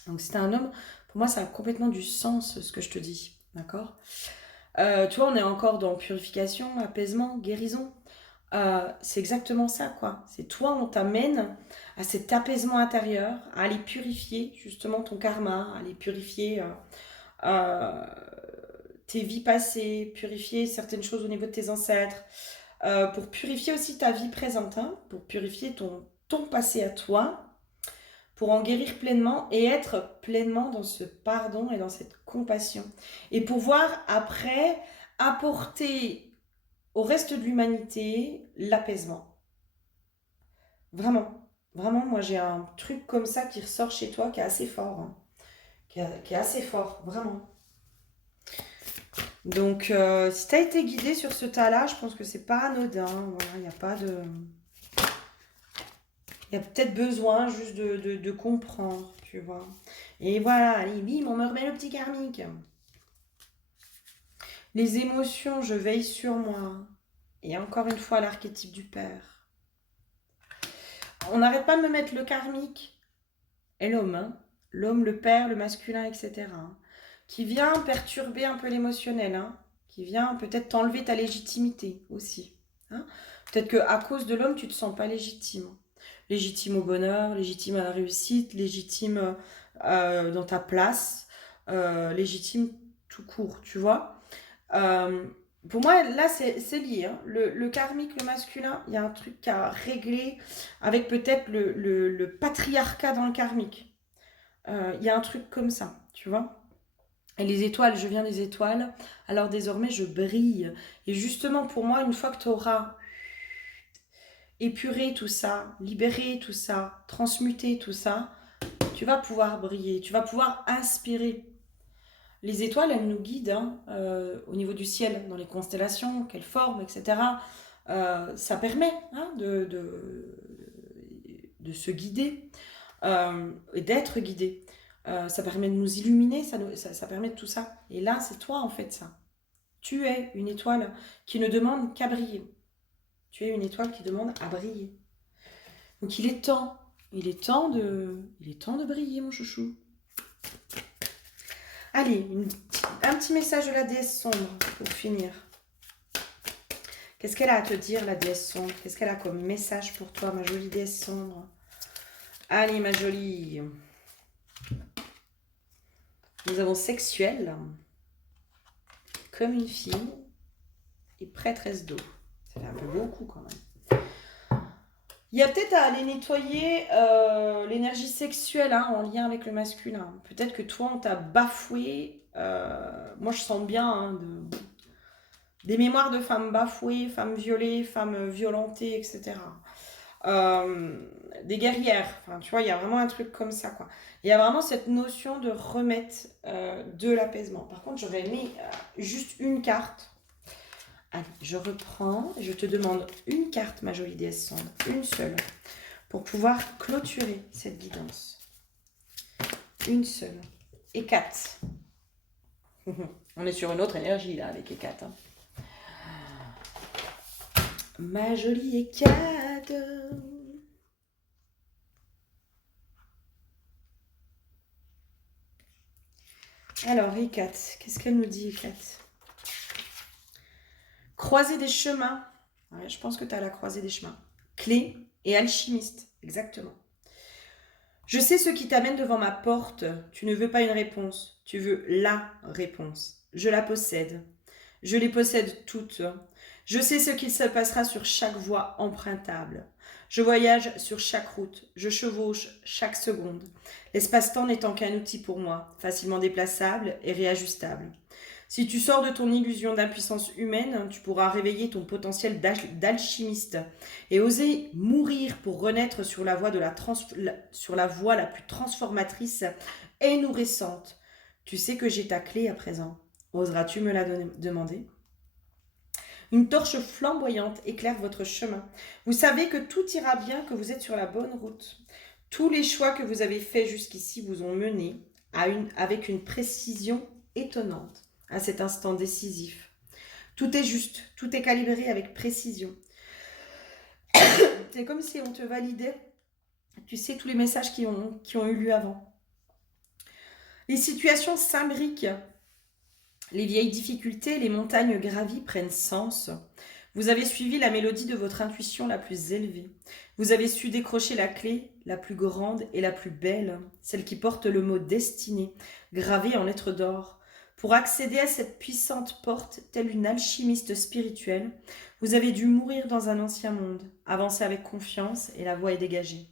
Donc si t'es un homme, pour moi, ça a complètement du sens, ce que je te dis. D'accord tu vois, on est encore dans purification, apaisement, guérison. C'est exactement ça, quoi. C'est toi, on t'amène à cet apaisement intérieur, à aller purifier justement ton karma, à aller purifier tes vies passées, purifier certaines choses au niveau de tes ancêtres, pour purifier aussi ta vie présente, hein, pour purifier ton passé à toi, pour en guérir pleinement et être pleinement dans ce pardon et dans cette compassion. Et pouvoir après apporter au reste de l'humanité l'apaisement. Vraiment, vraiment, moi j'ai un truc comme ça qui ressort chez toi qui est assez fort. Hein. Qui est assez fort, vraiment. Donc, si tu as été guidé sur ce tas-là, je pense que c'est pas anodin. Voilà, il n'y a pas de... Il y a peut-être besoin juste de comprendre, tu vois. Et voilà, allez, bim, on me remet le petit karmique. Les émotions, je veille sur moi. Et encore une fois, l'archétype du père. On n'arrête pas de me mettre le karmique et l'homme. Hein. L'homme, le père, le masculin, etc. Hein, qui vient perturber un peu l'émotionnel. Hein, qui vient peut-être t'enlever ta légitimité aussi. Hein. Peut-être qu'à cause de l'homme, tu ne te sens pas légitime. Légitime au bonheur, légitime à la réussite, légitime dans ta place, légitime tout court, tu vois. Pour moi, là, c'est lié. Hein. Le karmique, le masculin, il y a un truc à régler avec peut-être le patriarcat dans le karmique. Il y a un truc comme ça, tu vois. Et les étoiles, je viens des étoiles, alors désormais je brille. Et justement, pour moi, une fois que tu auras épuré tout ça, libéré tout ça, transmuté tout ça, tu vas pouvoir briller, tu vas pouvoir inspirer. Les étoiles, elles nous guident hein, au niveau du ciel, dans les constellations, quelle forme, etc. Ça permet hein, de se guider et d'être guidé. Ça permet de nous illuminer, ça permet de tout ça. Et là, c'est toi en fait ça. Tu es une étoile qui ne demande qu'à briller. Tu es une étoile qui demande à briller. Donc il est temps de briller mon chouchou. Allez, un petit message de la déesse sombre pour finir. Qu'est-ce qu'elle a à te dire la déesse sombre? Qu'est-ce qu'elle a comme message pour toi ma jolie déesse sombre? Allez ma jolie. Nous avons sexuelle, comme une fille, et prêtresse d'eau. Ça fait un peu beaucoup quand même. Il y a peut-être à aller nettoyer l'énergie sexuelle hein, en lien avec le masculin. Peut-être que toi, on t'a bafoué. Moi, je sens bien hein, des mémoires de femmes bafouées, femmes violées, femmes violentées, etc. Des guerrières. Enfin, tu vois, il y a vraiment un truc comme ça, quoi. Il y a vraiment cette notion de remettre de l'apaisement. Par contre, j'aurais mis juste une carte. Allez, je reprends. Je te demande une carte, ma jolie déesse sombre. Une seule. Pour pouvoir clôturer cette guidance. Une seule. Et 4. On est sur une autre énergie, là, avec les 4. Hein. Ma jolie Hécate. Alors, Hécate, qu'est-ce qu'elle nous dit, Hécate? Croiser des chemins. Ouais, je pense que tu as la croisée des chemins. Clé et alchimiste, exactement. Je sais ce qui t'amène devant ma porte. Tu ne veux pas une réponse. Tu veux la réponse. Je la possède. Je les possède toutes. Je sais ce qu'il se passera sur chaque voie empruntable. Je voyage sur chaque route. Je chevauche chaque seconde. L'espace-temps n'étant qu'un outil pour moi, facilement déplaçable et réajustable. Si tu sors de ton illusion d'impuissance humaine, tu pourras réveiller ton potentiel d'alchimiste et oser mourir pour renaître sur la voie, sur la voie la plus transformatrice et nourrissante. Tu sais que j'ai ta clé à présent. Oseras-tu me la demander? Une torche flamboyante éclaire votre chemin. Vous savez que tout ira bien, que vous êtes sur la bonne route. Tous les choix que vous avez faits jusqu'ici vous ont mené avec une précision étonnante à cet instant décisif. Tout est juste, tout est calibré avec précision. C'est comme si on te validait, tu sais, tous les messages qui ont eu lieu avant. Les situations s'imbriquent. Les vieilles difficultés, les montagnes gravies prennent sens. Vous avez suivi la mélodie de votre intuition la plus élevée. Vous avez su décrocher la clé la plus grande et la plus belle, celle qui porte le mot destinée, gravé en lettres d'or. Pour accéder à cette puissante porte, telle une alchimiste spirituelle, vous avez dû mourir dans un ancien monde, avancer avec confiance et la voie est dégagée.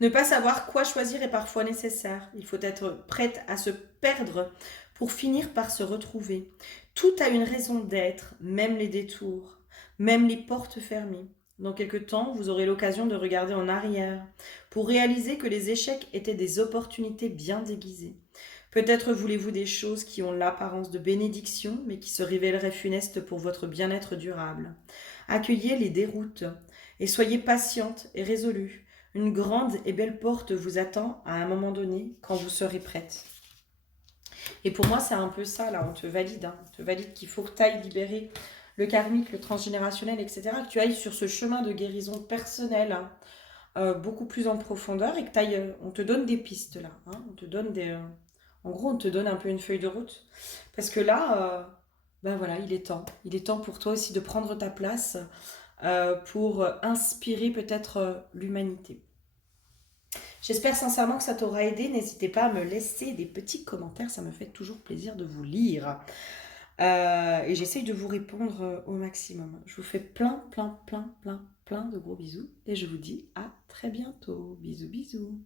Ne pas savoir quoi choisir est parfois nécessaire. Il faut être prête à se perdre pour finir par se retrouver. Tout a une raison d'être, même les détours, même les portes fermées. Dans quelque temps, vous aurez l'occasion de regarder en arrière pour réaliser que les échecs étaient des opportunités bien déguisées. Peut-être voulez-vous des choses qui ont l'apparence de bénédiction, mais qui se révéleraient funestes pour votre bien-être durable. Accueillez les déroutes et soyez patiente et résolue. Une grande et belle porte vous attend à un moment donné quand vous serez prête. Et pour moi, c'est un peu ça, là, on te valide. Hein. On te valide qu'il faut que tu ailles libérer le karmique, le transgénérationnel, etc. Que tu ailles sur ce chemin de guérison personnelle, hein, beaucoup plus en profondeur et que tu ailles, on te donne des pistes, là. Hein. On te donne des... en gros, on te donne un peu une feuille de route. Parce que là, ben voilà, il est temps. Il est temps pour toi aussi de prendre ta place pour inspirer peut-être l'humanité. J'espère sincèrement que ça t'aura aidé. N'hésitez pas à me laisser des petits commentaires, ça me fait toujours plaisir de vous lire. Et j'essaye de vous répondre au maximum. Je vous fais plein, plein, plein, plein, plein de gros bisous. Et je vous dis à très bientôt. Bisous, bisous.